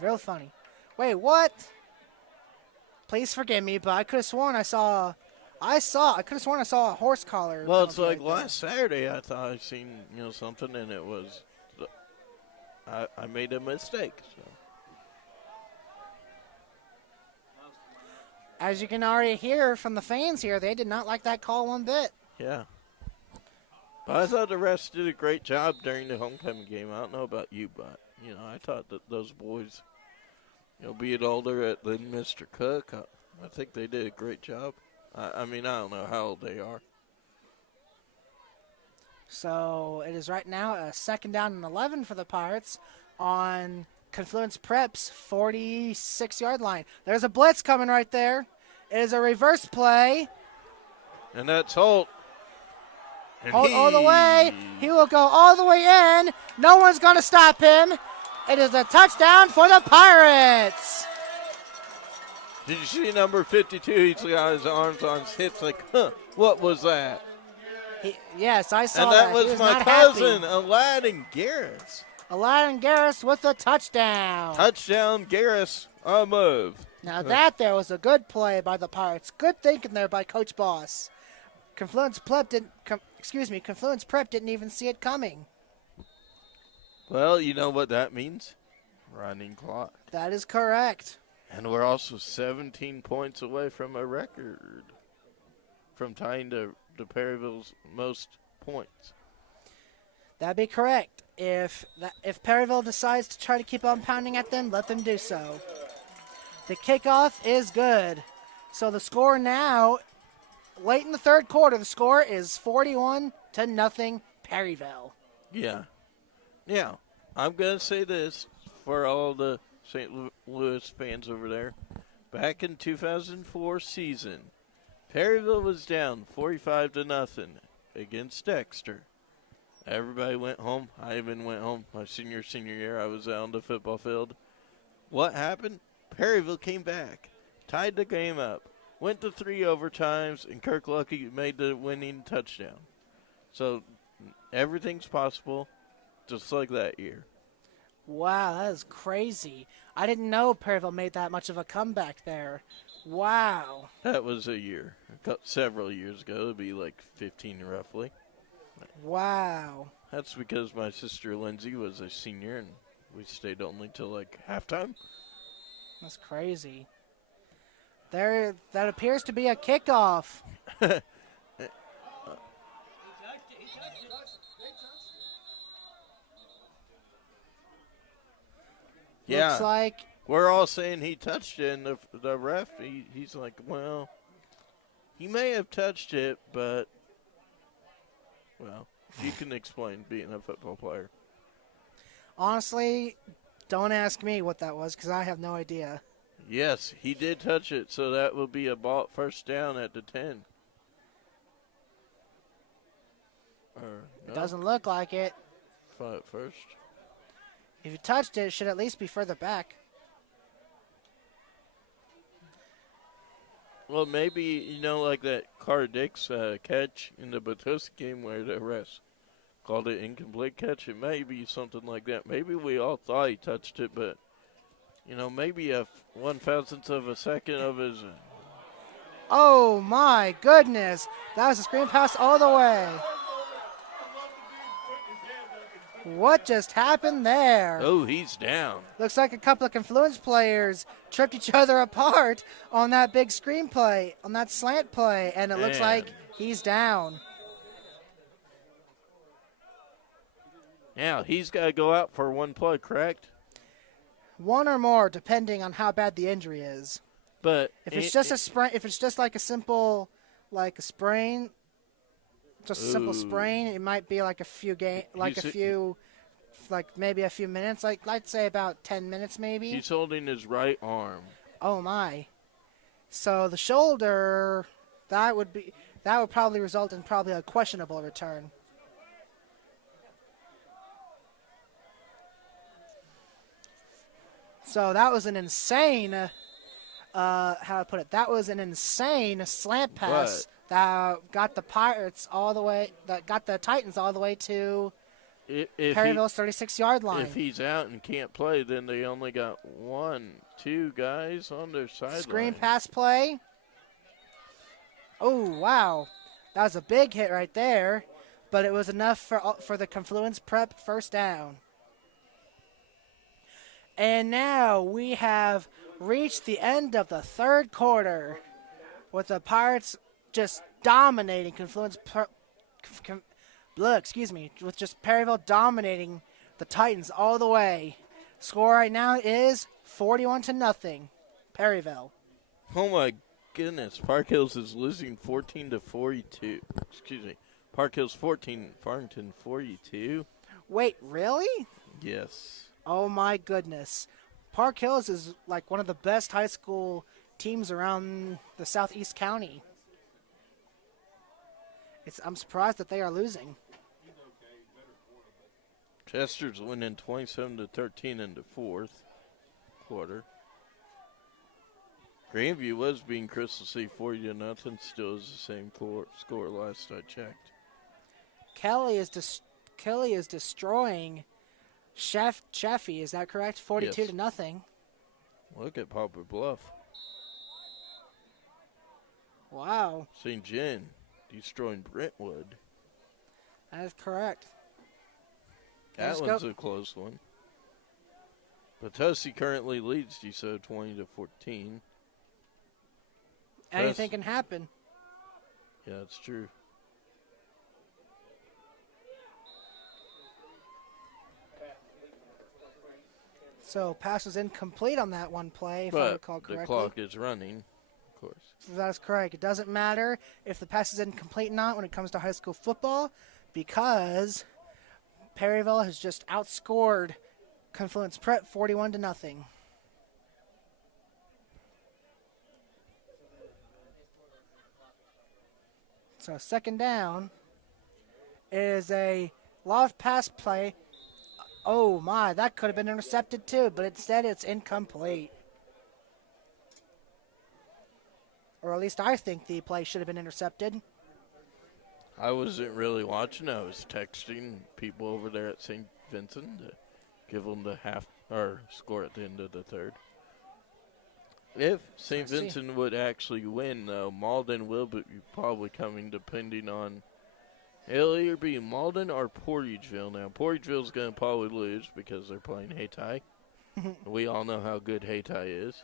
Real funny. Wait, what? Please forgive me, but I could have sworn I saw a horse collar. Well, it's like right there. last Saturday I thought I seen something and it was I made a mistake. So. As you can already hear from the fans here, they did not like that call one bit. Yeah. But I thought the refs did a great job during the homecoming game. I don't know about you, but I thought that those boys, be it older than Mr. Cook, I think they did a great job. I mean, I don't know how old they are. So it is right now a 2nd down and 11 for the Pirates on Confluence Prep's 46-yard line. There's a blitz coming right there. It is a reverse play. And that's Holt. And Holt all the way. He will go all the way in. No one's going to stop him. It is a touchdown for the Pirates. Did you see number 52? He's got his arms on his hips like, what was that? Yes, I saw and that. He was my cousin, Aladdin Garris. Aladdin Garris with a touchdown. Touchdown, Garris, on move. Now that there was a good play by the Pirates. Good thinking there by Coach Boss. Confluence Prep didn't even see it coming. Well, you know what that means? Running clock. That is correct. And we're also 17 points away from a record. From tying to Perryville's most points. That'd be correct. If Perryville decides to try to keep on pounding at them, let them do so. The kickoff is good. So the score now, late in the third quarter, the score is 41 40-0 Perryville. Yeah. Yeah. I'm going to say this for all the St. Louis fans over there. Back in 2004 season, Perryville was down 45-0 against Dexter. Everybody went home. I even went home. My senior year, I was out on the football field. What happened? Perryville came back, tied the game up, went to 3 overtimes, and Kirk Lucky made the winning touchdown. So everything's possible, just like that year. Wow, that is crazy. I didn't know Perryville made that much of a comeback there. Wow. That was a year, several years ago. It'd be like 15 roughly. Wow. That's because my sister Lindsay was a senior, and we stayed only till like halftime. That's crazy. There, that appears to be a kickoff. Yeah, Looks like we're all saying he touched it, and the ref, he's like, well, he may have touched it, but, well, he can explain being a football player. honestly, don't ask me what that was because I have no idea. Yes, he did touch it, so that will be a ball first down at the 10. Or, no, It doesn't look like it. first. If you touched it, it should at least be further back. Well, maybe, like that Carter Dix catch in the Batosi game where the refs called it incomplete catch. It may be something like that. Maybe we all thought he touched it, but, maybe a 1,000th of a second of his. Oh, my goodness. That was a screen pass all the way. What just happened there? Oh, he's down. Looks like a couple of Confluence players tripped each other apart on that big screen play, on that slant play, and it looks like he's down. Yeah, he's got to go out for one play, correct? One or more, depending on how bad the injury is. But If it's just a sprain, if it's just like a simple, like a sprain, just a simple sprain, it might be like a few maybe a few minutes, like I'd say about 10 minutes maybe. he's holding his right arm. Oh my. So the shoulder, that would probably result in probably a questionable return. So that was an insane, how to put it, that was an insane slant pass that got the Titans all the way to Perryville's 36-yard line. If he's out and can't play, then they only got 2 guys on their sideline. Screen pass play. Oh, wow. That was a big hit right there, but it was enough for the Confluence Prep first down. And now we have reached the end of the third quarter with the Pirates just dominating with just Perryville dominating the Titans all the way. Score right now is 41-0, Perryville. Oh my goodness, Park Hills is losing 14-42. Excuse me, Park Hills 14, Farmington 42. Wait, really? Yes. Oh my goodness. Park Hills is like one of the best high school teams around the southeast county. I'm surprised that they are losing. Chester's winning 27-13 in the fourth quarter. Grandview was beating Crystal City 40-0. Still is the same score last I checked. Kelly is destroying Chaffee. Is that correct? 42-0. Look at Poplar Bluff. Wow. St. John destroying Brentwood. That is correct. That one's a close one. Batosi currently leads DeSoto 20-14. Anything can happen. Yeah, that's true. So pass was incomplete on that one play, if I But recall correctly. the clock is running, of course. That is correct. It doesn't matter if the pass is incomplete or not when it comes to high school football because Perryville has just outscored Confluence Prep 41-0. So second down is a loft pass play. Oh my, that could have been intercepted too, but instead it's incomplete. Or at least I think the play should have been intercepted. I wasn't really watching. I was texting people over there at St. Vincent to give them the half or score at the end of the third. If St. Vincent would actually win, though, Malden will be probably coming depending on. It'll either be Malden or Portageville. Now, Portageville's going to probably lose because they're playing Hayti. We all know how good Hayti is.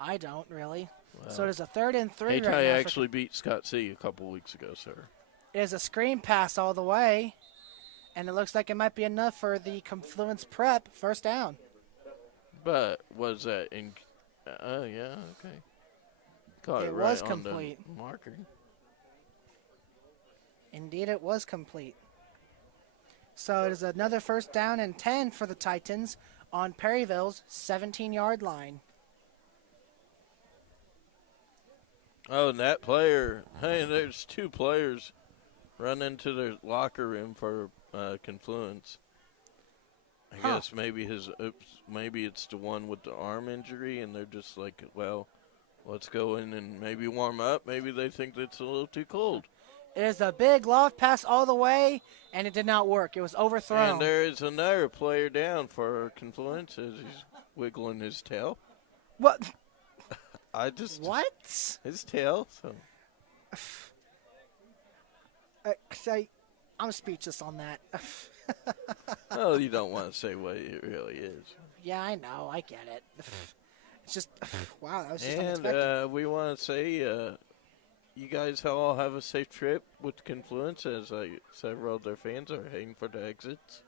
I don't really. Well, So it is a 3rd and 3 Hayti right now. actually beat Scott C a couple weeks ago, sir. It is a screen pass all the way, and it looks like it might be enough for the Confluence Prep first down. But was that in? Oh yeah, okay. Caught It it right was on complete. the marker. Indeed, it was complete. So it is another first down and 10 for the Titans on Perryville's 17-yard line. Oh, and that player. Hey, there's two players run into their locker room for Confluence. I guess maybe maybe it's the one with the arm injury, and they're just like, well, let's go in and maybe warm up. Maybe they think it's a little too cold. It is a big loft pass all the way, and it did not work. It was overthrown. And there is another player down for Confluence as he's wiggling his tail. What? What? His tail. So. I'm speechless on that. Well, you don't want to say what it really is. Yeah, I know. I get it. It's just, wow, that was just And unexpected. we want to say you guys all have a safe trip with Confluence as several of their fans are heading for the exits.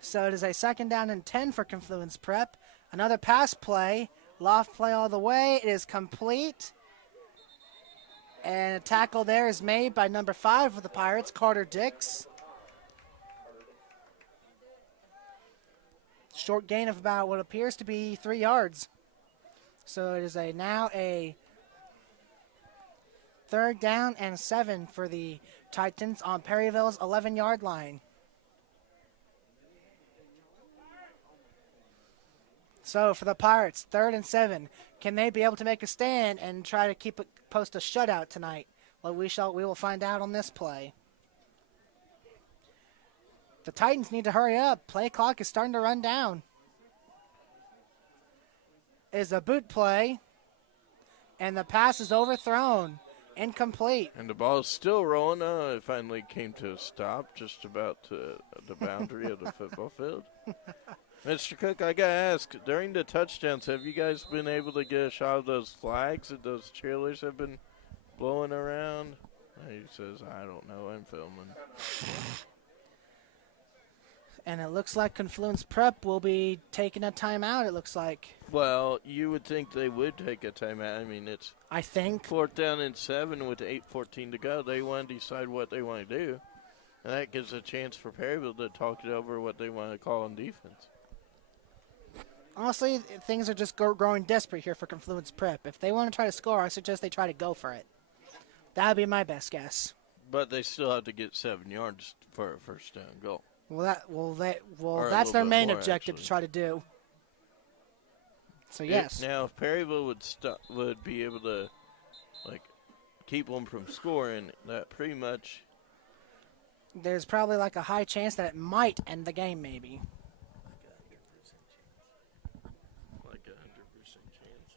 So it is a second down and 10 for Confluence Prep. Another pass play. Loft play all the way. It is complete. And a tackle there is made by number 5 for the Pirates, Carter Dix. Short gain of about what appears to be 3 yards. So it is now a 3rd down and 7 for the Titans on Perryville's 11-yard line. So for the Pirates, 3rd and 7. Can they be able to make a stand and try to post a shutout tonight? Well, we will find out on this play. The Titans need to hurry up. Play clock is starting to run down. Is a boot play, and the pass is overthrown. Incomplete. And the ball is still rolling. It finally came to a stop just about to the boundary of the football field. Mr. Cook, I got to ask, during the touchdowns, have you guys been able to get a shot of those flags that those cheerleaders have been blowing around? He says, I don't know, I'm filming. And it looks like Confluence Prep will be taking a timeout, it looks like. Well, you would think they would take a timeout. I mean, it's I think 4th down and 7 with 8:14 to go. They want to decide what they want to do. And that gives a chance for Perryville to talk it over what they want to call on defense. honestly, things are just growing desperate here for Confluence Prep. If they want to try to score, I suggest they try to go for it. That would be my best guess. But they still have to get 7 yards for a first down goal. Well, Or a that's little their bit main more, objective actually. to try to do. So yes, Now, if Perryville would be able to, keep them from scoring, that pretty much. there's probably like a high chance that it might end the game, maybe. Like 100% chance.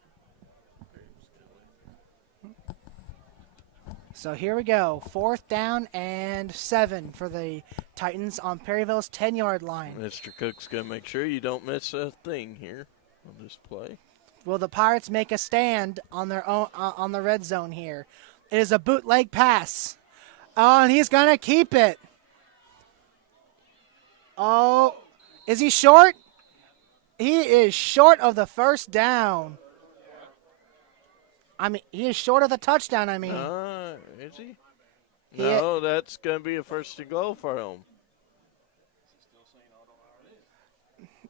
Perryville's gonna win. So here we go. 4th down and 7 for the Titans on Perryville's 10-yard line. Mr. Cook's going to make sure you don't miss a thing here on this play. Will the Pirates make a stand on their own on the red zone here? It is a bootleg pass. Oh, and he's going to keep it. Oh, is he short? He is short of the first down. I mean, he is short of the touchdown, Is he? No, that's going to be a first and goal for him.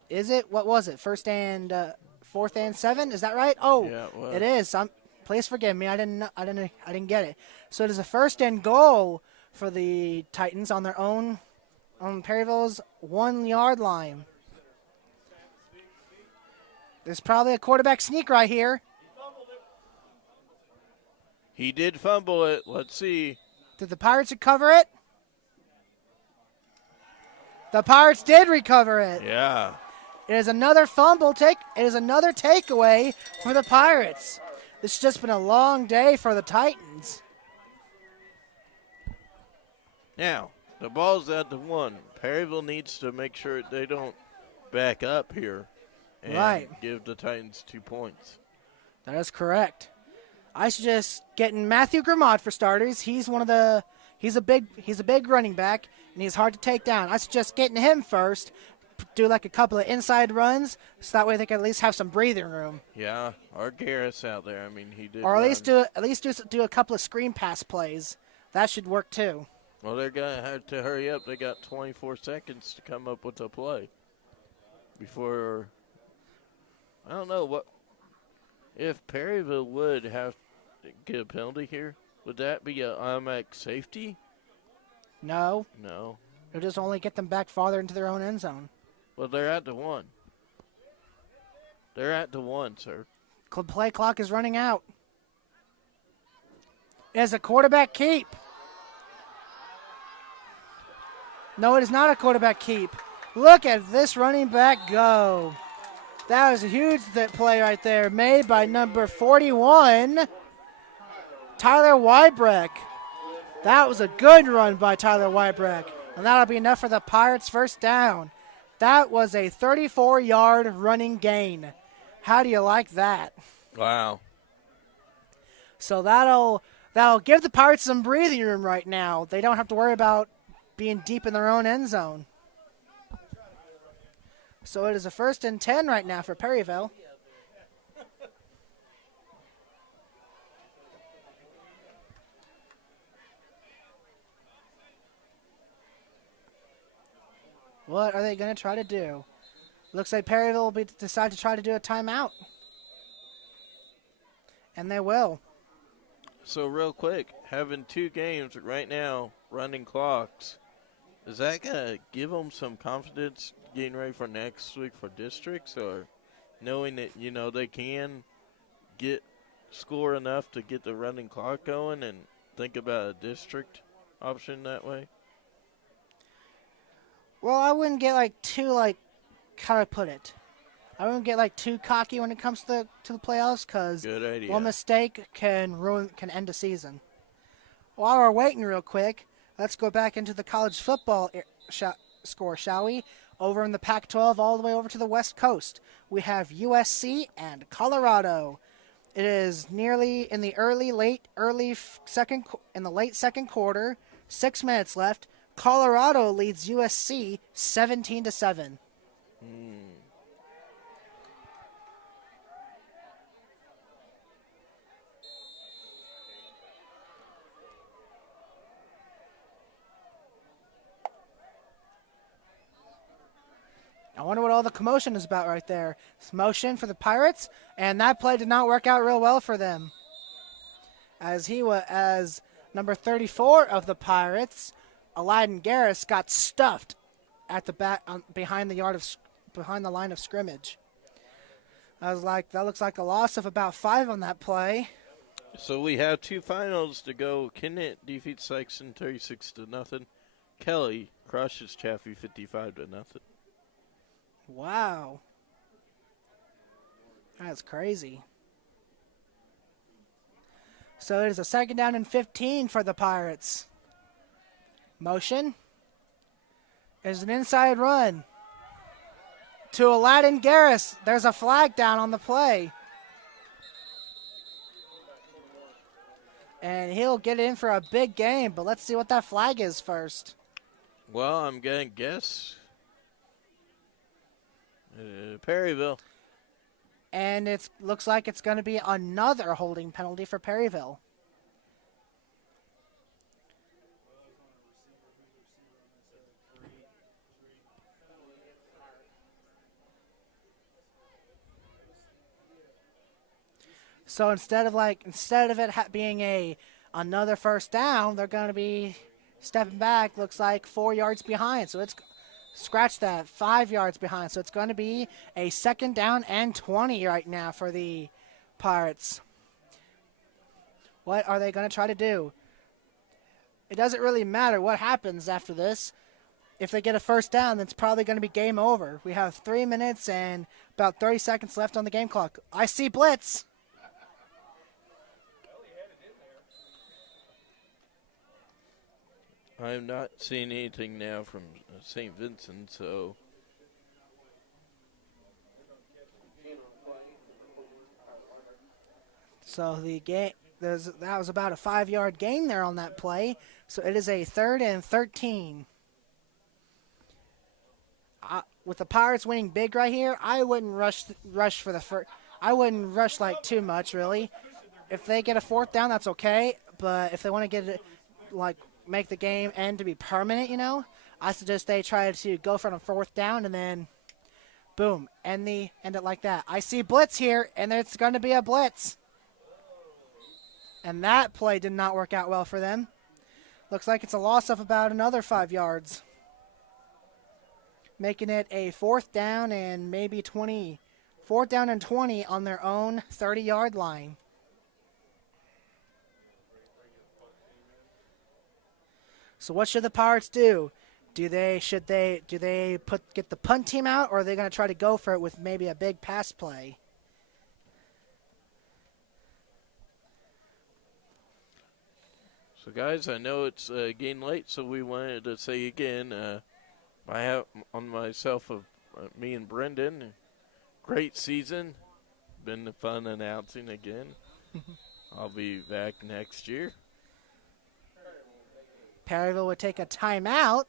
Is it? What was it? Fourth and 7? Is that right? Oh, Yeah, it was. it is. Please forgive me. I didn't get it. So it is a first and goal for the Titans on their own, on Perryville's 1-yard line. There's probably a quarterback sneak right here. He did fumble it. Let's see. Did the Pirates recover it? The Pirates did recover it. Yeah. It is another It is another takeaway for the Pirates. It's just been a long day for the Titans. Now, the ball's at the 1. Perryville needs to make sure they don't back up here and give the Titans 2 points. That is correct. I suggest getting Matthew Grimod for starters. He's a big running back, and he's hard to take down. I suggest getting him first. Do like a couple of inside runs, so that way they can at least have some breathing room. Yeah, or Garris out there. I mean, he did. Or run. at least do a couple of screen pass plays. That should work too. Well, they're gonna have to hurry up. They got 24 seconds to come up with a play before. I don't know what if Perryville would have to get a penalty here. Would that be an automatic safety? No. No. It'll just only get them back farther into their own end zone. Well, they're at the 1. They're at the 1, sir. Play clock is running out. Is a quarterback keep? No, it is not a quarterback keep. Look at this running back go. That was a huge play right there, made by number 41, Tyler Wybreck. That was a good run by Tyler Wybreck, and that'll be enough for the Pirates' first down. That was a 34-yard running gain. How do you like that? Wow. So that'll give the Pirates some breathing room right now. They don't have to worry about being deep in their own end zone. So it is a 1st and 10 right now for Perryville. What are they going to try to do? Looks like Perryville will decide to try to do a timeout. And they will. So real quick, having 2 games right now, running clocks, is that going to give them some confidence getting ready for next week for districts, or knowing that, they can score enough to get the running clock going and think about a district option that way? Well, I wouldn't get how do I put it? I wouldn't get too cocky when it comes to the playoffs, because one mistake can end a season. While we're waiting real quick, let's go back into the college football score, shall we? Over in the Pac-12, all the way over to the West Coast, we have USC and Colorado. It is nearly in the late second quarter. 6 minutes left. Colorado leads USC 17-7. I wonder what all the commotion is about right there. It's motion for the Pirates, and that play did not work out real well for them. As number 34 of the Pirates, Aladdin Garris, got stuffed at the back behind the line of scrimmage. That looks like a loss of about 5 on that play. So we have 2 finals to go. Kennett defeats Sykeston 36-0. Kelly crushes Chaffee 55-0. Wow. That's crazy. So it is a 2nd down and 15 for the Pirates. Motion. There's an inside run to Aladdin Garris. There's a flag down on the play. And he'll get in for a big game, but let's see what that flag is first. Well, I'm going to guess Perryville. And it looks like it's going to be another holding penalty for Perryville. So instead of it being another first down, they're going to be stepping back. Looks like 4 yards behind. So it's scratch that 5 yards behind. So it's going to be a 2nd down and 20 right now for the Pirates. What are they going to try to do? It doesn't really matter what happens after this. If they get a first down, then it's probably going to be game over. We have 3 minutes and about 30 seconds left on the game clock. I see blitz. I am not seeing anything now from St. Vincent, so So that was about a 5-yard gain there on that play. So it is a 3rd and 13. With the Pirates winning big right here, I wouldn't rush for the first. I wouldn't rush like too much really. If they get a 4th down, that's okay. But if they want to get it, like make the game end to be permanent, I suggest they try to go for a 4th down and then, boom, end it like that. I see blitz here, and it's going to be a blitz. And that play did not work out well for them. Looks like it's a loss of about another 5 yards. Making it a 4th down and maybe 20. 4th down and 20 on their own 30-yard line. So what should the Pirates do? Should they get the punt team out, or are they going to try to go for it with maybe a big pass play? So, guys, I know it's getting late, so we wanted to say again, I have on myself of me and Brendan, great season. Been fun announcing again. I'll be back next year. Perryville would take a timeout,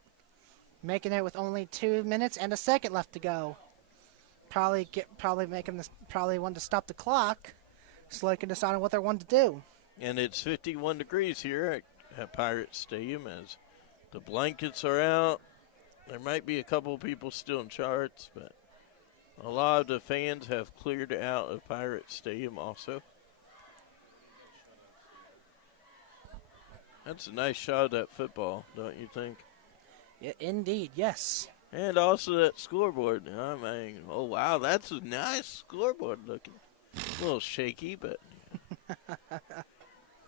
making it with only 2 minutes and a second left to go. Probably want to stop the clock, so they can decide on what they want to do. And it's 51 degrees here at Pirate Stadium as the blankets are out. There might be a couple people still in charts, but a lot of the fans have cleared out of Pirate Stadium also. That's a nice shot of that football, don't you think? Yeah, indeed, yes. And also that scoreboard. I mean, oh, wow, that's a nice scoreboard looking. A little shaky, but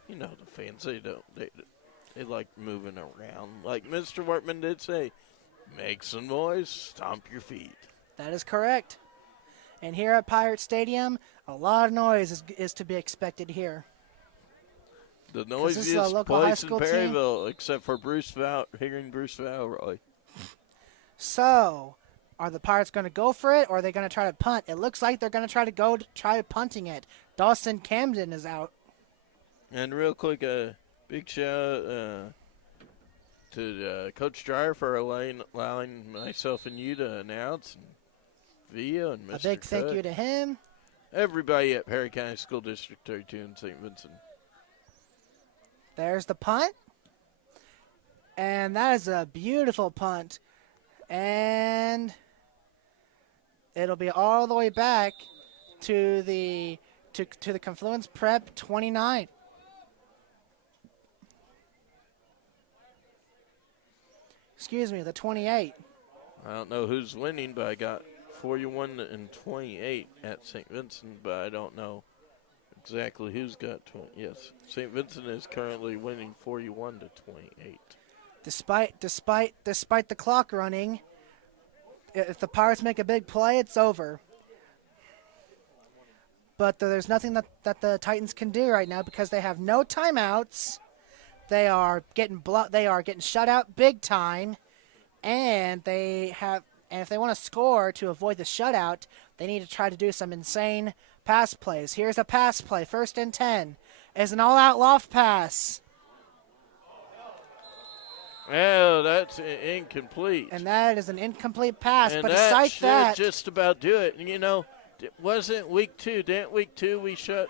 you know the fans, they like moving around. Like Mr. Wortman did say, make some noise, stomp your feet. That is correct. And here at Pirate Stadium, a lot of noise is to be expected here. The noisiest place in Perryville, except for hearing Bruce Valroy. So, are the Pirates going to go for it, or are they going to try to punt? It looks like they're going to try punting it. Dawson Camden is out. And real quick, a big shout out to Coach Dreyer for allowing myself and you to announce, and Via and Mr. A big thank you to him. Everybody at Perry County School District 32 in St. Vincent. There's the punt. And that is a beautiful punt. And it'll be all the way back to the Confluence Prep 29. Excuse me, the 28. I don't know who's winning, but I got 41 and 28 at St. Vincent, but I don't know exactly who's got 20. Yes, St. Vincent is currently winning 41 to 28. Despite the clock running, if the Pirates make a big play, it's over. But there's nothing that the Titans can do right now because they have no timeouts. They are getting shut out big time, and if they want to score to avoid the shutout, they need to try to do some insane pass plays. Here's a pass play, 1st and 10. Is an all-out loft pass. Well, that's incomplete. And that is an incomplete pass. And but that aside that, just about do it. You know, wasn't week 2? Didn't week 2 we shut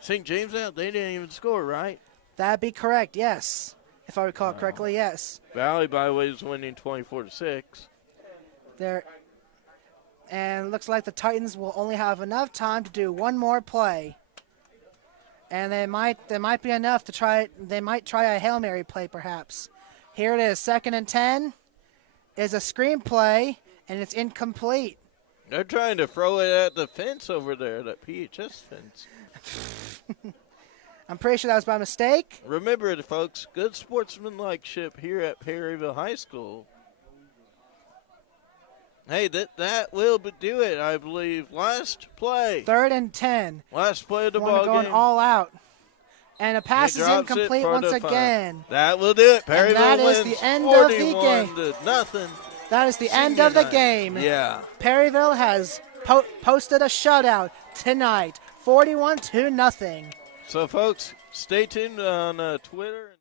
St. James out? They didn't even score, right? That'd be correct. Yes, if I recall correctly, yes. Valley, by the way, is winning 24-6. And it looks like the Titans will only have enough time to do one more play. And there might be enough to try. They might try a Hail Mary play, perhaps. Here it is, 2nd and 10. Is a screen play, and it's incomplete. They're trying to throw it at the fence over there, that PHS fence. I'm pretty sure that was by mistake. Remember it, folks. Good sportsmanlike-ship here at Perryville High School. Hey, that will do it, I believe. Last play. 3rd and 10. Last play of the Wanna ball going game. all out. And a pass He is drops it incomplete for once the five. again. That will do it. Perryville that is wins the end of the 41-0. That is the end Senior of the night. game. Yeah. Perryville has posted a shutout tonight, 41-0. So, folks, stay tuned on Twitter.